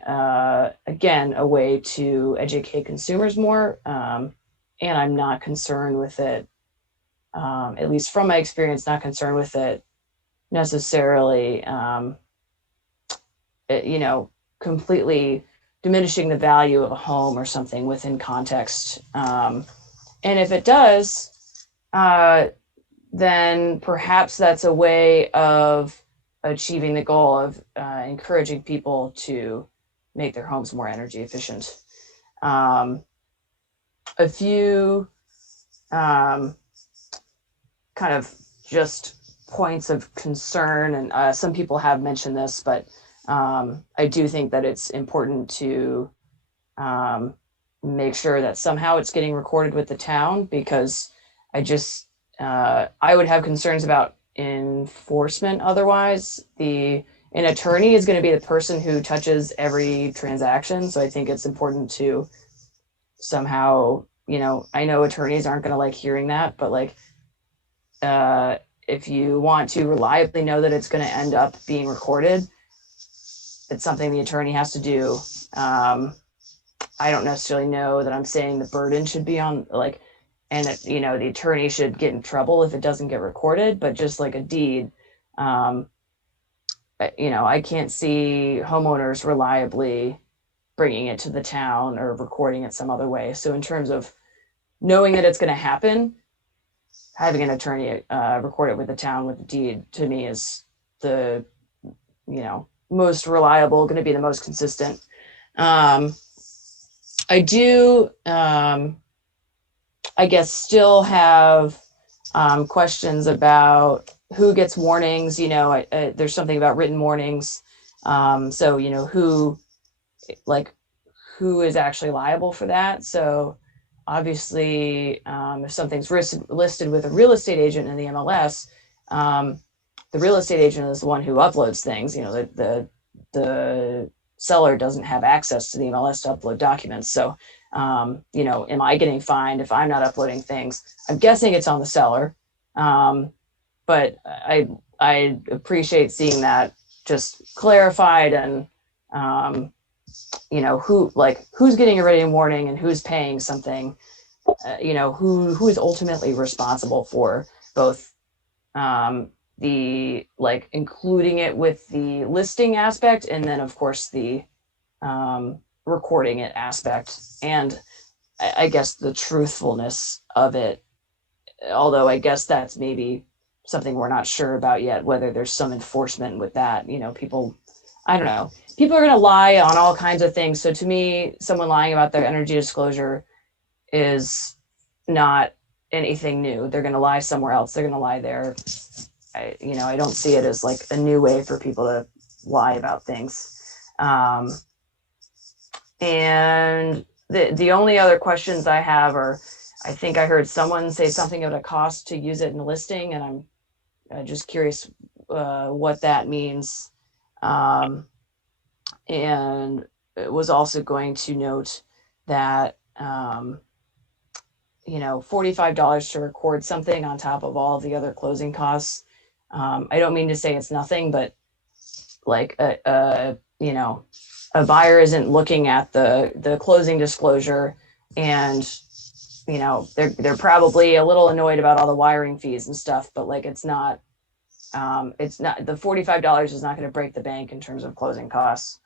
again, a way to educate consumers more. And I'm not concerned with it, at least from my experience, not concerned with it necessarily, completely diminishing the value of a home or something within context. And if it does, then perhaps that's a way of achieving the goal of encouraging people to make their homes more energy efficient. A few kind of just points of concern, and some people have mentioned this, but I do think that it's important to make sure that somehow it's getting recorded with the town, because I would have concerns about enforcement otherwise. An attorney is going to be the person who touches every transaction, so I think it's important to somehow, I know attorneys aren't going to like hearing that, but like if you want to reliably know that it's going to end up being recorded, it's something the attorney has to do. I don't necessarily know that I'm saying the burden should be on and the attorney should get in trouble if it doesn't get recorded, but just like a deed, I can't see homeowners reliably bringing it to the town or recording it some other way. So in terms of knowing that it's going to happen, having an attorney record it with the town with the deed, to me, is the most reliable, going to be the most consistent. I do, I guess, still have questions about who gets warnings. There's something about written warnings. So, who is actually liable for that? So obviously, if something's listed with a real estate agent in the MLS, the real estate agent is the one who uploads things. The seller doesn't have access to the MLS to upload documents. So, am I getting fined if I'm not uploading things? I'm guessing it's on the seller. But I appreciate seeing that just clarified, and, who's getting a written warning and who's paying something, who is ultimately responsible for both, the including it with the listing aspect, and then of course the recording it aspect, and I guess the truthfulness of it, although I guess that's maybe something we're not sure about yet, whether there's some enforcement with that. People, I don't know, people are going to lie on all kinds of things. So to me, someone lying about their energy disclosure is not anything new. They're going to lie somewhere else. They're going to lie there. I don't see it as like a new way for people to lie about things. And the only other questions I have are, I think I heard someone say something about a cost to use it in a listing, and I'm just curious what that means. And it was also going to note that, $45 to record something on top of all of the other closing costs. I don't mean to say it's nothing, but like a buyer isn't looking at the closing disclosure, and they're probably a little annoyed about all the wiring fees and stuff, but like it's not the $45 is not going to break the bank in terms of closing costs.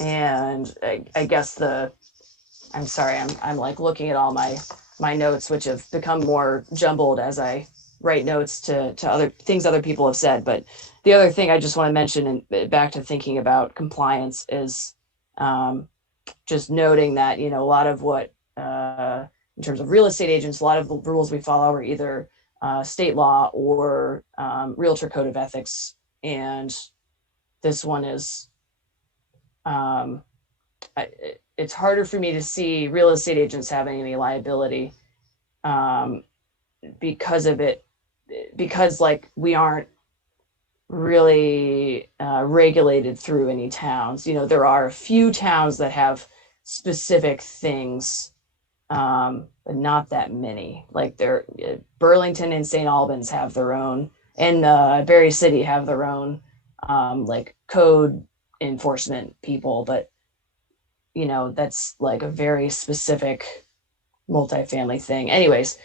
And I guess I'm sorry, I'm like looking at all my notes, which have become more jumbled as I write notes to other things other people have said. But the other thing I just want to mention, and back to thinking about compliance, is just noting that, a lot of what, in terms of real estate agents, a lot of the rules we follow are either state law or realtor code of ethics. And this one is, it's harder for me to see real estate agents having any liability because of it, because like we aren't really regulated through any towns. There are a few towns that have specific things, but not that many. Like Burlington and St. Albans have their own, and Berry City have their own like code enforcement people, but that's like a very specific multifamily thing. Anyways,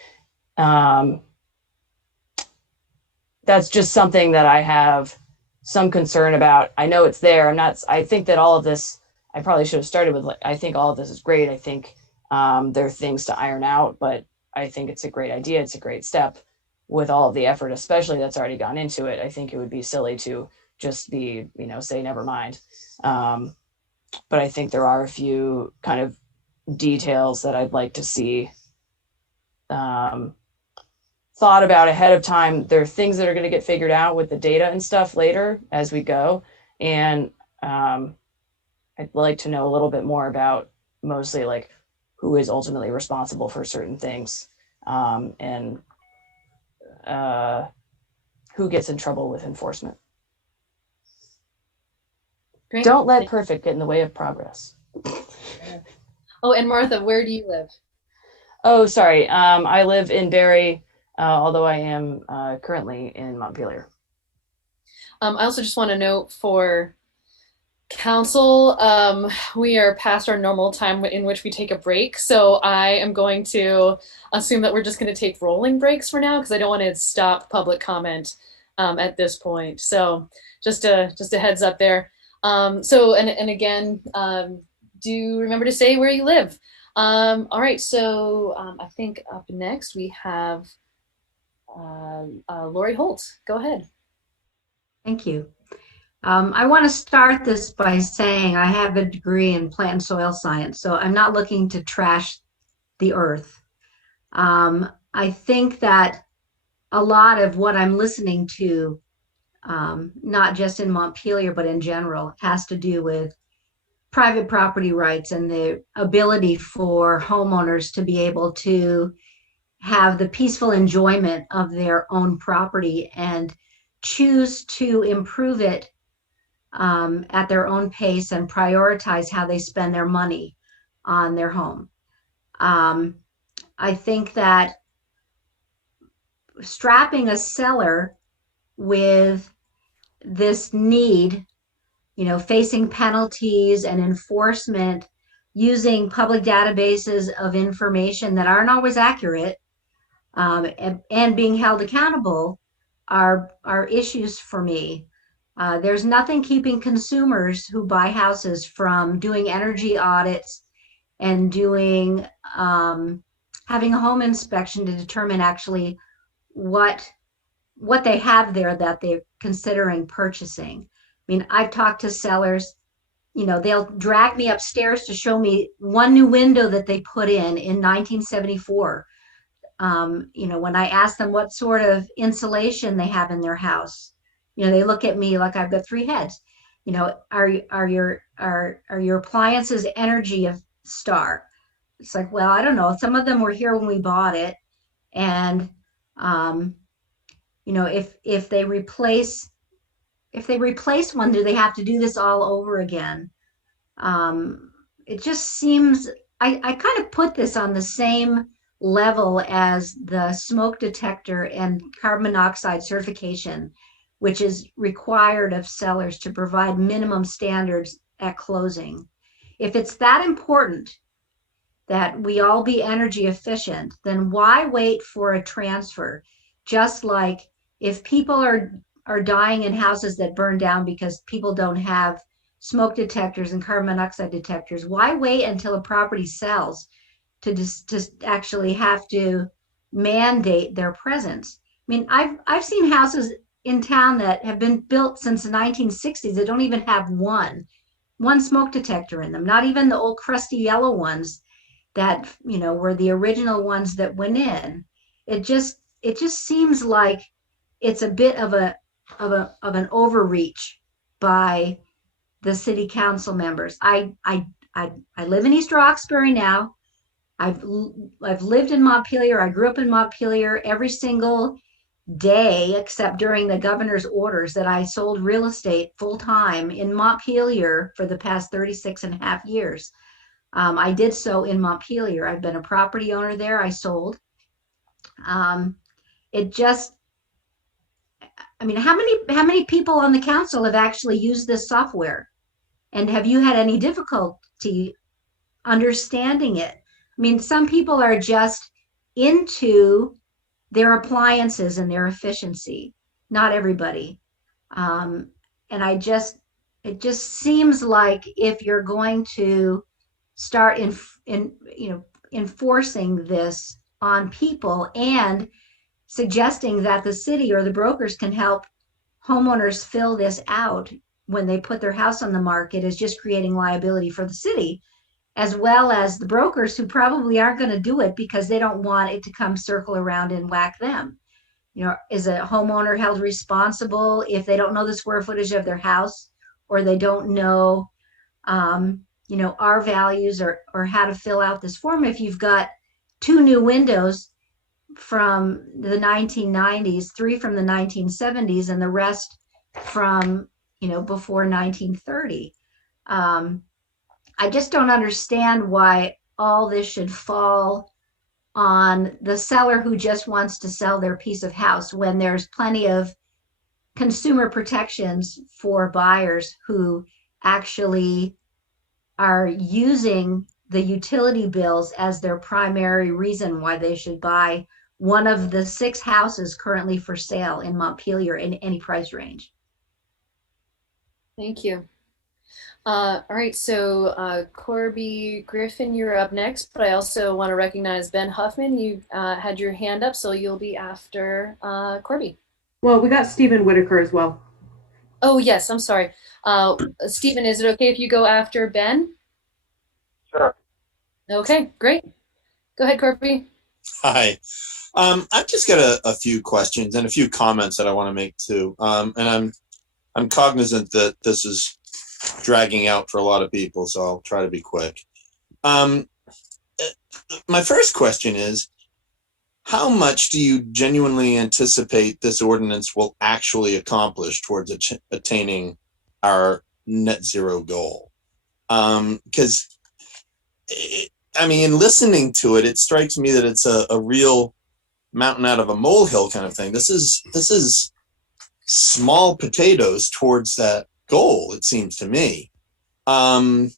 that's just something that I have some concern about. I know it's there. I think that all of this, I probably should have started with, I think all of this is great. I think there are things to iron out, but I think it's a great idea. It's a great step with all of the effort, especially that's already gone into it. I think it would be silly to just be, say, never mind. But I think there are a few kind of details that I'd like to see thought about ahead of time. There are things that are going to get figured out with the data and stuff later as we go. And I'd like to know a little bit more about mostly like who is ultimately responsible for certain things, and who gets in trouble with enforcement. Great. Don't let perfect get in the way of progress. Oh, and Martha, where do you live? Oh, sorry. I live in Barrie, although I am currently in Montpelier. I also just want to note for council, we are past our normal time in which we take a break. So I am going to assume that we're just going to take rolling breaks for now because I don't want to stop public comment at this point. So just a heads up there. And again, do remember to say where you live. All right, so I think up next we have Lori Holt. Go ahead. Thank you. I want to start this by saying I have a degree in plant and soil science, so I'm not looking to trash the earth. I think that a lot of what I'm listening to, not just in Montpelier, but in general, has to do with private property rights and the ability for homeowners to be able to have the peaceful enjoyment of their own property and choose to improve it at their own pace and prioritize how they spend their money on their home. I think that strapping a seller with this need, facing penalties and enforcement using public databases of information that aren't always accurate, and being held accountable are issues for me. There's nothing keeping consumers who buy houses from doing energy audits and doing having a home inspection to determine actually what they have there that they're considering purchasing. I mean, I've talked to sellers, they'll drag me upstairs to show me one new window that they put in 1974. When I ask them what sort of insulation they have in their house, they look at me like I've got three heads. Are your appliances Energy Star? It's like, well, I don't know. Some of them were here when we bought it, and if they replace one, do they have to do this all over again? It just seems I kind of put this on the same level as the smoke detector and carbon monoxide certification, which is required of sellers to provide minimum standards at closing. If it's that important that we all be energy efficient, then why wait for a transfer? Just like if people are dying in houses that burn down because people don't have smoke detectors and carbon monoxide detectors, why wait until a property sells to actually have to mandate their presence? I mean, I've seen houses in town that have been built since the 1960s that don't even have one smoke detector in them, not even the old crusty yellow ones that were the original ones that went in. It just seems like it's a bit of an overreach by the city council members. I live in East Roxbury now. I've lived in Montpelier. I grew up in Montpelier. Every single day, except during the governor's orders, that I sold real estate full time in Montpelier for the past 36 and a half years. I did so in Montpelier. I've been a property owner there. I sold. I mean, how many people on the council have actually used this software? And have you had any difficulty understanding it? I mean, some people are just into their appliances and their efficiency. Not everybody. And it just seems like if you're going to start enforcing this on people and suggesting that the city or the brokers can help homeowners fill this out when they put their house on the market, is just creating liability for the city, as well as the brokers who probably aren't going to do it because they don't want it to come circle around and whack them. You know, is a homeowner held responsible if they don't know the square footage of their house, or they don't know, R values or how to fill out this form? If you've got 2 new windows from the 1990s, 3 from the 1970s, and the rest from, before 1930. I just don't understand why all this should fall on the seller who just wants to sell their piece of house, when there's plenty of consumer protections for buyers who actually are using the utility bills as their primary reason why they should buy one of the 6 houses currently for sale in Montpelier in any price range. Thank you. All right, so Corby Griffin, you're up next, but I also want to recognize Ben Huffman. You had your hand up, so you'll be after Corby. Well, we got Stephen Whitaker as well. Oh, yes, I'm sorry. Stephen, is it okay if you go after Ben? Sure. Okay, great. Go ahead, Corby. Hi. I've just got a few questions and a few comments that I want to make too. And I'm cognizant that this is dragging out for a lot of people, so I'll try to be quick. My first question is, how much do you genuinely anticipate this ordinance will actually accomplish towards attaining our net zero goal? Because, in listening to it, it strikes me that it's a real mountain out of a molehill kind of thing. This is small potatoes towards that goal, it seems to me. And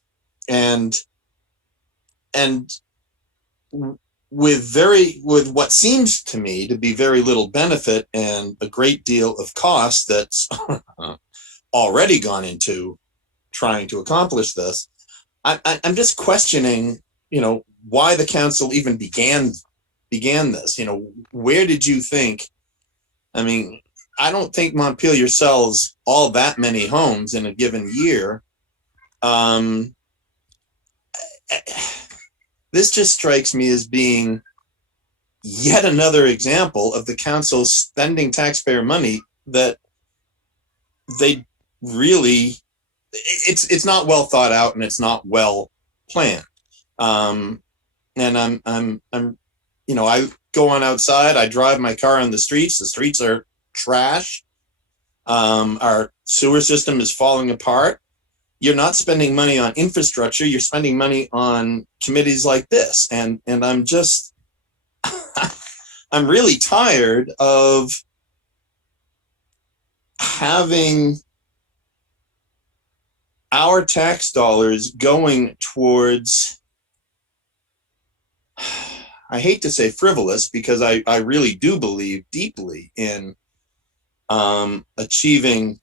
with what seems to me to be very little benefit and a great deal of cost that's already gone into trying to accomplish this, I'm just questioning, why the council even began this. Where did you think? I don't think Montpelier sells all that many homes in a given year. This just strikes me as being yet another example of the council spending taxpayer money that they really, it's not well thought out and it's not well planned. And I go on outside, I drive my car on the streets are trash. Our sewer system is falling apart. You're not spending money on infrastructure, you're spending money on committees like this. And I'm just, I'm really tired of having our tax dollars going towards, I hate to say frivolous, because I really do believe deeply in achieving,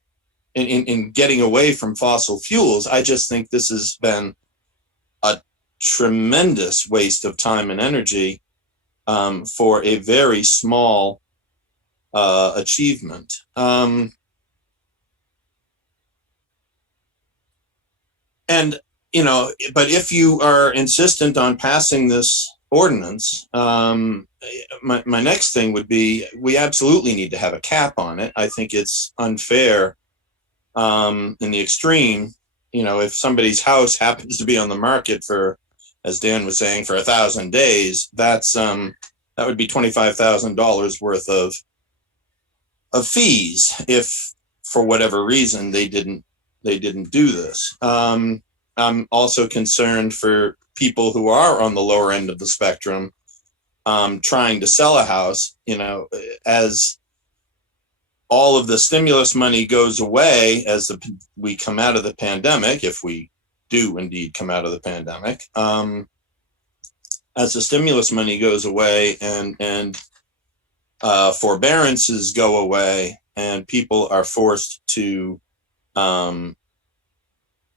in getting away from fossil fuels. I just think this has been a tremendous waste of time and energy for a very small achievement. But if you are insistent on passing this ordinance, my next thing would be, we absolutely need to have a cap on it. I think it's unfair in the extreme. If somebody's house happens to be on the market for, as Dan was saying, for 1,000 days, that would be $25,000 worth of fees if for whatever reason they didn't do this. I'm also concerned for people who are on the lower end of the spectrum, trying to sell a house, as all of the stimulus money goes away as we come out of the pandemic, if we do indeed come out of the pandemic, as the stimulus money goes away and forbearances go away and people are forced to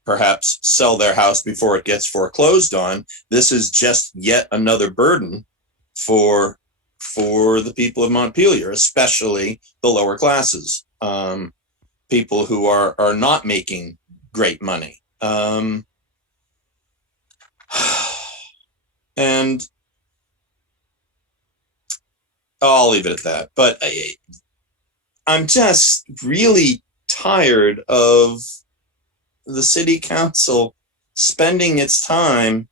perhaps sell their house before it gets foreclosed on, this is just yet another burden for the people of Montpelier, especially the lower classes, people who are not making great money. And I'll leave it at that. But I'm just really tired of the city council spending its time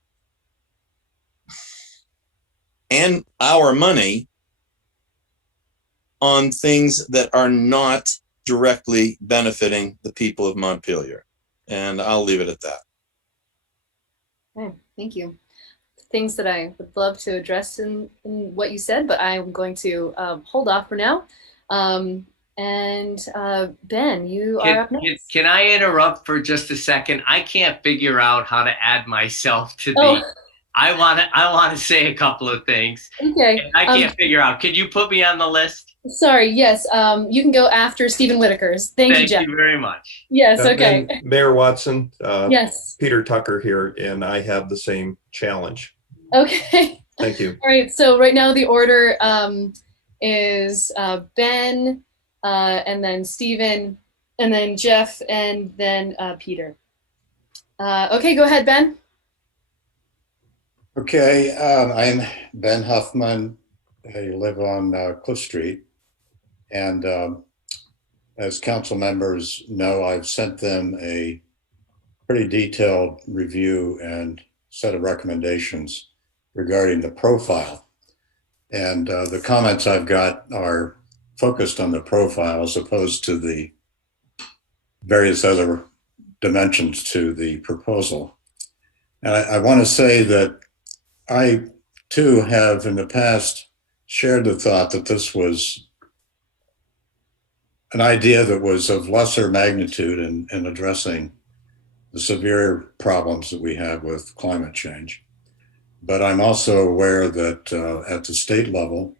and our money on things that are not directly benefiting the people of Montpelier. And I'll leave it at that. Okay, thank you. Things that I would love to address in what you said, but I'm going to hold off for now. Ben, you are up next. Can I interrupt for just a second? I can't figure out how to add myself to the. Oh. I want to say a couple of things. Okay. I can't figure out. Could you put me on the list? Sorry. Yes. You can go after Stephen Whitaker's. Thank you, Jeff. Thank you very much. Yes. Okay. Mayor Watson. Yes. Peter Tucker here, and I have the same challenge. Okay. Thank you. All right. So right now the order is Ben, and then Stephen, and then Jeff, and then Peter. Okay. Go ahead, Ben. Okay, I'm Ben Huffman. I live on Cliff Street. And as council members know, I've sent them a pretty detailed review and set of recommendations regarding the profile. And the comments I've got are focused on the profile as opposed to the various other dimensions to the proposal. And I want to say that I, too, have in the past shared the thought that this was an idea that was of lesser magnitude in addressing the severe problems that we have with climate change. But I'm also aware that at the state level,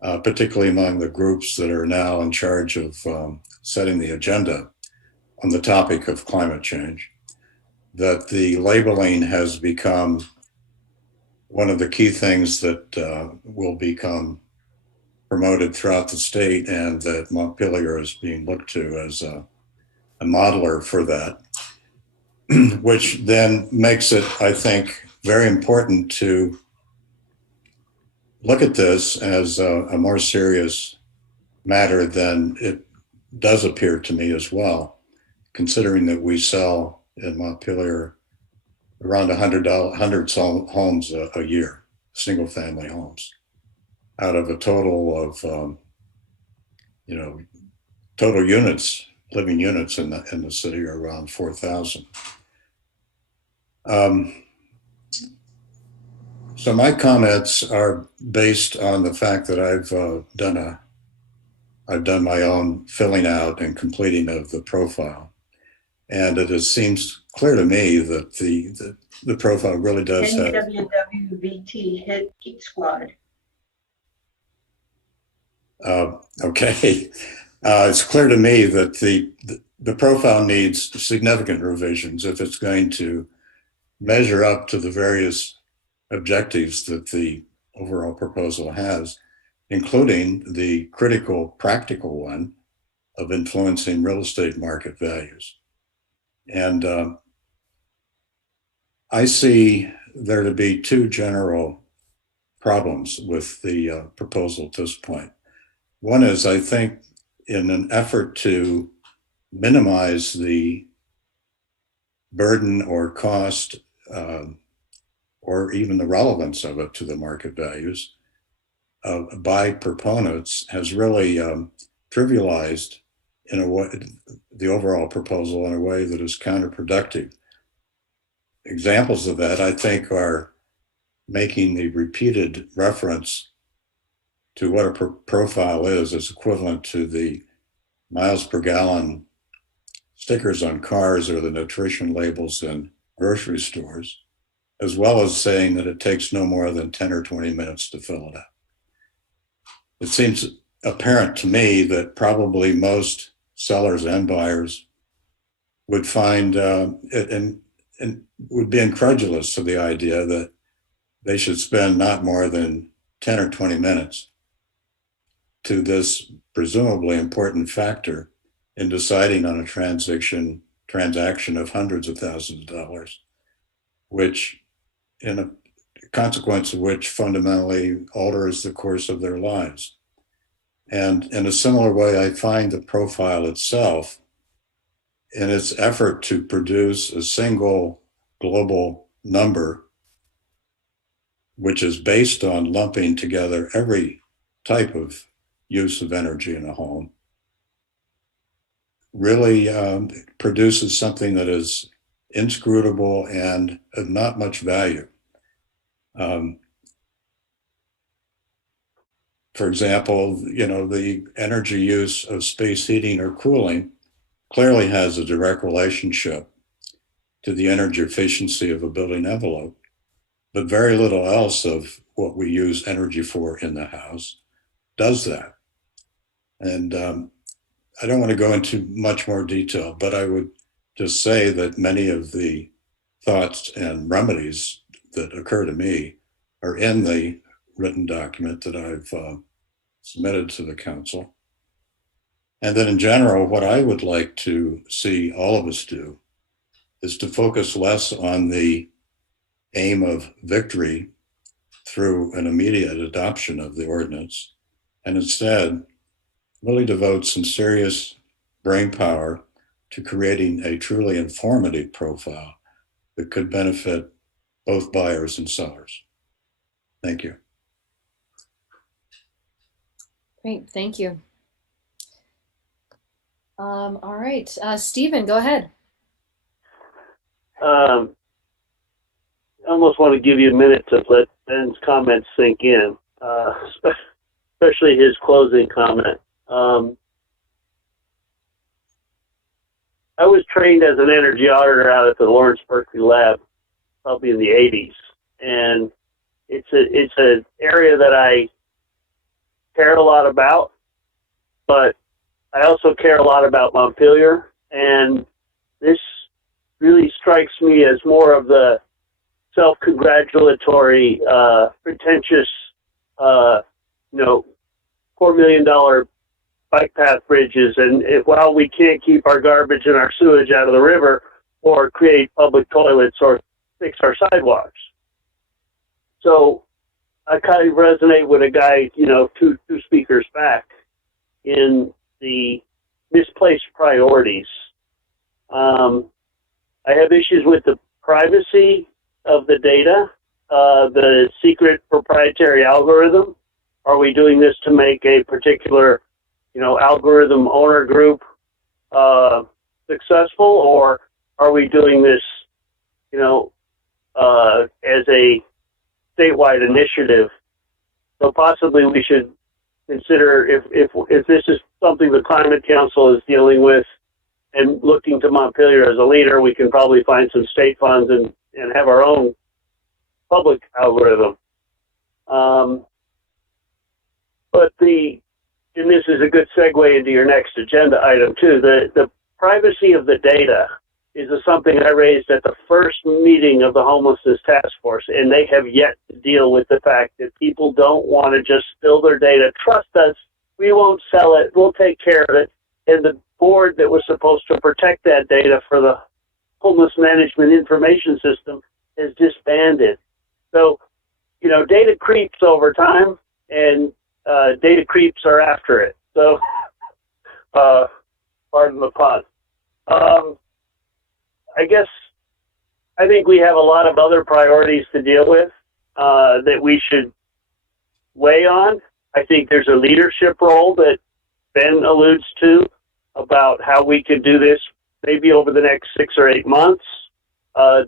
particularly among the groups that are now in charge of setting the agenda on the topic of climate change, that the labeling has become one of the key things that will become promoted throughout the state, and that Montpelier is being looked to as a modeler for that, which then makes it, I think, very important to look at this as a more serious matter than it does appear to me as well, considering that we sell in Montpelier around 100 homes a year, single family homes, out of a total of, total units, living units in the city are around 4,000. So my comments are based on the fact that I've done my own filling out and completing of the profile. And it seems clear to me that the profile really does have. NWWVT hit Geek Squad. Okay. It's clear to me that the profile needs significant revisions if it's going to measure up to the various objectives that the overall proposal has, including the critical practical one of influencing real estate market values. And I see there to be two general problems with the proposal at this point. One is, I think, in an effort to minimize the burden or cost or even the relevance of it to the market values by proponents, has really trivialized in a way the overall proposal in a way that is counterproductive. Examples of that, I think, are making the repeated reference to what a profile is equivalent to the miles per gallon stickers on cars or the nutrition labels in grocery stores, as well as saying that it takes no more than 10 or 20 minutes to fill it up. It seems apparent to me that probably most sellers and buyers would find and would be incredulous to the idea that they should spend not more than 10 or 20 minutes to this presumably important factor in deciding on a transaction of hundreds of thousands of dollars, which in a consequence of which fundamentally alters the course of their lives. And in a similar way, I find the profile itself, in its effort to produce a single global number, which is based on lumping together every type of use of energy in a home, really produces something that is inscrutable and of not much value. For example, the energy use of space heating or cooling clearly has a direct relationship to the energy efficiency of a building envelope, but very little else of what we use energy for in the house does that. And I don't want to go into much more detail, but I would just say that many of the thoughts and remedies that occur to me are in the written document that I've submitted to the council. And then in general, what I would like to see all of us do is to focus less on the aim of victory through an immediate adoption of the ordinance, and instead really devote some serious brain power to creating a truly informative profile that could benefit both buyers and sellers. Thank you. Great, thank you. All right, Stephen, go ahead. I almost want to give you a minute to let Ben's comments sink in, especially his closing comment. I was trained as an energy auditor out at the Lawrence Berkeley Lab, probably in the 80s, and it's an area that I care a lot about, but I also care a lot about Montpelier, and this really strikes me as more of the self-congratulatory, pretentious, $4 million bike path bridges, and while we can't keep our garbage and our sewage out of the river or create public toilets or fix our sidewalks. So I kind of resonate with a guy, two speakers back in the misplaced priorities. I have issues with the privacy of the data, the secret proprietary algorithm. Are we doing this to make a particular, algorithm owner group successful, or are we doing this, as a statewide initiative? So possibly we should consider if this is something the Climate Council is dealing with and looking to Montpelier as a leader, we can probably find some state funds and have our own public algorithm. And this is a good segue into your next agenda item too. The privacy of the data is something I raised at the first meeting of the homelessness task force, and they have yet to deal with the fact that people don't want to just spill their data. Trust us, we won't sell it, we'll take care of it. And the board that was supposed to protect that data for the homeless management information system is disbanded. So, data creeps over time, and data creeps are after it. So, pardon the pun. I think we have a lot of other priorities to deal with that we should weigh on. I think there's a leadership role that Ben alludes to about how we could do this maybe over the next 6 or 8 months,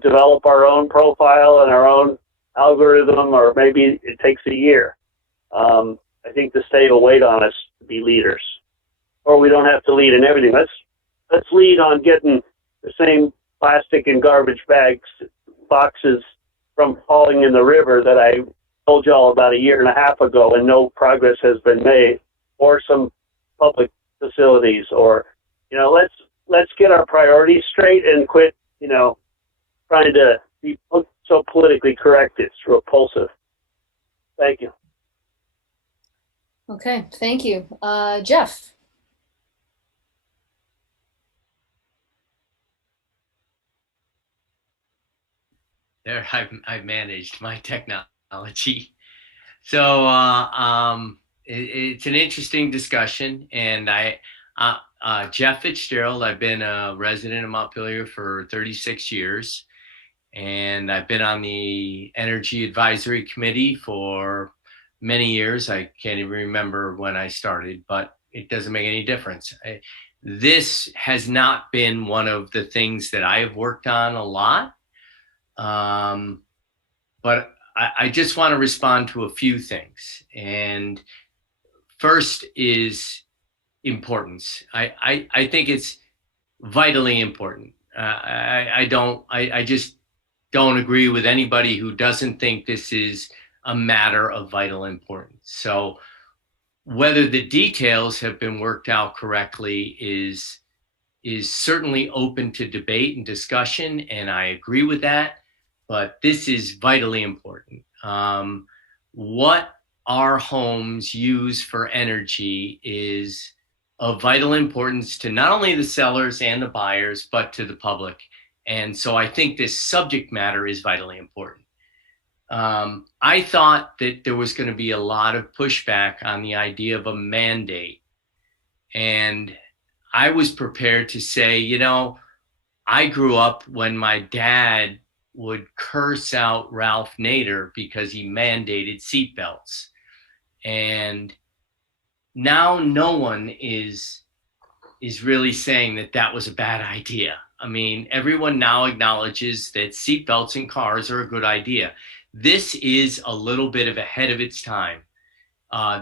develop our own profile and our own algorithm, or maybe it takes a year. I think the state will wait on us to be leaders. or we don't have to lead in everything. Let's lead on getting the same plastic and garbage boxes from falling in the river that I told y'all about a year and a half ago, and no progress has been made, or some public facilities, or let's get our priorities straight and quit trying to be so politically correct. It's repulsive. Thank you. Okay, thank you. Jeff. There, I've managed my technology. So it's an interesting discussion, and Jeff Fitzgerald, I've been a resident of Montpelier for 36 years, and I've been on the Energy Advisory Committee for many years. I can't even remember when I started, but it doesn't make any difference. This has not been one of the things that I have worked on a lot. But I just want to respond to a few things. And first is importance. I think it's vitally important. I just don't agree with anybody who doesn't think this is a matter of vital importance. So whether the details have been worked out correctly is certainly open to debate and discussion, and I agree with that. But this is vitally important. What our homes use for energy is of vital importance to not only the sellers and the buyers, but to the public. And so I think this subject matter is vitally important. I thought that there was going to be a lot of pushback on the idea of a mandate. And I was prepared to say, I grew up when my dad would curse out Ralph Nader because he mandated seatbelts. And now no one is really saying that that was a bad idea. I mean, everyone now acknowledges that seatbelts in cars are a good idea. This is a little bit of ahead of its time.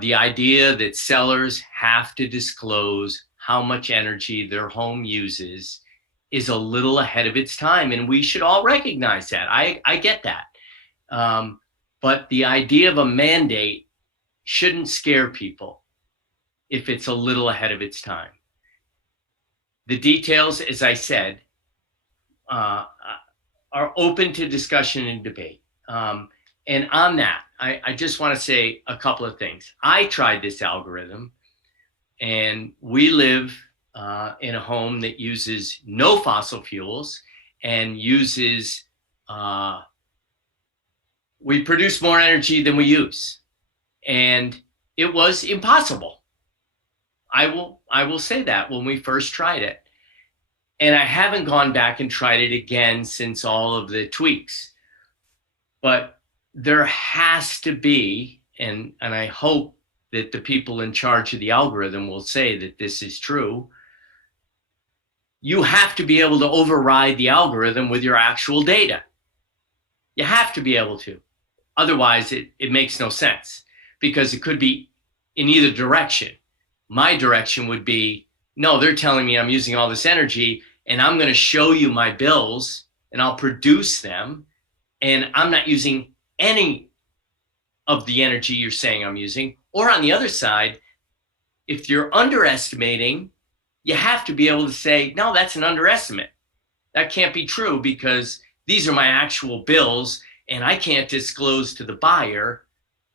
The idea that sellers have to disclose how much energy their home uses is a little ahead of its time, and we should all recognize that. I get that. But the idea of a mandate shouldn't scare people if it's a little ahead of its time. The details, as I said, are open to discussion and debate. And on that, I just want to say a couple of things. I tried this algorithm, and we live in a home that uses no fossil fuels and uses, we produce more energy than we use. And it was impossible. I will say that when we first tried it. And I haven't gone back and tried it again since all of the tweaks. But there has to be, and I hope that the people in charge of the algorithm will say that this is true, you have to be able to override the algorithm with your actual data. You have to be able to. Otherwise, it makes no sense, because it could be in either direction. My direction would be, no, they're telling me I'm using all this energy, and I'm going to show you my bills, and I'll produce them, and I'm not using any of the energy you're saying I'm using. Or on the other side, if you're underestimating, you have to be able to say, no, that's an underestimate. That can't be true, because these are my actual bills, and I can't disclose to the buyer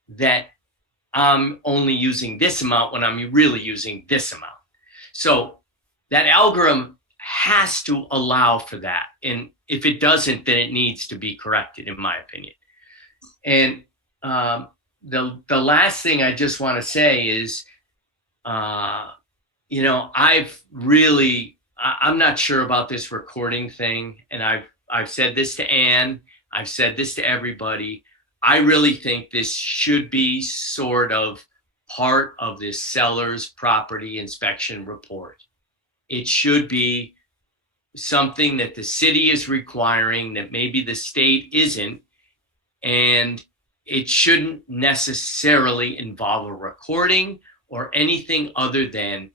that I'm only using this amount when I'm really using this amount. So that algorithm has to allow for that. And if it doesn't, then it needs to be corrected, in my opinion. And the last thing I just want to say is, I'm not sure about this recording thing. And I've said this to Anne, I've said this to everybody. I really think this should be sort of part of this seller's property inspection report. It should be something that the city is requiring that maybe the state isn't, and it shouldn't necessarily involve a recording or anything other than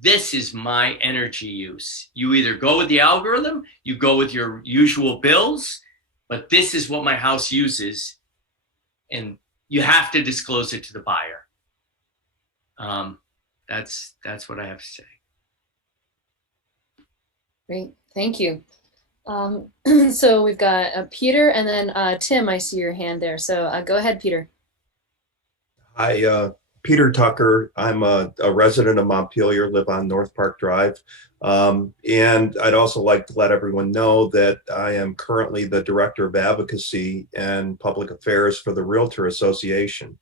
this is my energy use. You either go with the algorithm, you go with your usual bills, but this is what my house uses, and you have to disclose it to the buyer. That's what I have to say. Great, thank you. So we've got Peter, and then Tim, I see your hand there. So go ahead, Peter. Hi, Peter Tucker. I'm a resident of Montpelier, live on North Park Drive. And I'd also like to let everyone know that I am currently the Director of Advocacy and Public Affairs for the Realtor Association.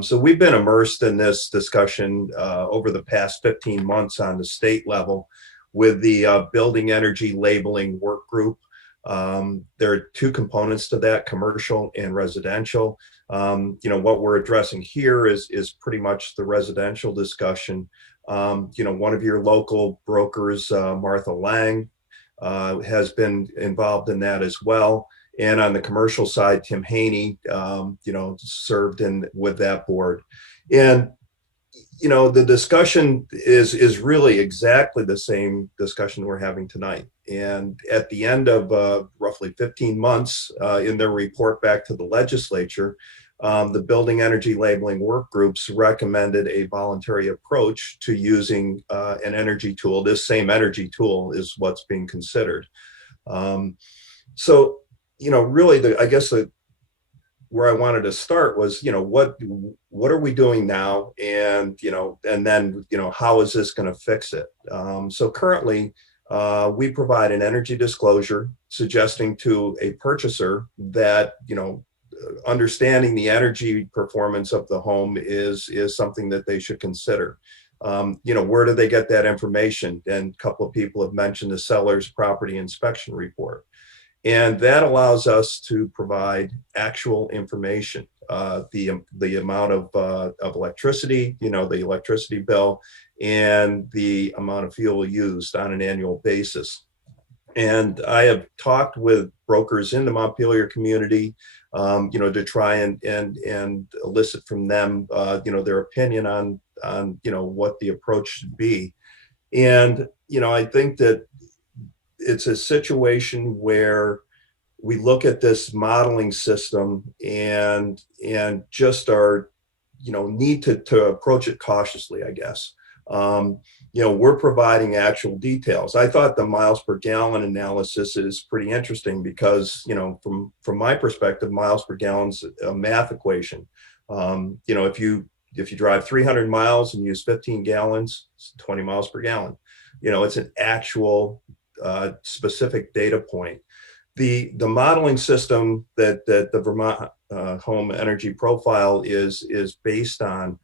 So we've been immersed in this discussion over the past 15 months on the state level with the Building Energy Labeling Work Group. There are two components to that, commercial and residential. What we're addressing here is pretty much the residential discussion. One of your local brokers, Martha Lang, has been involved in that as well. And on the commercial side, Tim Haney, served with that board. And the discussion is really exactly the same discussion we're having tonight. And at the end of roughly 15 months in their report back to the legislature, the Building Energy Labeling Work Groups recommended a voluntary approach to using an energy tool. This same energy tool is what's being considered. Really, I guess where I wanted to start was, what are we doing now? And, and then, how is this going to fix it? So currently, we provide an energy disclosure suggesting to a purchaser that, understanding the energy performance of the home is something that they should consider. Where do they get that information? And a couple of people have mentioned the seller's property inspection report. And that allows us to provide actual information, the amount of electricity, the electricity bill, and the amount of fuel used on an annual basis. And I have talked with brokers in the Montpelier community, to try and elicit from them, their opinion on what the approach should be. And, I think that it's a situation where we look at this modeling system and just are, need to approach it cautiously, I guess. We're providing actual details. I thought the miles per gallon analysis is pretty interesting because, from my perspective, miles per gallon's a math equation. If you drive 300 miles and use 15 gallons, it's 20 miles per gallon. It's an actual specific data point. The modeling system that the Vermont Home Energy Profile is based on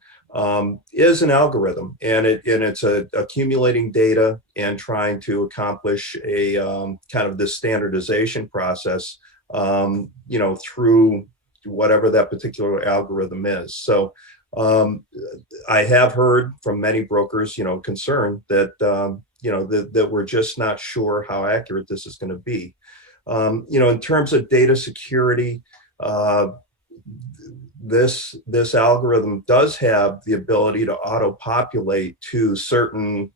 is an algorithm, and it's accumulating data and trying to accomplish a kind of this standardization process, through whatever that particular algorithm is. So I have heard from many brokers, concerned that that we're just not sure how accurate this is going to be. In terms of data security, this algorithm does have the ability to auto-populate to certain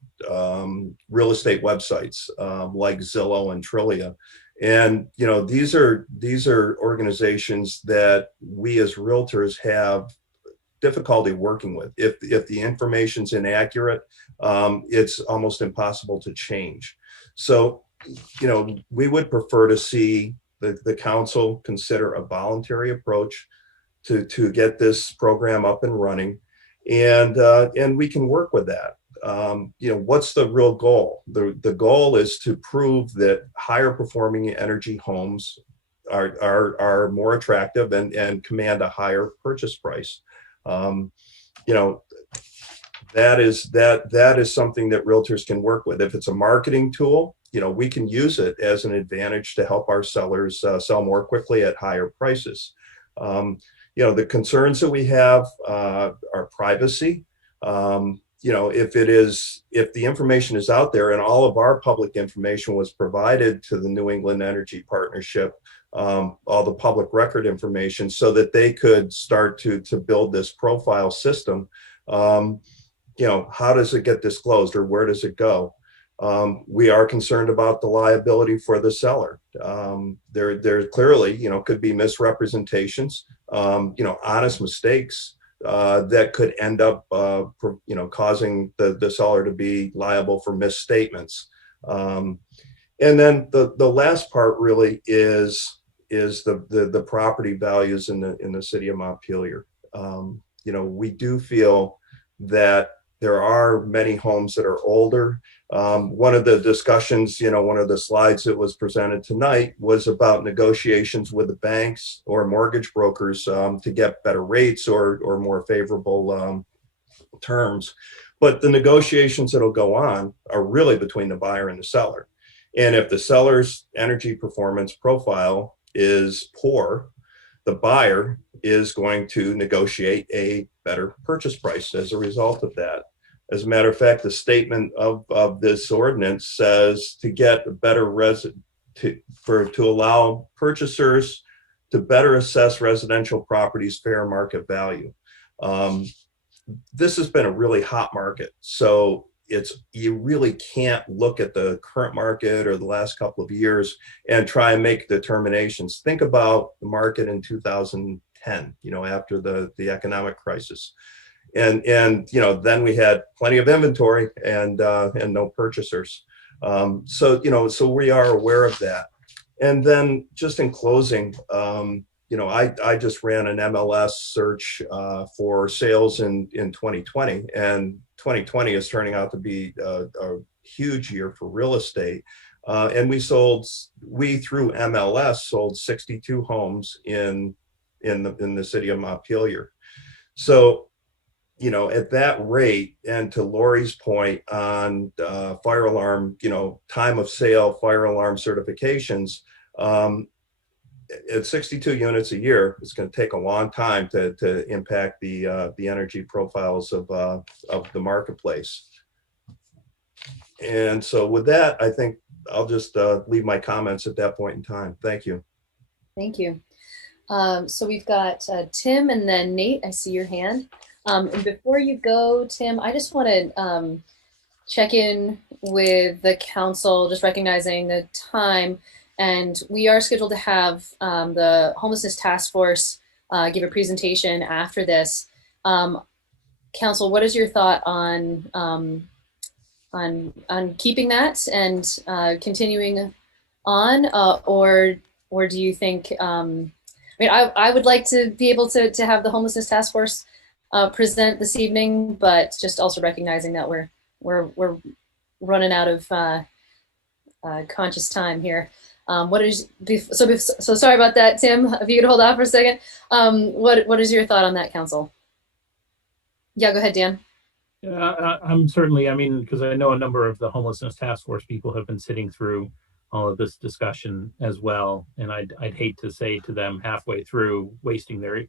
real estate websites like Zillow and Trillia. And these are organizations that we as realtors have difficulty working with. If the information's inaccurate, it's almost impossible to change. So we would prefer to see the council consider a voluntary approach to get this program up and running, and we can work with that. What's the real goal? The goal is to prove that higher performing energy homes are more attractive and command a higher purchase price. That is something that realtors can work with. If it's a marketing tool, we can use it as an advantage to help our sellers sell more quickly at higher prices. The concerns that we have are privacy. If the information is out there, and all of our public information was provided to the New England Energy Partnership, all the public record information, so that they could start to build this profile system. how does it get disclosed or where does it go? We are concerned about the liability for the seller. There clearly, could be misrepresentations, honest mistakes that could end up, causing the seller to be liable for misstatements. And then the last part really is the property values in the city of Montpelier. We do feel that there are many homes that are older. One of the discussions, one of the slides that was presented tonight was about negotiations with the banks or mortgage brokers to get better rates or more favorable terms. But the negotiations that'll go on are really between the buyer and the seller. And if the seller's energy performance profile is poor, the buyer is going to negotiate a better purchase price as a result of that. As a matter of fact, the statement of this ordinance says to get a better to allow purchasers to better assess residential properties' fair market value. This has been a really hot market, so you really can't look at the current market or the last couple of years and try and make determinations. Think about the market in 2010, after the economic crisis. And then we had plenty of inventory and no purchasers. So we are aware of that. And then just in closing, I just ran an MLS search for sales in 2020, and 2020 is turning out to be a huge year for real estate. And we through MLS sold 62 homes in the city of Montpelier. So, at that rate, and to Lori's point on fire alarm, time of sale, fire alarm certifications, at 62 units a year, it's going to take a long time to impact the energy profiles of the marketplace. And so with that, I think I'll just leave my comments at that point in time. Thank you. Thank you. So we've got Tim and then Nate. I see your hand. And before you go, Tim, I just want to check in with the council, just recognizing the time. And we are scheduled to have the homelessness task force give a presentation after this. Council, what is your thought on keeping that and continuing on, or do you think? I would like to be able to have the homelessness task force present this evening, but just also recognizing that we're running out of conscious time here. So sorry about that, Tim. If you could hold off for a second. What is your thought on that, council? Yeah, go ahead, Dan. I'm certainly, because I know a number of the homelessness task force people have been sitting through all of this discussion as well. And I'd hate to say to them halfway through wasting their,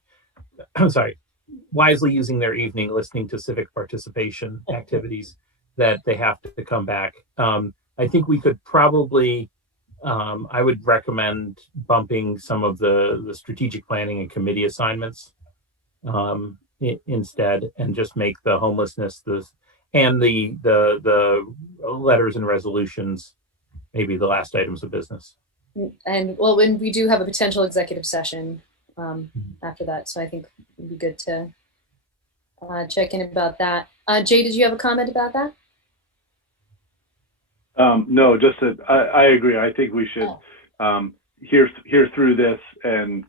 wisely using their evening listening to civic participation activities that they have to come back. I think we could probably, I would recommend bumping some of the strategic planning and committee assignments instead, and just make the homelessness and the letters and resolutions maybe the last items of business. And well, when we do have a potential executive session after that, so I think it'd be good to check in about that. Jay, did you have a comment about that? No, just that I agree. I think we should hear through this and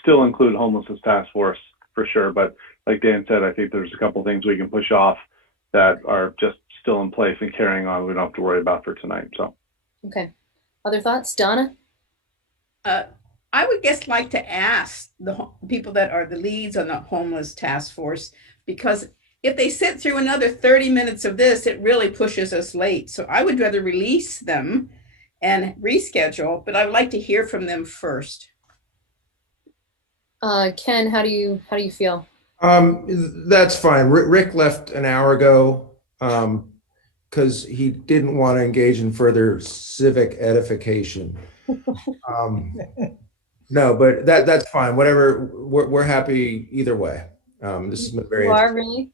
still include homelessness task force for sure. But like Dan said, I think there's a couple things we can push off that are just still in place and carrying on. We don't have to worry about for tonight. So, okay. Other thoughts, Donna? I would just like to ask the people that are the leads on the homeless task force, because if they sit through another 30 minutes of this, it really pushes us late. So I would rather release them and reschedule, but I would like to hear from them first. Ken, how do you feel? That's fine. Rick left an hour ago because he didn't want to engage in further civic edification. No, but that's fine. Whatever, we're happy either way. This has been very. You are really?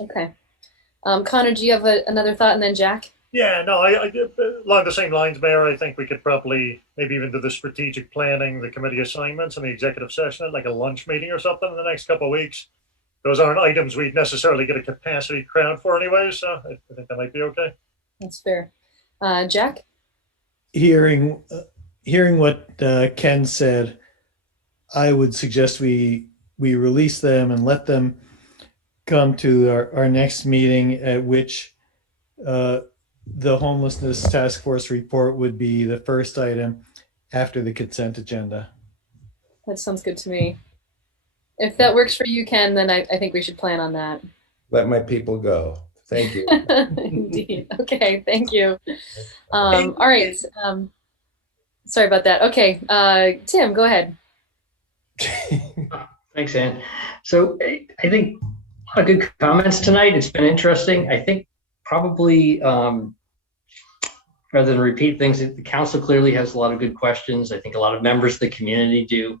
Okay. Connor, do you have another thought? And then Jack? Yeah, no, I along the same lines, Mayor, I think we could probably maybe even do the strategic planning, the committee assignments and the executive session, like a lunch meeting or something in the next couple of weeks. Those aren't items we'd necessarily get a capacity crowd for anyway, so I think that might be okay. That's fair. Jack? Hearing what Ken said, I would suggest we release them and let them come to our next meeting, at which the homelessness task force report would be the first item after the consent agenda. That sounds good to me. If that works for you, Ken, then I think we should plan on that. Let my people go. Thank you. Indeed. Okay, thank you. All right. Sorry about that. Okay, Tim, go ahead. Thanks, Ann. So I think a lot of good comments tonight. It's been interesting. I think probably rather than repeat things, the council clearly has a lot of good questions. I think a lot of members of the community do.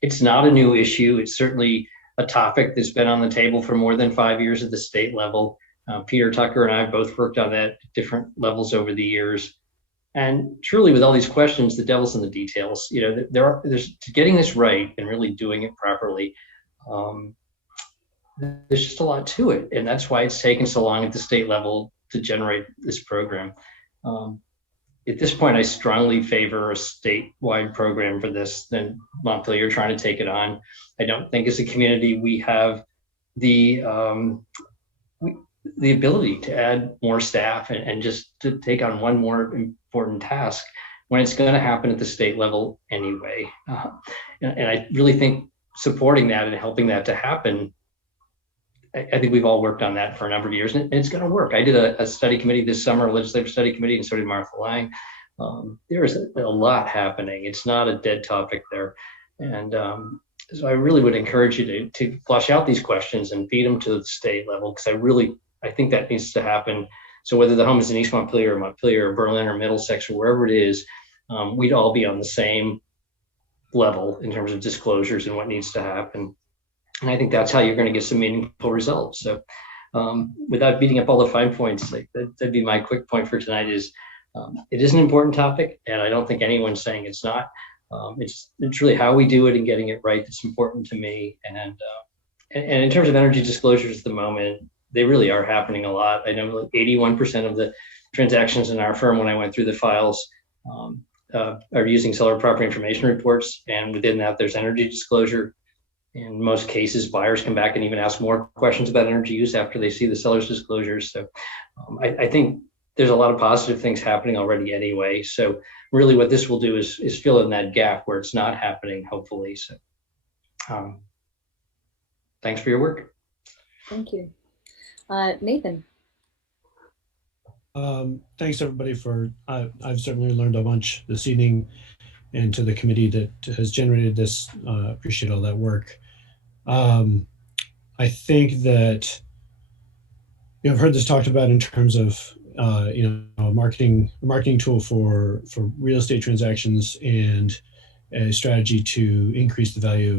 It's not a new issue. It's certainly a topic that's been on the table for more than 5 years at the state level. Peter Tucker and I both worked on that at different levels over the years. And truly, with all these questions, the devil's in the details. You know, there's getting this right and really doing it properly. There's just a lot to it, and that's why it's taken so long at the state level to generate this program. At this point, I strongly favor a statewide program for this than Montpelier trying to take it on. I don't think as a community we have the ability to add more staff and just to take on one more important task when it's going to happen at the state level anyway. And I really think supporting that and helping that to happen, I think we've all worked on that for a number of years, and it's going to work. I did a study committee this summer, a legislative study committee, and so did Martha Lang. There is a lot happening. It's not a dead topic there. And so I really would encourage you to flush out these questions and feed them to the state level, because I think that needs to happen. So whether the home is in East Montpelier or Berlin or Middlesex or wherever it is, we'd all be on the same level in terms of disclosures and what needs to happen. And I think that's how you're going to get some meaningful results. So without beating up all the fine points, that'd be my quick point for tonight is it is an important topic, and I don't think anyone's saying it's not. It's really how we do it and getting it right that's important to me. And in terms of energy disclosures at the moment, they really are happening a lot. I know 81% of the transactions in our firm, when I went through the files, are using seller property information reports. And within that, there's energy disclosure. In most cases, buyers come back and even ask more questions about energy use after they see the seller's disclosures. So I think there's a lot of positive things happening already anyway. So really what this will do is fill in that gap where it's not happening, hopefully. So thanks for your work. Thank you. Nathan. Thanks everybody I've certainly learned a bunch this evening, and to the committee that has generated this, appreciate all that work. I think that, I've heard this talked about in terms of, a marketing tool for real estate transactions and a strategy to increase the value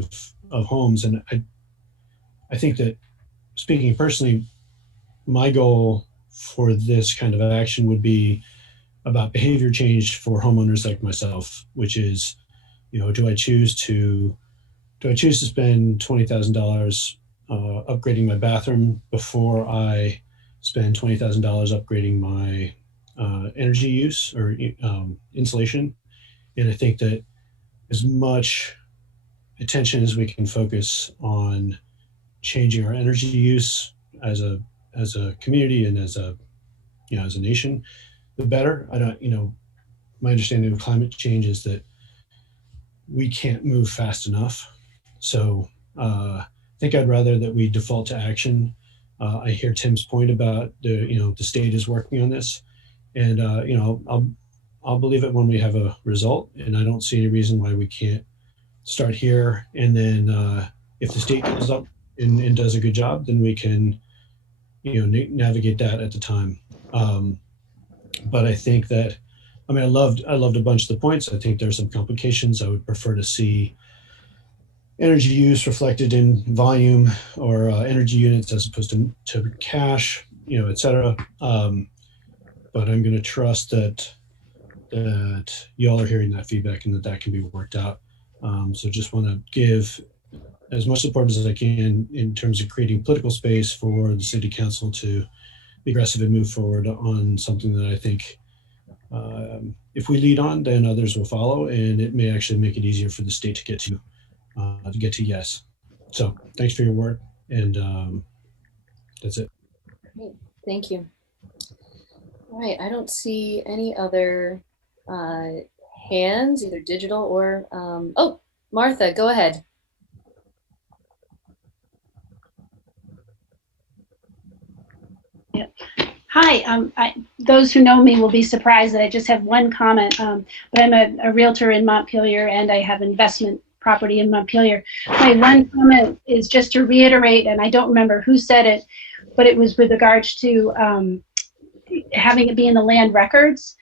of homes. And I think that, speaking personally, my goal for this kind of action would be about behavior change for homeowners like myself, which is, do I choose to spend $20,000 upgrading my bathroom before I spend $20,000 upgrading my energy use or insulation? And I think that as much attention as we can focus on changing our energy use as a community and as a nation, the better. My understanding of climate change is that we can't move fast enough. So I think I'd rather that we default to action. I hear Tim's point about the state is working on this, and I'll believe it when we have a result. And I don't see any reason why we can't start here. And then if the state comes up and does a good job, then we can navigate that at the time. But I think that, I loved a bunch of the points. I think there's some complications I would prefer to see. energy use reflected in volume or energy units as opposed to cash, et cetera. But I'm going to trust that y'all are hearing that feedback and that can be worked out. So just want to give as much support as I can in terms of creating political space for the city council to be aggressive and move forward on something that I think if we lead on, then others will follow, and it may actually make it easier for the state to get to yes. So thanks for your work, and that's it. Great. Thank you. All right, I don't see any other hands, either digital or oh, Martha, go ahead. Yeah. Hi, those who know me will be surprised that I just have one comment, but I'm a realtor in Montpelier and I have investment property in Montpelier. My one comment is just to reiterate, and I don't remember who said it, but it was with regards to having it be in the land records.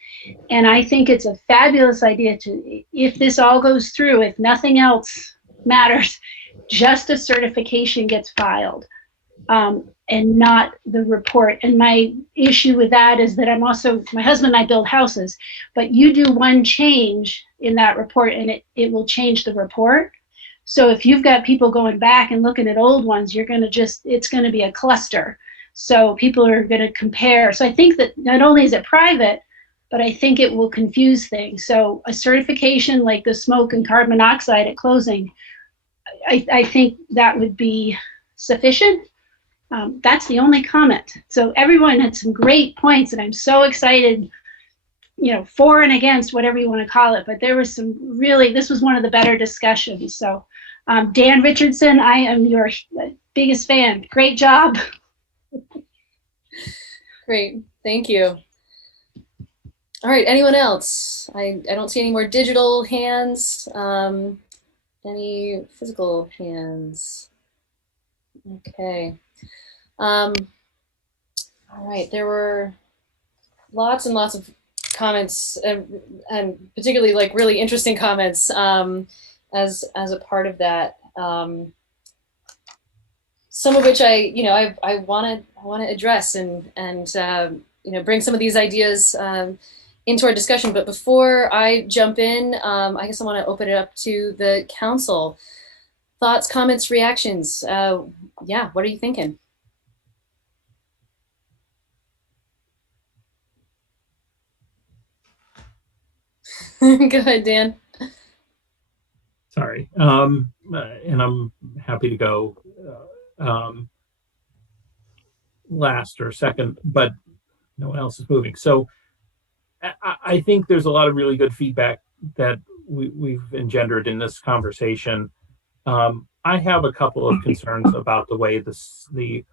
And I think it's a fabulous idea to, if this all goes through, if nothing else matters, just a certification gets filed. And not the report. And my issue with that is that my husband and I build houses, but you do one change in that report and it will change the report. So if you've got people going back and looking at old ones, it's going to be a cluster. So people are going to compare. So I think that not only is it private, but I think it will confuse things. So a certification like the smoke and carbon monoxide at closing, I think that would be sufficient. That's the only comment. So everyone had some great points, and I'm so excited, for and against, whatever you want to call it. But there was this was one of the better discussions. So Dan Richardson, I am your biggest fan. Great job. Great, thank you. All right, anyone else? I don't see any more digital hands. Any physical hands? Okay. All right, there were lots and lots of comments, and particularly like really interesting comments as a part of that. Some of which I want to address and bring some of these ideas into our discussion. But before I jump in, I guess I want to open it up to the council. Thoughts, comments, reactions. Yeah, what are you thinking? Go ahead, Dan. Sorry. And I'm happy to go last or second, but no one else is moving. So I think there's a lot of really good feedback that we've engendered in this conversation. I have a couple of concerns about the way the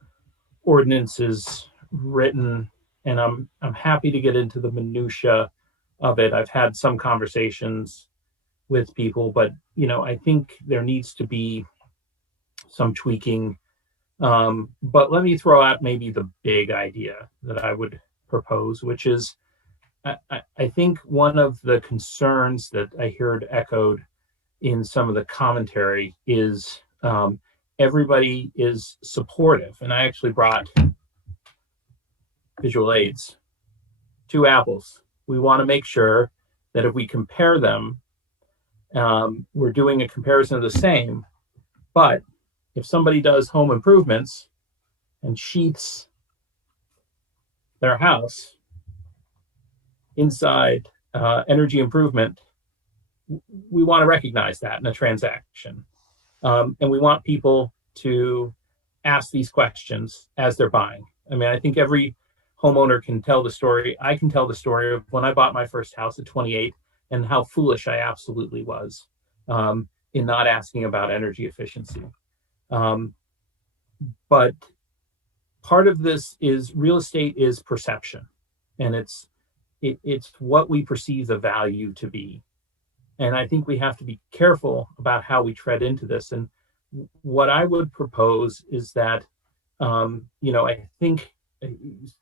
ordinance is written, and I'm happy to get into the minutia of it. I've had some conversations with people, but I think there needs to be some tweaking. But let me throw out maybe the big idea that I would propose, which is I think one of the concerns that I heard echoed in some of the commentary is everybody is supportive. And I actually brought visual aids, 2 apples. We want to make sure that if we compare them, we're doing a comparison of the same. But if somebody does home improvements and sheaths their house inside energy improvement, we want to recognize that in a transaction. And we want people to ask these questions as they're buying. I mean, I think every homeowner can tell the story. I can tell the story of when I bought my first house at 28 and how foolish I absolutely was in not asking about energy efficiency. But part of this is real estate is perception, and it's what we perceive the value to be. And I think we have to be careful about how we tread into this. And what I would propose is that, I think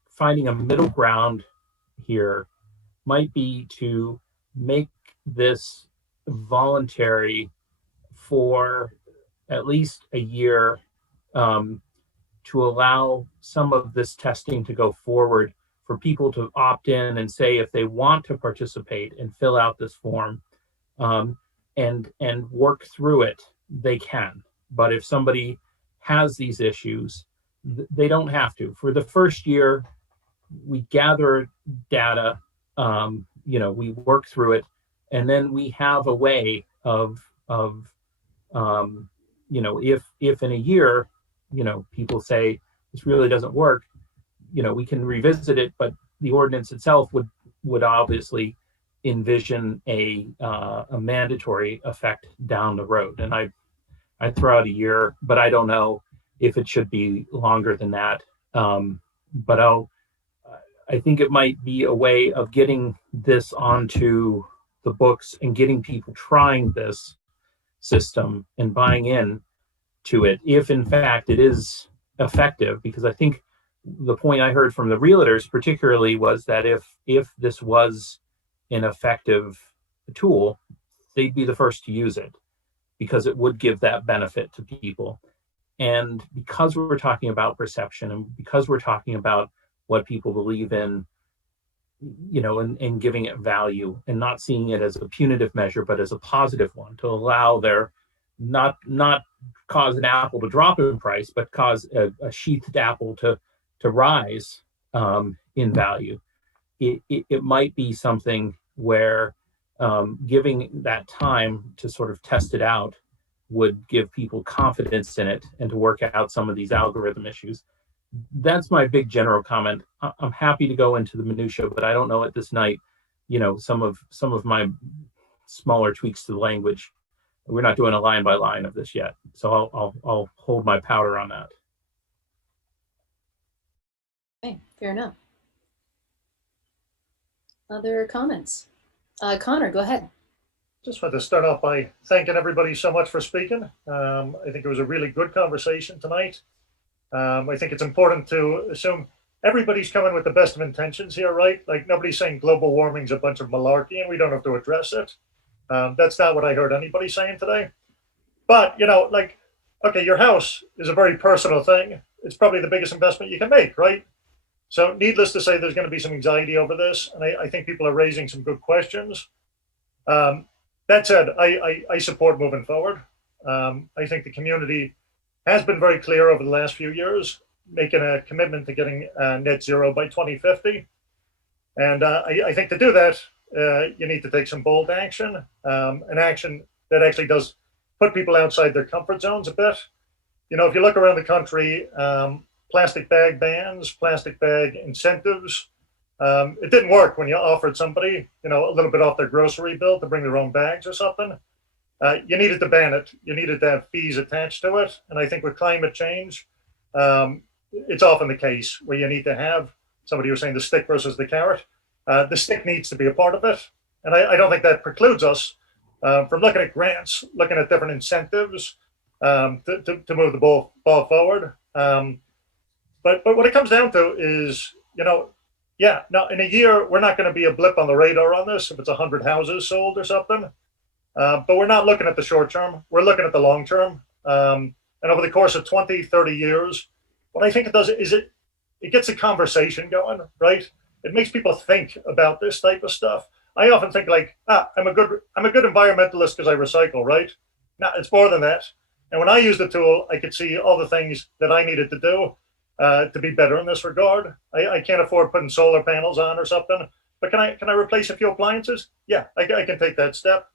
finding a middle ground here might be to make this voluntary for at least a year to allow some of this testing to go forward, for people to opt in and say if they want to participate and fill out this form and work through it, they can. But if somebody has these issues, they don't have to. For the first year, we gather data, we work through it, and then we have a way of if in a year, people say this really doesn't work, we can revisit it, but the ordinance itself would obviously envision a mandatory effect down the road. And I throw out a year, but I don't know if it should be longer than that. But I think it might be a way of getting this onto the books and getting people trying this system and buying in to it, if in fact it is effective. Because I think the point I heard from the realtors particularly was that if this was an effective tool, they'd be the first to use it because it would give that benefit to people. And because we're talking about perception, and because we're talking about what people believe in, and giving it value and not seeing it as a punitive measure, but as a positive one, to allow their not cause an apple to drop in price, but cause a sheathed apple to rise in value. It might be something where giving that time to sort of test it out would give people confidence in it and to work out some of these algorithm issues. That's my big general comment. I'm happy to go into the minutia, but I don't know at this night, some of my smaller tweaks to the language. We're not doing a line by line of this yet, so I'll hold my powder on that. Okay, fair enough. Other comments? Connor, go ahead. Just want to start off by thanking everybody so much for speaking. I think it was a really good conversation tonight. I think it's important to assume everybody's coming with the best of intentions here, right? Like, nobody's saying global warming's a bunch of malarkey and we don't have to address it. That's not what I heard anybody saying today. But, okay, your house is a very personal thing. It's probably the biggest investment you can make, right? So needless to say, there's going to be some anxiety over this. And I think people are raising some good questions. That said, I support moving forward. I think the community has been very clear over the last few years, making a commitment to getting net zero by 2050. And I think to do that, you need to take some bold action, an action that actually does put people outside their comfort zones a bit. If you look around the country, plastic bag bans, plastic bag incentives, it didn't work when you offered somebody, a little bit off their grocery bill to bring their own bags or something. You needed to ban it. You needed to have fees attached to it. And I think with climate change, it's often the case where you need to have somebody was saying the stick versus the carrot. The stick needs to be a part of it. And I don't think that precludes us from looking at grants, looking at different incentives to move the ball forward. But what it comes down to is, now in a year, we're not going to be a blip on the radar on this if it's 100 houses sold or something. But we're not looking at the short term. We're looking at the long term. And over the course of 20, 30 years, what I think it does is it gets a conversation going, right? It makes people think about this type of stuff. I often think I'm a good environmentalist because I recycle, right? No, it's more than that. And when I use the tool, I could see all the things that I needed to do to be better in this regard. I can't afford putting solar panels on or something, but can I replace a few appliances? Yeah, I can take that step.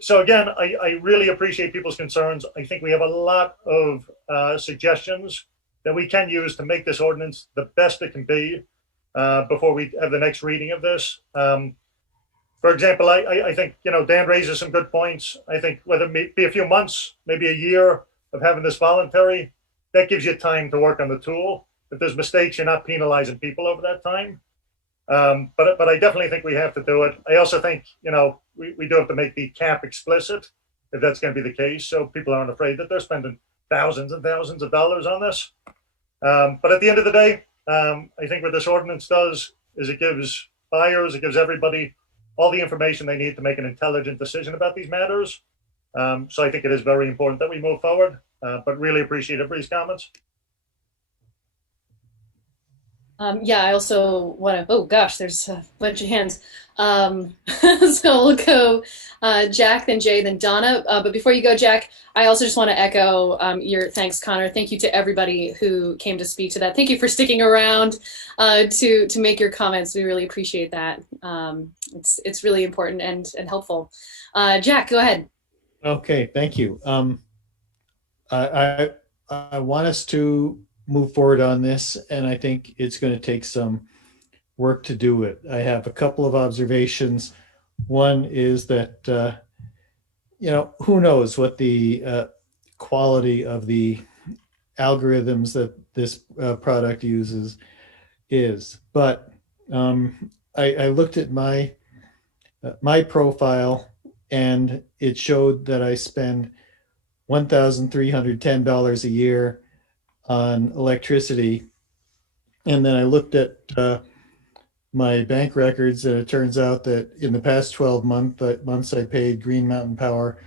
So again, I really appreciate people's concerns. I think we have a lot of suggestions that we can use to make this ordinance the best it can be before we have the next reading of this. For example, I think, Dan raises some good points. I think whether it be a few months, maybe a year of having this voluntary, that gives you time to work on the tool. If there's mistakes, you're not penalizing people over that time. But I definitely think we have to do it. I also think, we do have to make the cap explicit if that's going to be the case, so people aren't afraid that they're spending thousands and thousands of dollars on this. But at the end of the day, I think what this ordinance does is it gives buyers, it gives everybody all the information they need to make an intelligent decision about these matters. So I think it is very important that we move forward, but really appreciate everybody's comments. Yeah, I also want to, oh gosh, there's a bunch of hands. So we'll go Jack, then Jay, then Donna. But before you go, Jack, I also just want to echo your thanks, Connor. Thank you to everybody who came to speak to that. Thank you for sticking around to make your comments. We really appreciate that. It's really important and helpful. Jack, go ahead. Okay, thank you. I want us to move forward on this, and I think it's going to take some work to do it. I have a couple of observations. One is that, who knows what the quality of the algorithms that this product uses is. But I looked at my profile, and it showed that I spend $1,310 a year on electricity. And then I looked at my bank records, and it turns out that in the past 12 months I paid Green Mountain Power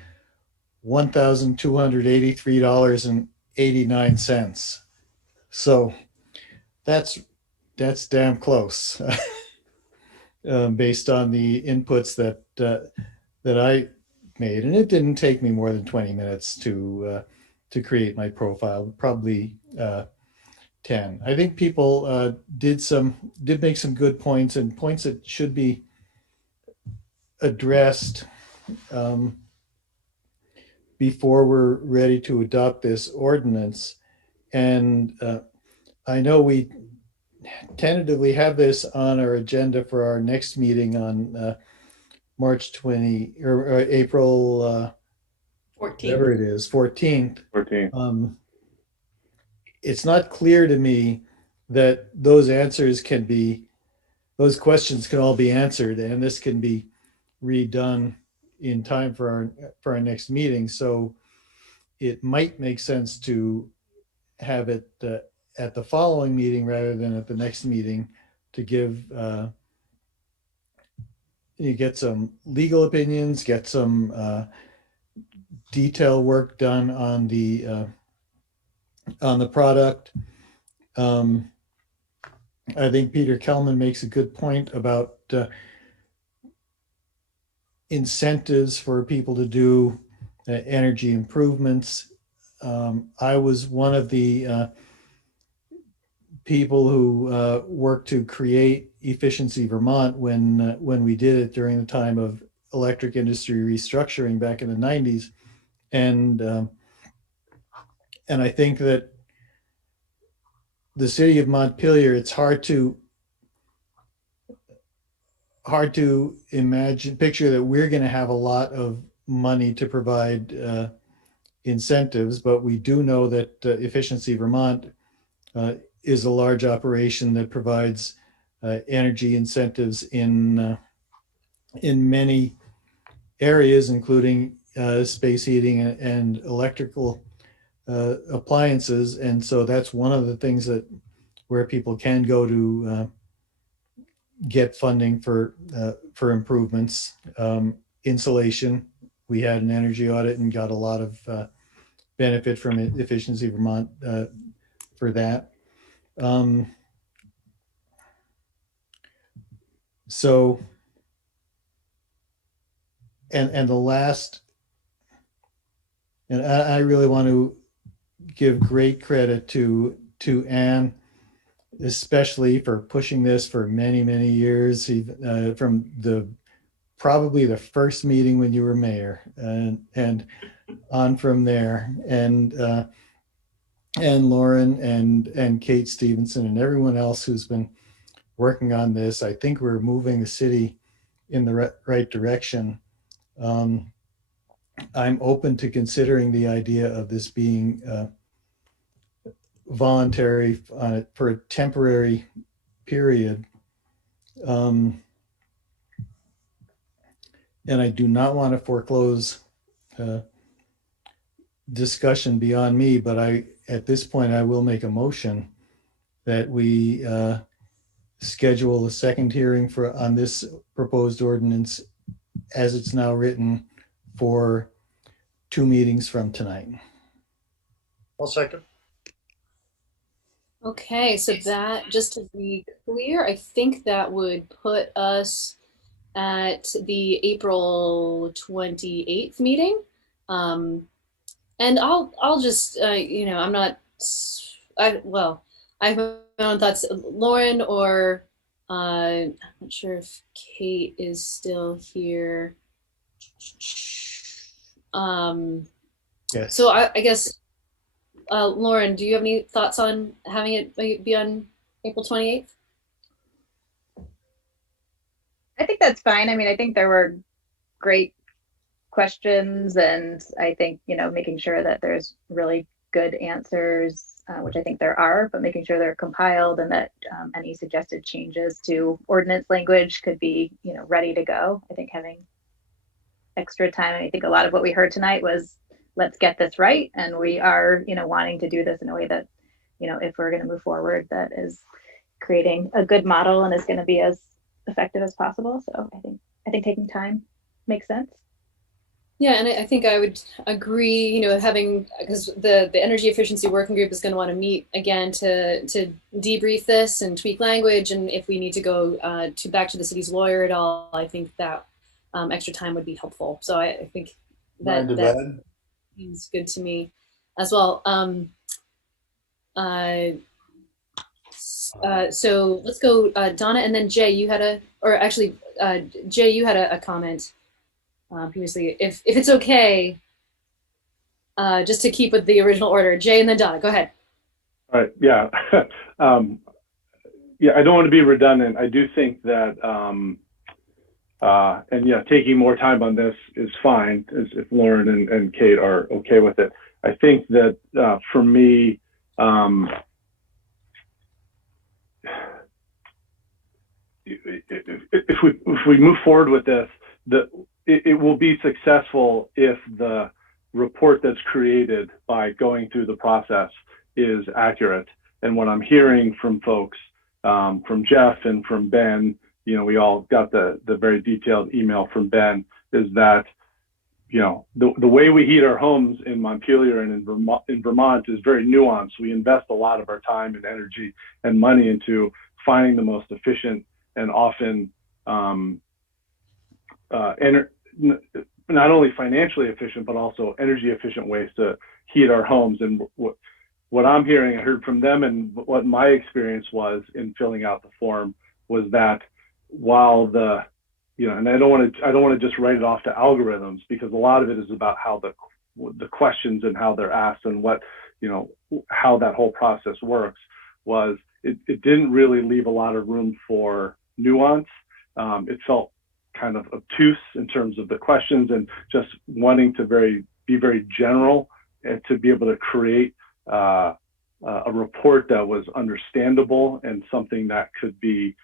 $1,283.89. So that's damn close based on the inputs that I made. And it didn't take me more than 20 minutes to create my profile, probably 10. I think people did make some good points, and points that should be addressed before we're ready to adopt this ordinance. And I know we tentatively have this on our agenda for our next meeting on March 20 or April 14th. Whatever it is, 14th. 14th. It's not clear to me that those questions can all be answered, and this can be redone in time for our next meeting. So it might make sense to have it at the following meeting rather than at the next meeting, to give you get some legal opinions, get some detail work done on the product. I think Peter Kellman makes a good point about incentives for people to do energy improvements. I was one of the people who worked to create Efficiency Vermont when we did it during the time of electric industry restructuring back in the 90s. And I think that the city of Montpelier, it's hard to picture that we're going to have a lot of money to provide incentives, but we do know that Efficiency Vermont is a large operation that provides energy incentives in many areas, including space heating and electrical appliances. And so that's one of the things where people can go to get funding for improvements. Insulation, we had an energy audit and got a lot of benefit from Efficiency Vermont for that. So, and the last, and I really want to give great credit to Anne, especially for pushing this for many, many years, from probably the first meeting when you were mayor, and on from there, and Lauren and Kate Stevenson and everyone else who's been working on this. I think we're moving the city in the right direction. I'm open to considering the idea of this being voluntary for a temporary period. And I do not want to foreclose discussion beyond me, but at this point, I will make a motion that we schedule a second hearing on this proposed ordinance as it's now written for 2 meetings from tonight. I'll second. Okay, so that, just to be clear, I think that would put us at the April 28th meeting. And I'll just, I'm not, I have my own thoughts. Lauren, or I'm not sure if Kate is still here. Yes. So I guess, Lauren, do you have any thoughts on having it be on April 28th? I think that's fine. I mean, I think there were great questions, and I think, making sure that there's really good answers, which I think there are, but making sure they're compiled and that any suggested changes to ordinance language could be, ready to go. I think having extra time, and I think a lot of what we heard tonight was, let's get this right. And we are, wanting to do this in a way that, if we're going to move forward, that is creating a good model and is going to be as effective as possible. So I think taking time makes sense. Yeah, and I think I would agree, having, because the energy efficiency working group is going to want to meet again to debrief this and tweak language. And if we need to go back to the city's lawyer at all, I think that extra time would be helpful. So I think that seems good to me as well. So let's go, Donna, and then Jay, you had Jay, you had a comment previously. If it's okay, just to keep with the original order, Jay and then Donna, go ahead. All right, yeah. Yeah, I don't want to be redundant. I do think that, and yeah, taking more time on this is fine, if Lauren and Kate are okay with it. I think that for me, if we move forward with this, it will be successful if the report that's created by going through the process is accurate. And what I'm hearing from folks, from Jeff and from Ben, we all got the very detailed email from Ben, is that, the way we heat our homes in Montpelier and in Vermont is very nuanced. We invest a lot of our time and energy and money into finding the most efficient and often not only financially efficient, but also energy efficient ways to heat our homes. And what I'm hearing, I heard from them, and what my experience was in filling out the form was that while and I don't want to just write it off to algorithms, because a lot of it is about how the questions and how they're asked and what, how that whole process works, was it didn't really leave a lot of room for nuance. It felt kind of obtuse in terms of the questions and just wanting to be very general and to be able to create a report that was understandable and something that could be,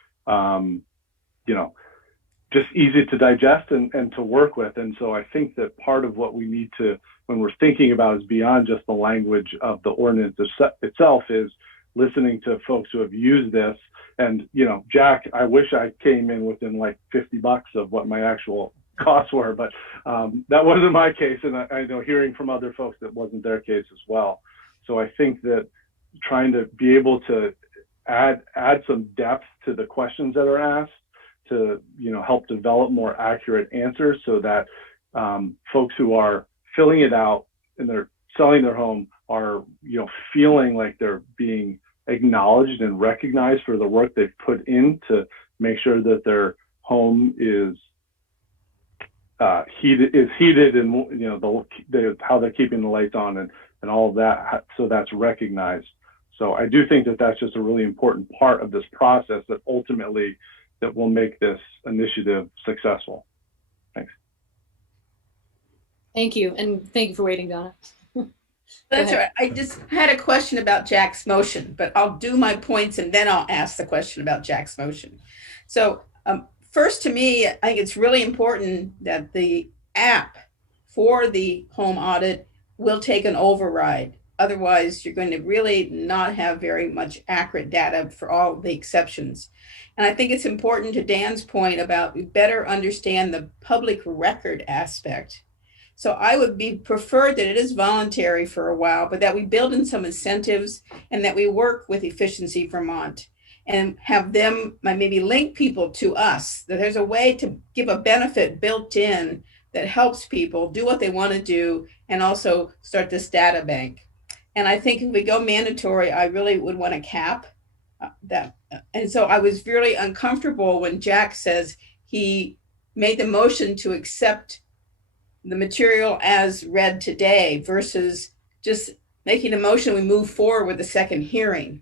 just easy to digest and to work with. And so I think that part of what we need to, when we're thinking about, is beyond just the language of the ordinance itself, is listening to folks who have used this. And, Jack, I wish I came in within like $50 of what my actual costs were, but that wasn't my case. And I know, hearing from other folks, that wasn't their case as well. So I think that trying to be able to add some depth to the questions that are asked to, help develop more accurate answers, so that folks who are filling it out and they're selling their home are, feeling like they're being acknowledged and recognized for the work they've put in to make sure that their home is heated, and how they're keeping the lights on and all of that, so that's recognized. So I do think that that's just a really important part of this process that ultimately that will make this initiative successful. Thanks. Thank you, and thank you for waiting, Donna. That's all right. I just had a question about Jack's motion, but I'll do my points and then I'll ask the question about Jack's motion. So first, to me, I think it's really important that the app for the home audit will take an override. Otherwise, you're going to really not have very much accurate data for all the exceptions. And I think it's important, to Dan's point about, we better understand the public record aspect, So I would be preferred that it is voluntary for a while, but that we build in some incentives and that we work with Efficiency Vermont and have them maybe link people to us, that there's a way to give a benefit built in that helps people do what they want to do and also start this data bank. And I think if we go mandatory, I really would want to cap that. And so I was really uncomfortable when Jack says he made the motion to accept the material as read today versus just making a motion we move forward with the second hearing.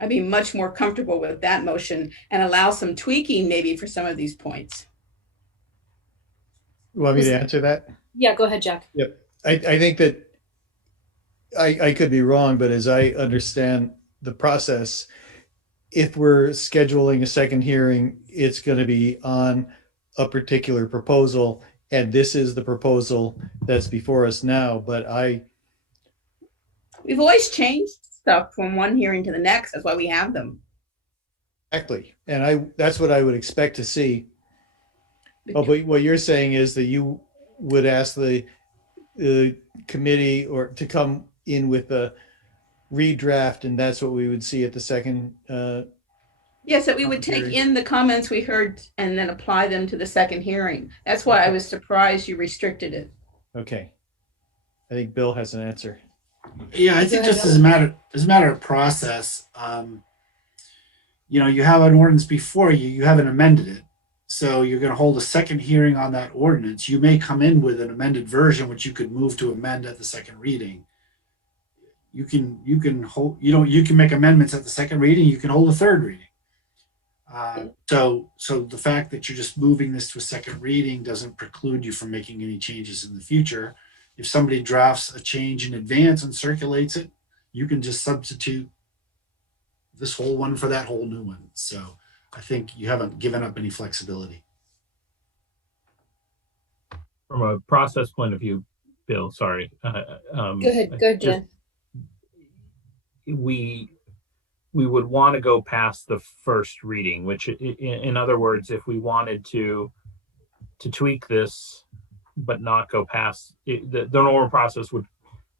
I'd be much more comfortable with that motion and allow some tweaking maybe for some of these points. You want me to answer that? Yeah, go ahead, Jack. Yep. I think that I could be wrong, but as I understand the process, if we're scheduling a second hearing, it's going to be on a particular proposal, and this is the proposal that's before us now. But we've always changed stuff from one hearing to the next. That's why we have them. Exactly. And that's what I would expect to see. Oh, but what you're saying is that you would ask the committee or to come in with a redraft, and that's what we would see at the second. Yes, that we would take in the comments we heard and then apply them to the second hearing. That's why I was surprised you restricted it. Okay. I think Bill has an answer. Yeah, I think just as a matter of process, you have an ordinance before you, you haven't amended it. So you're going to hold a second hearing on that ordinance. You may come in with an amended version, which you could move to amend at the second reading. You can make amendments at the second reading. You can hold a third reading. So the fact that you're just moving this to a second reading doesn't preclude you from making any changes in the future. If somebody drafts a change in advance and circulates it, you can just substitute this whole one for that whole new one. So I think you haven't given up any flexibility. From a process point of view, Bill, sorry. Go ahead, Jen. We would want to go past the first reading, which in other words, if we wanted to tweak this, but not go past it, the normal process would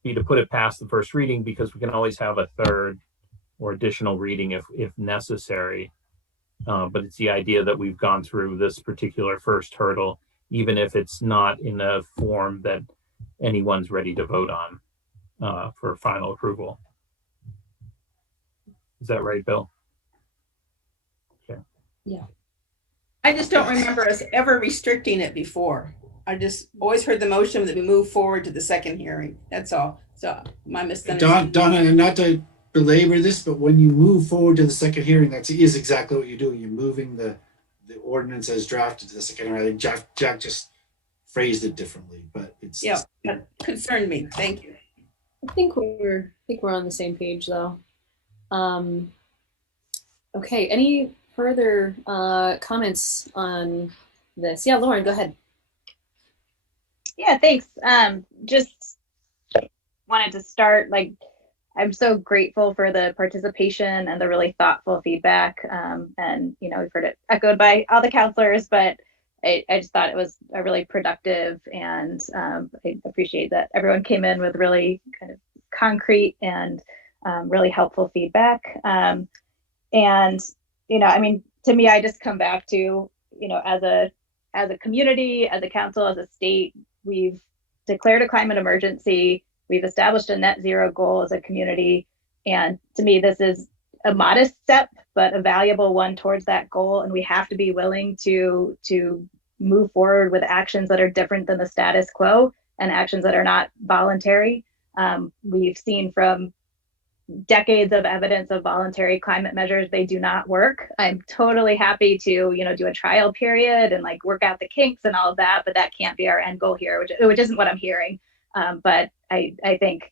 be to put it past the first reading, because we can always have a third or additional reading if necessary. But it's the idea that we've gone through this particular first hurdle, even if it's not in a form that anyone's ready to vote on for final approval. Is that right, Bill? Okay. Yeah. I just don't remember us ever restricting it before. I just always heard the motion that we move forward to the second hearing. That's all. So my misunderstanding. Donna, and not to belabor this, but when you move forward to the second hearing, that is exactly what you're doing. You're moving the ordinance as drafted to the second hearing. I think Jack just phrased it differently, but it's that concerned me. Thank you. I think we're on the same page though. Okay, any further comments on this? Yeah, Lauren, go ahead. Yeah, thanks. Just wanted to start, I'm so grateful for the participation and the really thoughtful feedback. And, we've heard it echoed by all the counselors, but I just thought it was a really productive, and I appreciate that everyone came in with really kind of concrete and really helpful feedback. To me, I just come back to, as a community, as a council, as a state, we've declared a climate emergency. We've established a net zero goal as a community. And to me, this is a modest step, but a valuable one towards that goal. And we have to be willing to move forward with actions that are different than the status quo and actions that are not voluntary. We've seen from decades of evidence of voluntary climate measures, they do not work. I'm totally happy to, do a trial period and work out the kinks and all of that, but that can't be our end goal here, which isn't what I'm hearing. But I think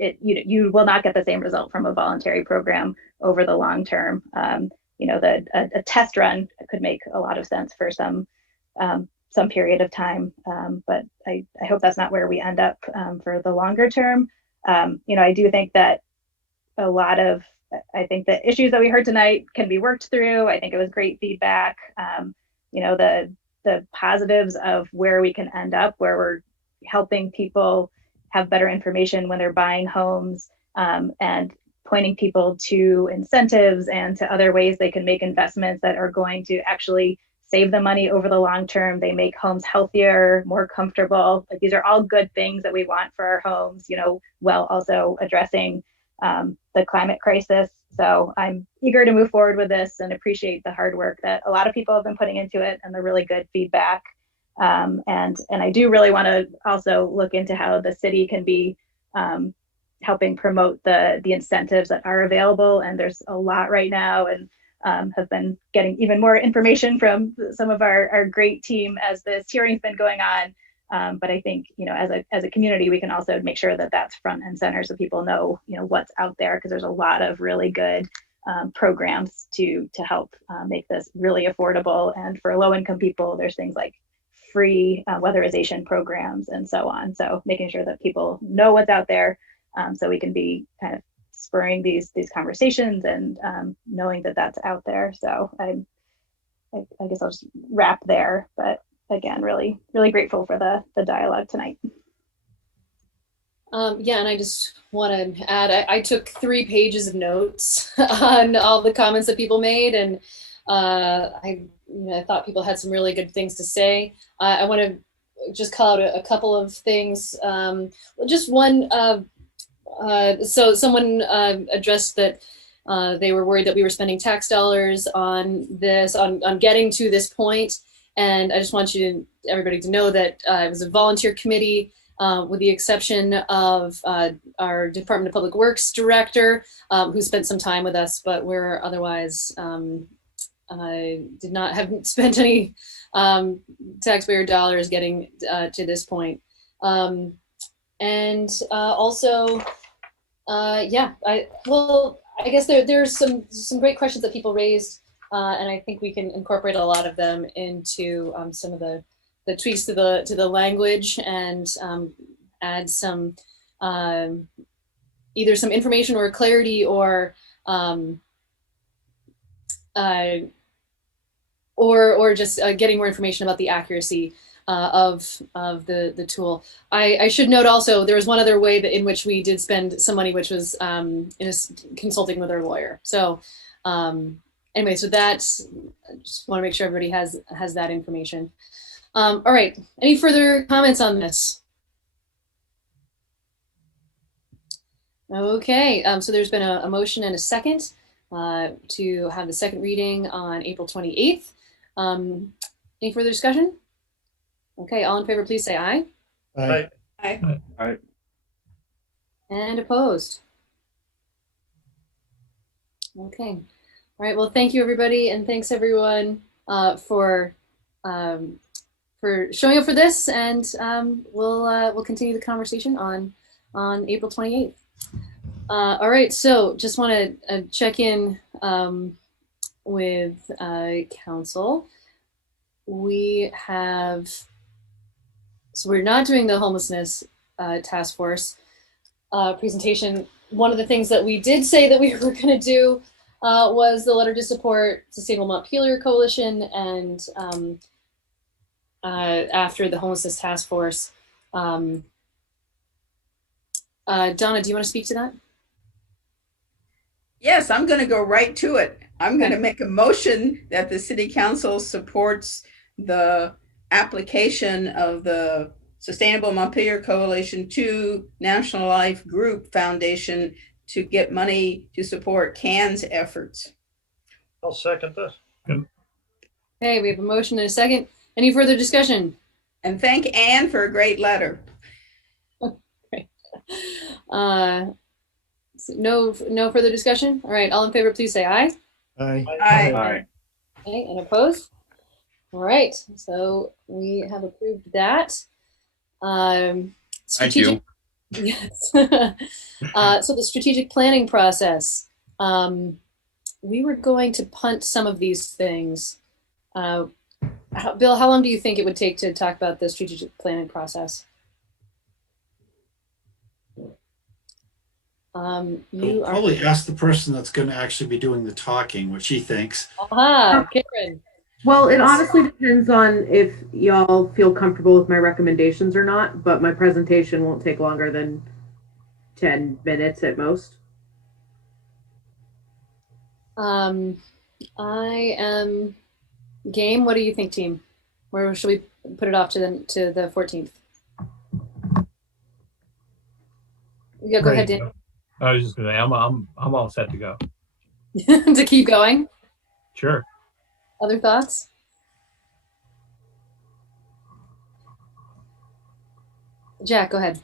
you will not get the same result from a voluntary program over the long term. A test run could make a lot of sense for some period of time, but I hope that's not where we end up for the longer term. I do think that I think the issues that we heard tonight can be worked through. I think it was great feedback. The positives of where we can end up, where we're helping people have better information when they're buying homes, and pointing people to incentives and to other ways they can make investments that are going to actually save them money over the long term. They make homes healthier, more comfortable. Like, these are all good things that we want for our homes, you know, while also addressing the climate crisis. So I'm eager to move forward with this and appreciate the hard work that a lot of people have been putting into it and the really good feedback. And I do really want to also look into how the city can be helping promote the incentives that are available. And there's a lot right now, and have been getting even more information from some of our great team as this hearing's been going on. But I think, you know, as a community, we can also make sure that that's front and center so people know, you know, what's out there, because there's a lot of really good programs to help make this really affordable. And for low-income people, there's things like free weatherization programs and so on. So making sure that people know what's out there, so we can be kind of spurring these conversations and knowing that that's out there. So I guess I'll just wrap there. But again, really, really grateful for the dialogue tonight. Yeah, and I just want to add, I took 3 pages of notes on all the comments that people made, and I thought people had some really good things to say. I want to just call out a couple of things. Just one. So someone addressed that they were worried that we were spending tax dollars on this, on getting to this point. And I just want everybody to know that it was a volunteer committee, with the exception of our Department of Public Works director, who spent some time with us, but we're otherwise haven't spent any taxpayer dollars getting to this point. And also, I guess there's some great questions that people raised, and I think we can incorporate a lot of them into some of the tweaks to the language, and add some either some information or clarity, or just getting more information about the accuracy of the tool. I should note also, there was one other way in which we did spend some money, which was consulting with our lawyer. So anyway, so I just want to make sure everybody has that information. All right, any further comments on this? Okay, so there's been a motion and a second to have the second reading on April 28th. Any further discussion? Okay, all in favor, please say aye. Aye. Aye. Aye. And opposed? Okay. All right, well, thank you, everybody, and thanks, everyone, for showing up for this, and we'll continue the conversation on April 28th. All right, so just want to check in with council. So we're not doing the homelessness task force presentation. One of the things that we did say that we were going to do was the letter to support Sustainable Montpelier Coalition, and after the homelessness task force. Donna, do you want to speak to that? Yes, I'm going to go right to it. I'm going to make a motion that the city council supports the application of the Sustainable Montpelier Coalition to National Life Group Foundation to get money to support CAN's efforts. I'll second this. Okay, we have a motion and a second. Any further discussion? And thank Anne for a great letter. Okay. So no further discussion? All right, all in favor, please say aye. Aye. Aye. Aye. Okay, and opposed? All right, so we have approved that. Thank you. Yes. So the strategic planning process. We were going to punt some of these things. Bill, how long do you think it would take to talk about the strategic planning process? Probably ask the person that's going to actually be doing the talking what she thinks. Aha, Karen. Well, it honestly depends on if y'all feel comfortable with my recommendations or not, but my presentation won't take longer than 10 minutes at most. I am game. What do you think, team? Where should we put it off to the 14th? Yeah, go ahead, Dan. I was just gonna say, I'm all set to go. To keep going. Sure. Other thoughts? Jack, go ahead.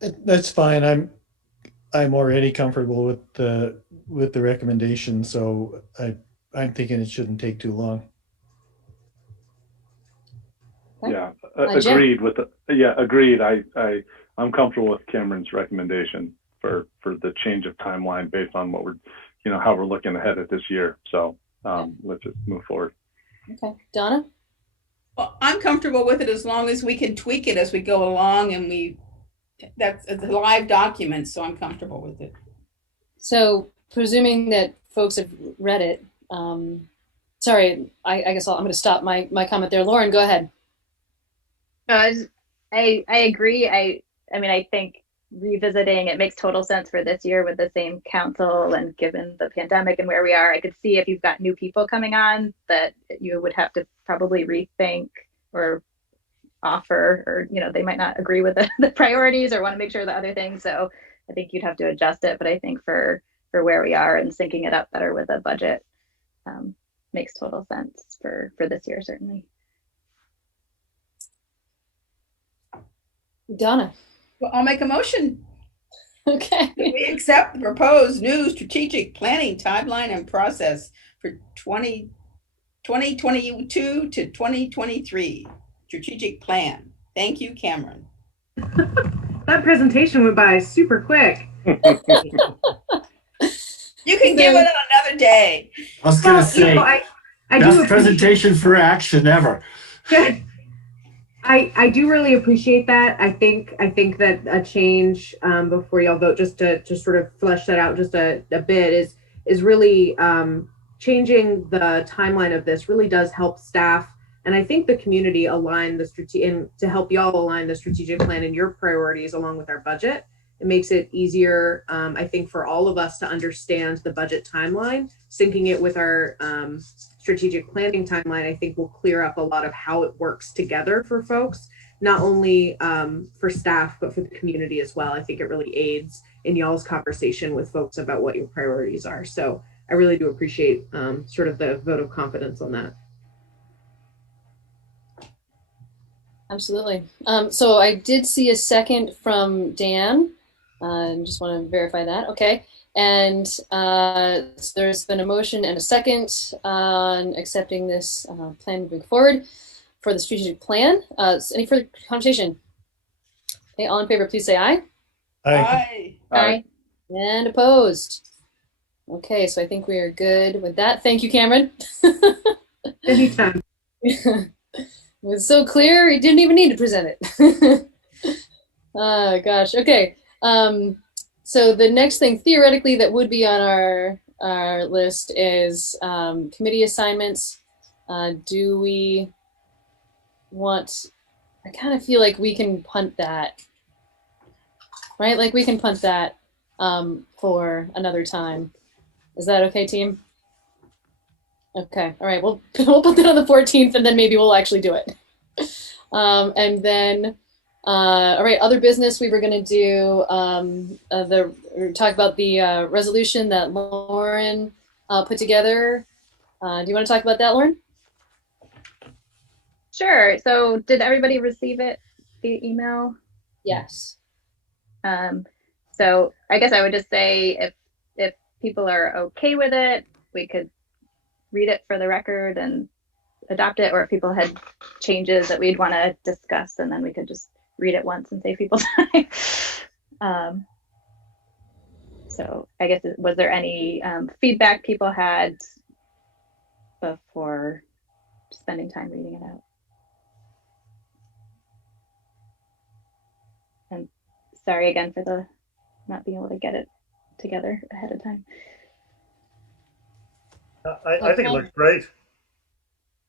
That's fine. I'm already comfortable with the recommendation, so I'm thinking it shouldn't take too long. Okay. Yeah, Jim? agreed with the, yeah, agreed. I'm comfortable with Cameron's recommendation for the change of timeline based on what we're, how we're looking ahead at this year. So let's just move forward. Okay, Donna? Well, I'm comfortable with it as long as we can tweak it as we go along, and that's a live document, so I'm comfortable with it. So presuming that folks have read it, sorry, I guess I'm going to stop my comment there. Lauren, go ahead. I agree. I mean, I think revisiting it makes total sense for this year with the same council, and given the pandemic and where we are, I could see if you've got new people coming on that you would have to probably rethink or offer, or they might not agree with the priorities or want to make sure the other things. So I think you'd have to adjust it. But I think for where we are and syncing it up better with a budget makes total sense for this year, certainly. Donna. Well, I'll make a motion. Okay. We accept the proposed new strategic planning timeline and process for 2022 to 2023 strategic plan. Thank you, Cameron. That presentation went by super quick. You can give it another day. I was going to say, I best presentation for action ever. I do really appreciate that. I think that a change before y'all vote, just to sort of flesh that out just a bit, is really changing the timeline of this really does help staff, and I think the community align and to help y'all align the strategic plan and your priorities along with our budget. It makes it easier, I think, for all of us to understand the budget timeline. Syncing it with our strategic planning timeline, I think, will clear up a lot of how it works together for folks, not only for staff, but for the community as well. I think it really aids in y'all's conversation with folks about what your priorities are. So I really do appreciate sort of the vote of confidence on that. Absolutely. So I did see a second from Dan. Just want to verify that. Okay. And so there's been a motion and a second on accepting this plan moving forward for the strategic plan. Any further conversation? Okay, all in favor, please say aye. Aye. Aye. And opposed? Okay, so I think we are good with that. Thank you, Cameron. Anytime. It was so clear, you didn't even need to present it. Oh, gosh. Okay. So the next thing theoretically that would be on our list is committee assignments. Do we want, I kind of feel like we can punt that, right? Like we can punt that for another time. Is that okay, team? Okay, all right, we'll put that on the 14th and then maybe we'll actually do it. And then, all right, other business, we were gonna do talk about the resolution that Lauren put together. Do you wanna talk about that, Lauren? Sure, so did everybody receive it via email? Yes. So I guess I would just say if people are okay with it, we could read it for the record and adopt it, or if people had changes that we'd want to discuss, and then we could just read it once and save people time. So I guess, was there any feedback people had before spending time reading it out? And sorry again for the not being able to get it together ahead of time. I think it looks great.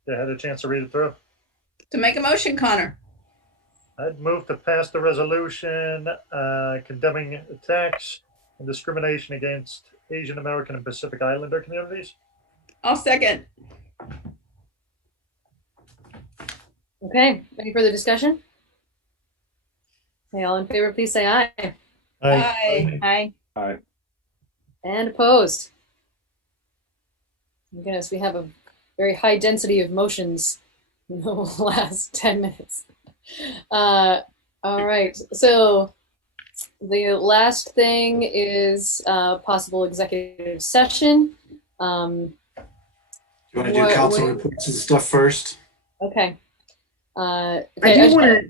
You had a chance to read it through. To make a motion, Connor. I'd move to pass the resolution condemning attacks and discrimination against Asian American and Pacific Islander communities. I'll second. Okay, any further discussion? Okay, all in favor, please say aye. Aye. Aye. Aye. And opposed? Goodness, we have a very high density of motions in the last 10 minutes. All right, so the last thing is possible executive session. Do you want to do council reports and stuff first? Okay. I do want to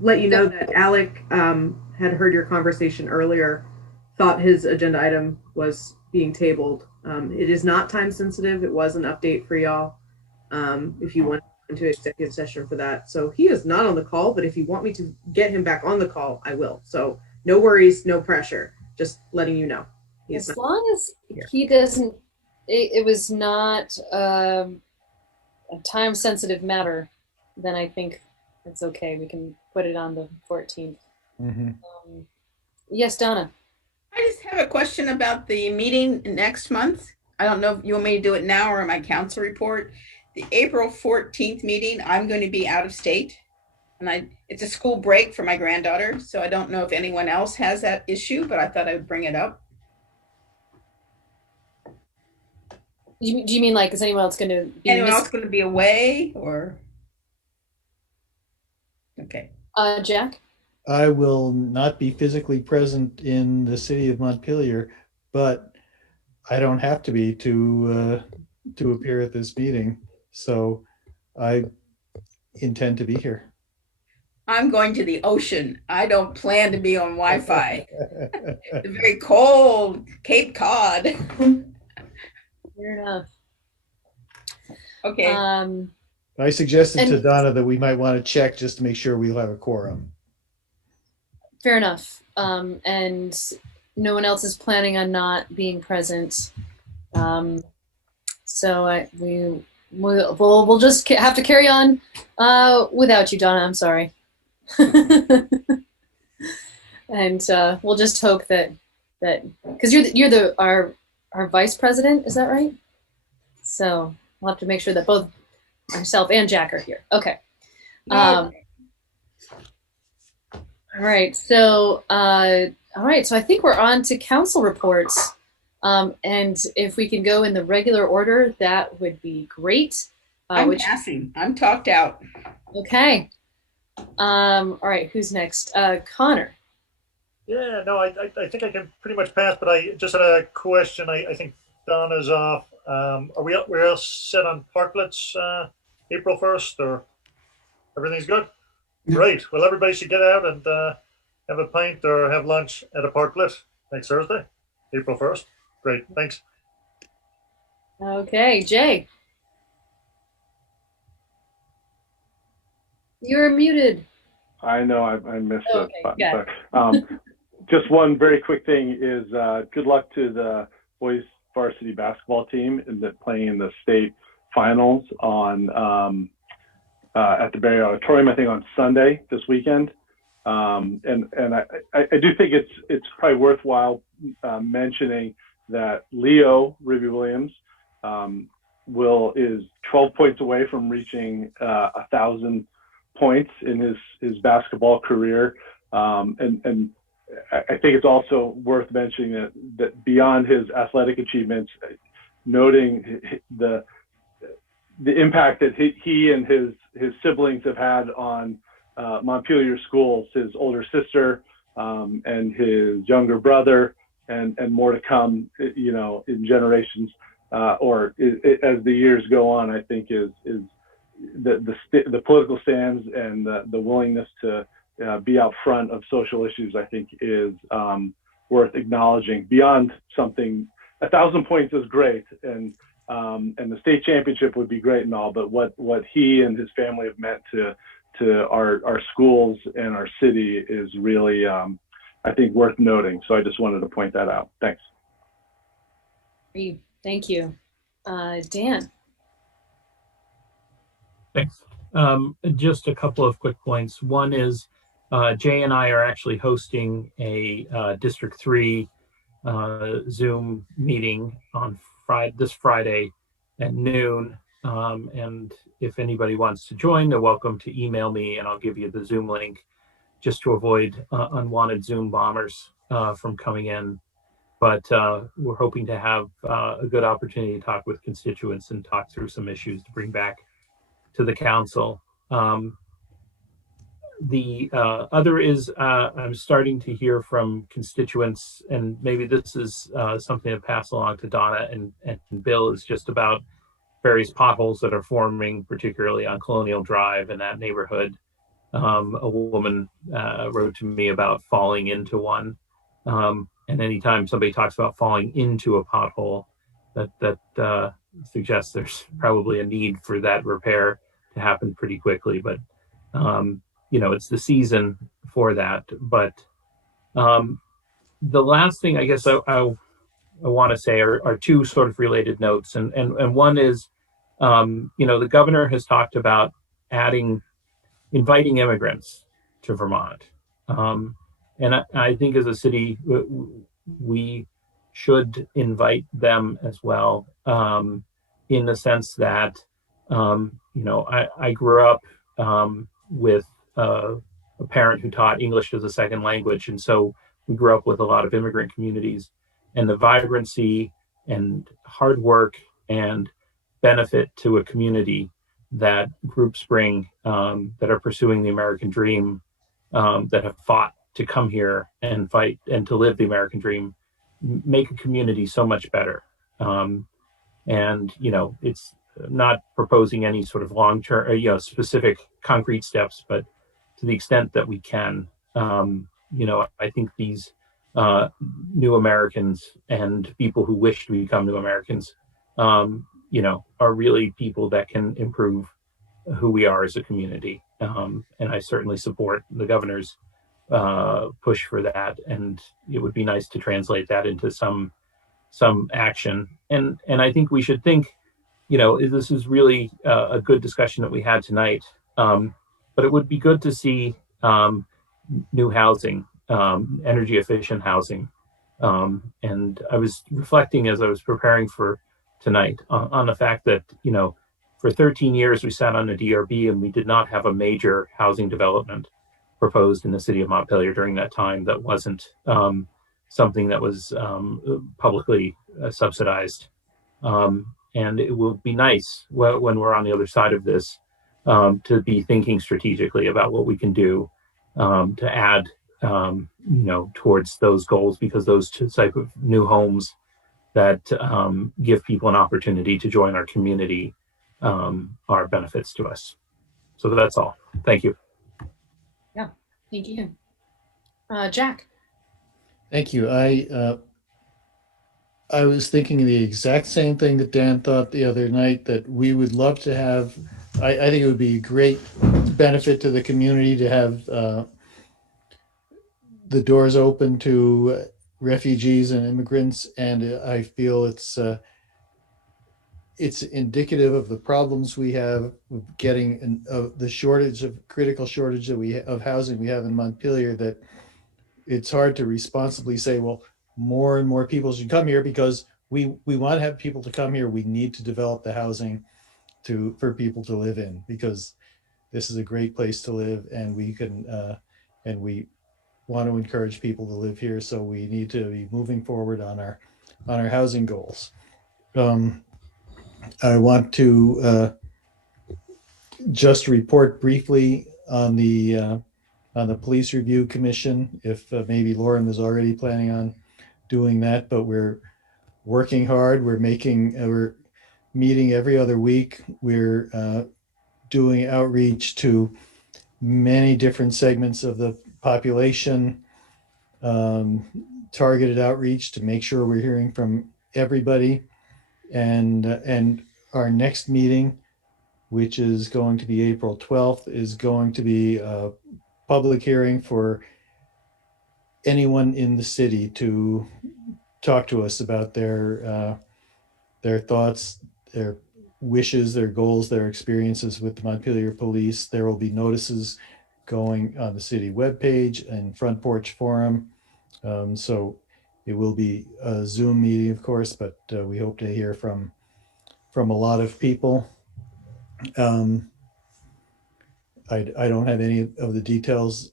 let you know that Alec had heard your conversation earlier, thought his agenda item was being tabled. It is not time sensitive. It was an update for y'all. If you want into executive session for that. So he is not on the call, but if you want me to get him back on the call, I will. So no worries, no pressure. Just letting you know. As long as he doesn't, it was not a time sensitive matter, then I think it's okay. We can put it on the 14th. Mm-hmm. Yes, Donna. I just have a question about the meeting next month. I don't know if you want me to do it now or in my council report. The April 14th meeting, I'm going to be out of state, and it's a school break for my granddaughter, so I don't know if anyone else has that issue, but I thought I would bring it up. Do you mean like, is anyone else going to be anyone else going to be away, or? Okay. Jack? I will not be physically present in the city of Montpelier, but I don't have to be to appear at this meeting. So I intend to be here. I'm going to the ocean. I don't plan to be on Wi-Fi. The very cold Cape Cod. Fair enough. Okay. I suggested to Donna that we might want to check just to make sure we'll have a quorum. Fair enough. And no one else is planning on not being present. So we'll just have to carry on without you, Donna. I'm sorry. And we'll just hope that because you're our vice president, is that right? So we'll have to make sure that both myself and Jack are here. Okay. All right. So I think we're on to council reports. And if we can go in the regular order, that would be great. I'm passing. I'm talked out. Okay. All right. Who's next? Connor. Yeah, no, I think I can pretty much pass, but I just had a question. I think Donna's off. We're all set on parklets April 1st, or everything's good? Great. Well, everybody should get out and have a pint or have lunch at a parklet next Thursday, April 1st. Great. Thanks. Okay, Jay. You're muted. I know I missed it. Okay, just one very quick thing is good luck to the boys varsity basketball team playing in the state finals on at the Barry Auditorium, I think on Sunday this weekend. And I do think it's probably worthwhile mentioning that Leo Ruby Williams is 12 points away from reaching 1,000 points in his basketball career. And I think it's also worth mentioning that beyond his athletic achievements, noting the impact that he and his siblings have had on Montpelier schools, his older sister and his younger brother, and more to come, in generations, as the years go on. I think is the political stands and the willingness to be out front of social issues, I think is worth acknowledging. Beyond something, 1,000 points is great, and the state championship would be great and all, but what he and his family have meant to our schools and our city is really, I think, worth noting. So I just wanted to point that out. Thanks. Thank you. Dan. Thanks. Just a couple of quick points. One is Jay and I are actually hosting a District 3 Zoom meeting on this Friday at noon. And if anybody wants to join, they're welcome to email me and I'll give you the Zoom link just to avoid unwanted Zoom bombers from coming in. But we're hoping to have a good opportunity to talk with constituents and talk through some issues to bring back to the council. The other is I'm starting to hear from constituents, and maybe this is something to pass along to Donna and Bill, is just about various potholes that are forming, particularly on Colonial Drive in that neighborhood. A woman wrote to me about falling into one. And anytime somebody talks about falling into a pothole, that suggests there's probably a need for that repair to happen pretty quickly. But it's the season for that. But the last thing I guess I want to say are two sort of related notes, and one is, the governor has talked about inviting immigrants to Vermont. And I think as a city, we should invite them as well, in the sense that, I grew up with a parent who taught English as a second language. And so we grew up with a lot of immigrant communities, and the vibrancy and hard work and benefit to a community that groups bring, that are pursuing the American dream, that have fought to come here and fight and to live the American dream, make a community so much better. And it's not proposing any sort of long-term, specific concrete steps, but to the extent that we can, I think these new Americans and people who wish to become new Americans, are really people that can improve who we are as a community. And I certainly support the governor's push for that. And it would be nice to translate that into some action. And I think we should think, this is really a good discussion that we had tonight. But it would be good to see new housing, energy efficient housing. And I was reflecting as I was preparing for tonight on the fact that, for 13 years we sat on the DRB and we did not have a major housing development proposed in the city of Montpelier during that time that wasn't something that was publicly subsidized. And it will be nice when we're on the other side of this to be thinking strategically about what we can do to add, towards those goals, because those type of new homes that give people an opportunity to join our community are benefits to us. So that's all. Thank you. Yeah, thank you. Jack. Thank you. I was thinking the exact same thing that Dan thought the other night, that we would love to have. I think it would be a great benefit to the community to have the doors open to refugees and immigrants, and I feel it's indicative of the problems we have with getting the critical shortage of housing we have in Montpelier, that it's hard to responsibly say, well, more and more people should come here because we want to have people to come here. We need to develop the housing for people to live in, because this is a great place to live, and we can and we want to encourage people to live here. So we need to be moving forward on our housing goals. I want to just report briefly on the police review commission, if maybe Lauren was already planning on doing that, but we're working hard. We're meeting every other week. We're doing outreach to many different segments of the population, targeted outreach to make sure we're hearing from everybody. And our next meeting, which is going to be April 12th, is going to be a public hearing for anyone in the city to talk to us about their thoughts, their wishes, their goals, their experiences with the Montpelier Police. There will be notices going on the city webpage and Front Porch Forum. So it will be a Zoom meeting, of course, but we hope to hear from a lot of people. I don't have any of the details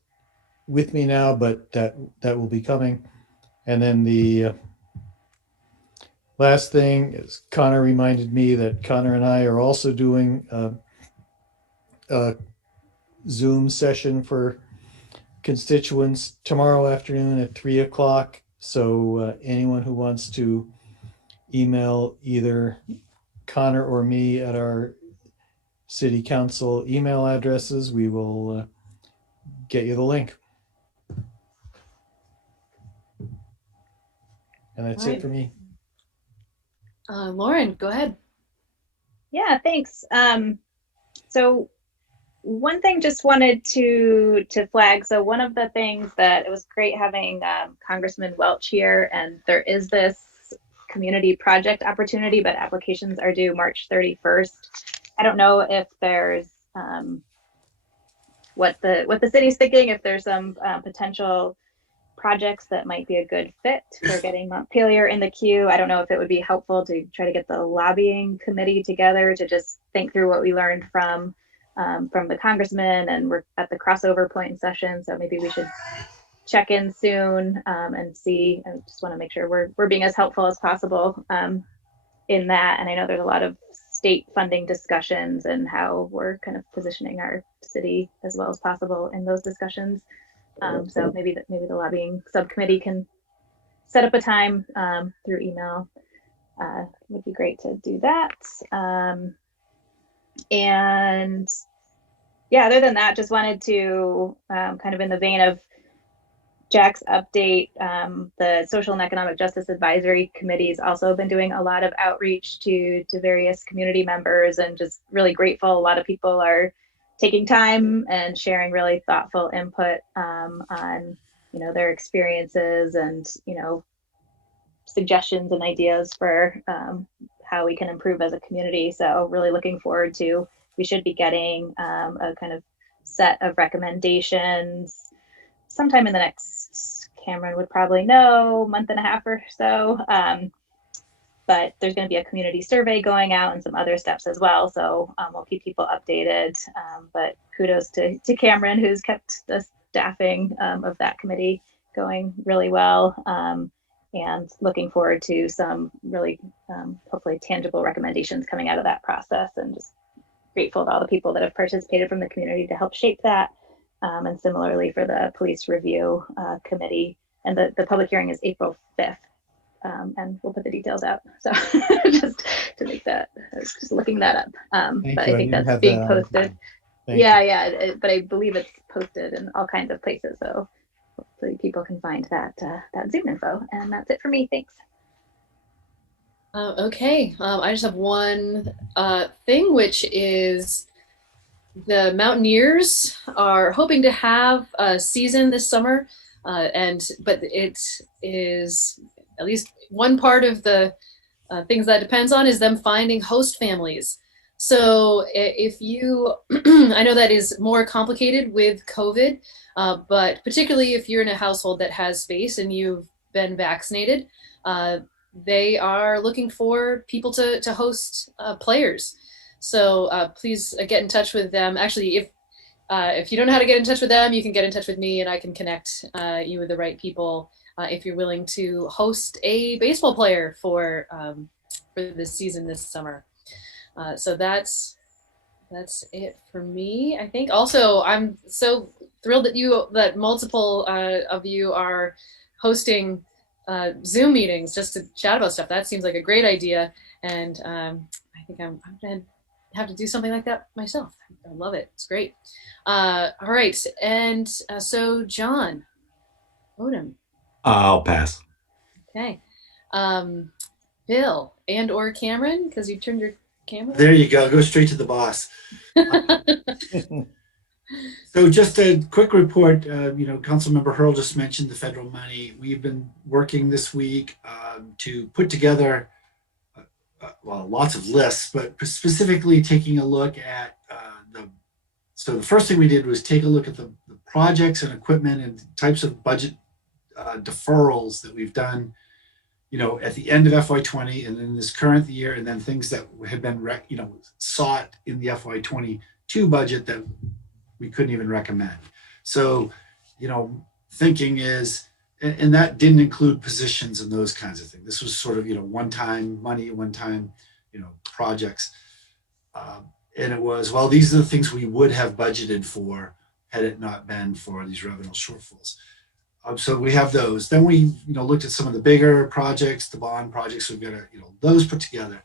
with me now, but that will be coming. And then the last thing is Connor reminded me that Connor and I are also doing a Zoom session for constituents tomorrow afternoon at 3 o'clock. So anyone who wants to email either Connor or me at our city council email addresses, we will get you the link. And that's it for me. Lauren, go ahead. Yeah, thanks. So one thing just wanted to flag. So one of the things that it was great having Congressman Welch here, and there is this community project opportunity, but applications are due March 31st. I don't know if there's what the city's thinking, if there's some potential projects that might be a good fit for getting Montpelier in the queue. I don't know if it would be helpful to try to get the lobbying committee together to just think through what we learned from the congressman, and we're at the crossover point in session, so maybe we should check in soon and see. I just want to make sure we're being as helpful as possible in that. And I know there's a lot of state funding discussions and how we're kind of positioning our city as well as possible in those discussions. So maybe the lobbying subcommittee can set up a time through email. Would be great to do that. And yeah, other than that, just wanted to kind of in the vein of Jack's update, the Social and Economic Justice Advisory Committee has also been doing a lot of outreach to various community members, and just really grateful. A lot of people are taking time and sharing really thoughtful input on their experiences and suggestions and ideas for how we can improve as a community. So really looking forward to, we should be getting a kind of set of recommendations sometime in the next, Cameron would probably know, month and a half or so. But there's going to be a community survey going out and some other steps as well. So we'll keep people updated. But kudos to Cameron, who's kept the staffing of that committee going really well. And looking forward to some really hopefully tangible recommendations coming out of that process, and just grateful to all the people that have participated from the community to help shape that. And similarly for the police review committee, and the public hearing is April 5th. And we'll put the details out. So just to make that, I was just looking that up. But I think that's being posted. Yeah, but I believe it's posted in all kinds of places. So hopefully people can find that Zoom info. And that's it for me. Thanks. Okay, I just have one thing, which is the Mountaineers are hoping to have a season this summer, but it is at least one part of the things that depends on is them finding host families. So if you, I know that is more complicated with COVID, but particularly if you're in a household that has space and you've been vaccinated, they are looking for people to host players. So please get in touch with them. Actually, if you don't know how to get in touch with them, you can get in touch with me and I can connect you with the right people if you're willing to host a baseball player for this season this summer. So that's it for me, I think. Also, I'm so thrilled that multiple of you are hosting Zoom meetings just to chat about stuff. That seems like a great idea, and I think I'm gonna have to do something like that myself. I love it. It's great. All right, and so John Odom. I'll pass. Okay. Bill and or Cameron, because you turned your camera. There you go straight to the boss. So just a quick report, Councilmember Hurl just mentioned the federal money. We've been working this week to put together well, lots of lists, but specifically taking a look at so the first thing we did was take a look at the projects and equipment and types of budget deferrals that we've done, at the end of FY20 and in this current year, and then things that had been, sought in the FY22 budget that we couldn't even recommend. So, thinking is, and that didn't include positions and those kinds of things. This was sort of, one-time money, one-time, projects. And it was, well, these are the things we would have budgeted for had it not been for these revenue shortfalls. So we have those. Then we, looked at some of the bigger projects, the bond projects. We've got to, those put together.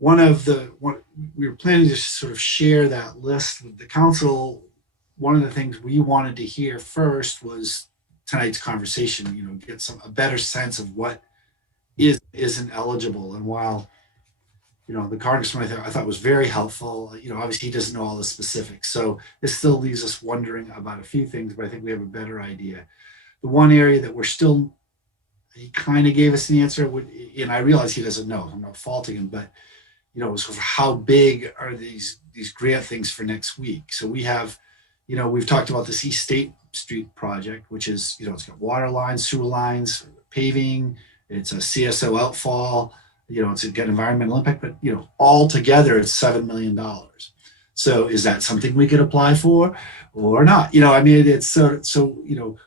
We were planning to sort of share that list with the council. One of the things we wanted to hear first was tonight's conversation. Get a better sense of what isn't eligible. And while the congressman I thought was very helpful, obviously he doesn't know all the specifics, so this still leaves us wondering about a few things, but I think we have a better idea. The one area that he kind of gave us the answer, and I realize he doesn't know, I'm not faulting him, but sort of how big are these grant things for next week? So we have, we've talked about this East State Street project, which is, it's got water lines, sewer lines, paving, it's a CSO outfall, it's got environmental impact, but all together it's $7 million. So is that something we could apply for or not? It's so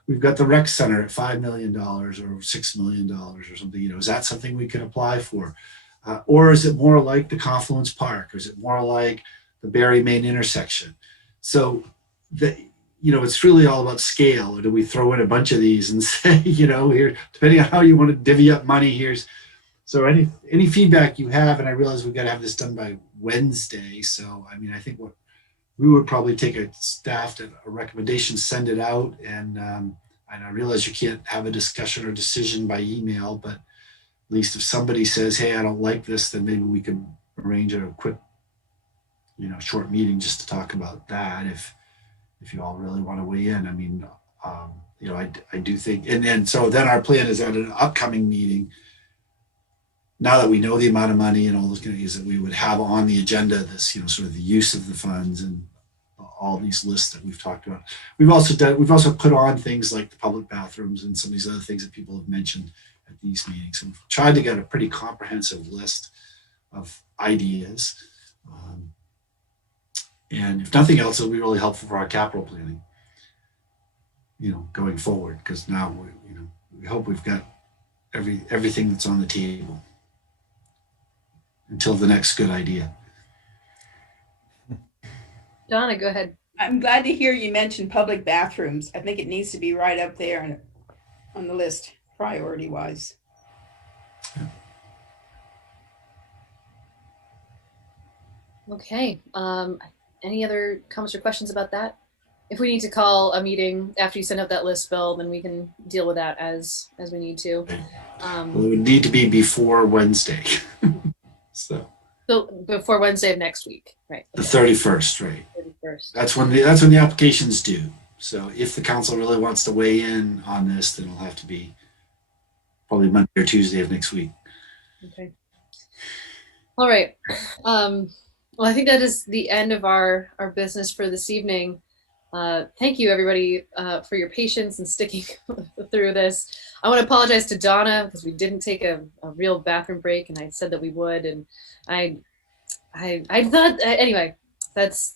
we've got the rec center at $5 million or $6 million or something. Is that something we could apply for? Or is it more like the Confluence Park? Or is it more like the Barry Main intersection? So it's really all about scale. Or do we throw in a bunch of these and say, here, depending on how you want to divvy up money, so any feedback you have, and I realize we've got to have this done by Wednesday. So, I think what we would probably take a recommendation, send it out. And I realize you can't have a discussion or decision by email, but at least if somebody says, hey, I don't like this, then maybe we can arrange a quick, short meeting just to talk about that. If you all really want to weigh in, I do think, and so then our plan is at an upcoming meeting, now that we know the amount of money and all those kind of things, that we would have on the agenda this, sort of the use of the funds and all these lists that we've talked about. We've also put on things like the public bathrooms and some of these other things that people have mentioned at these meetings. And we've tried to get a pretty comprehensive list of ideas. And if nothing else, it'll be really helpful for our capital planning, going forward, because now we hope we've got everything that's on the table until the next good idea. Donna, go ahead. I'm glad to hear you mention public bathrooms. I think it needs to be right up there on the list, priority-wise. Okay. Any other comments or questions about that? If we need to call a meeting after you send out that list, Bill, then we can deal with that as we need to. Well, it would need to be before Wednesday. So before Wednesday of next week, right? The 31st, right? 31st. That's when the application's due. So if the council really wants to weigh in on this, then it'll have to be probably Monday or Tuesday of next week. Okay. All right. Well, I think that is the end of our business for this evening. Thank you, everybody, for your patience and sticking through this. I want to apologize to Donna because we didn't take a real bathroom break, and I said that we would, and I thought anyway. That's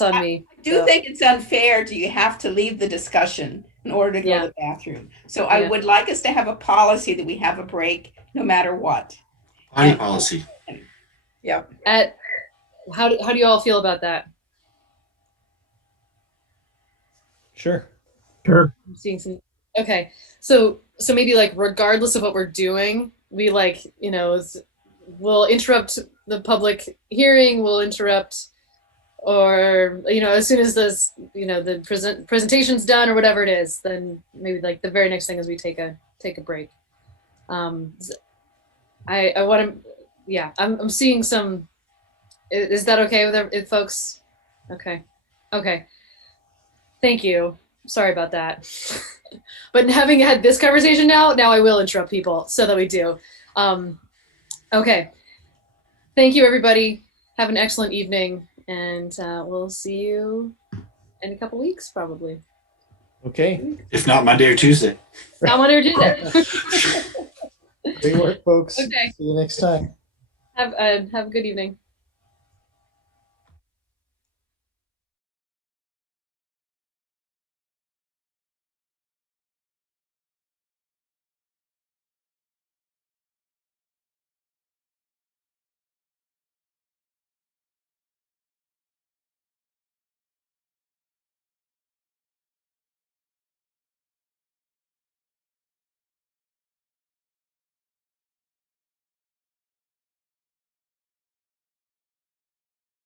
on me. I do think it's unfair. Do you have to leave the discussion in order to go to the bathroom? So I would like us to have a policy that we have a break no matter what. Potty policy. Yeah. How do you all feel about that? Sure. I'm seeing some. Okay, so maybe like regardless of what we're doing, we we'll interrupt the public hearing. We'll interrupt, or as soon as this the presentation's done or whatever it is, then maybe like the very next thing is we take a break. I want to. Yeah, I'm seeing some. Is that okay with folks? Okay. Thank you. Sorry about that. But having had this conversation now I will interrupt people so that we do. Okay. Thank you, everybody. Have an excellent evening, and we'll see you in a couple weeks, probably. Okay. If not Monday or Tuesday. Not Monday or Tuesday. Great work, folks. Okay. See you next time. Have a good evening.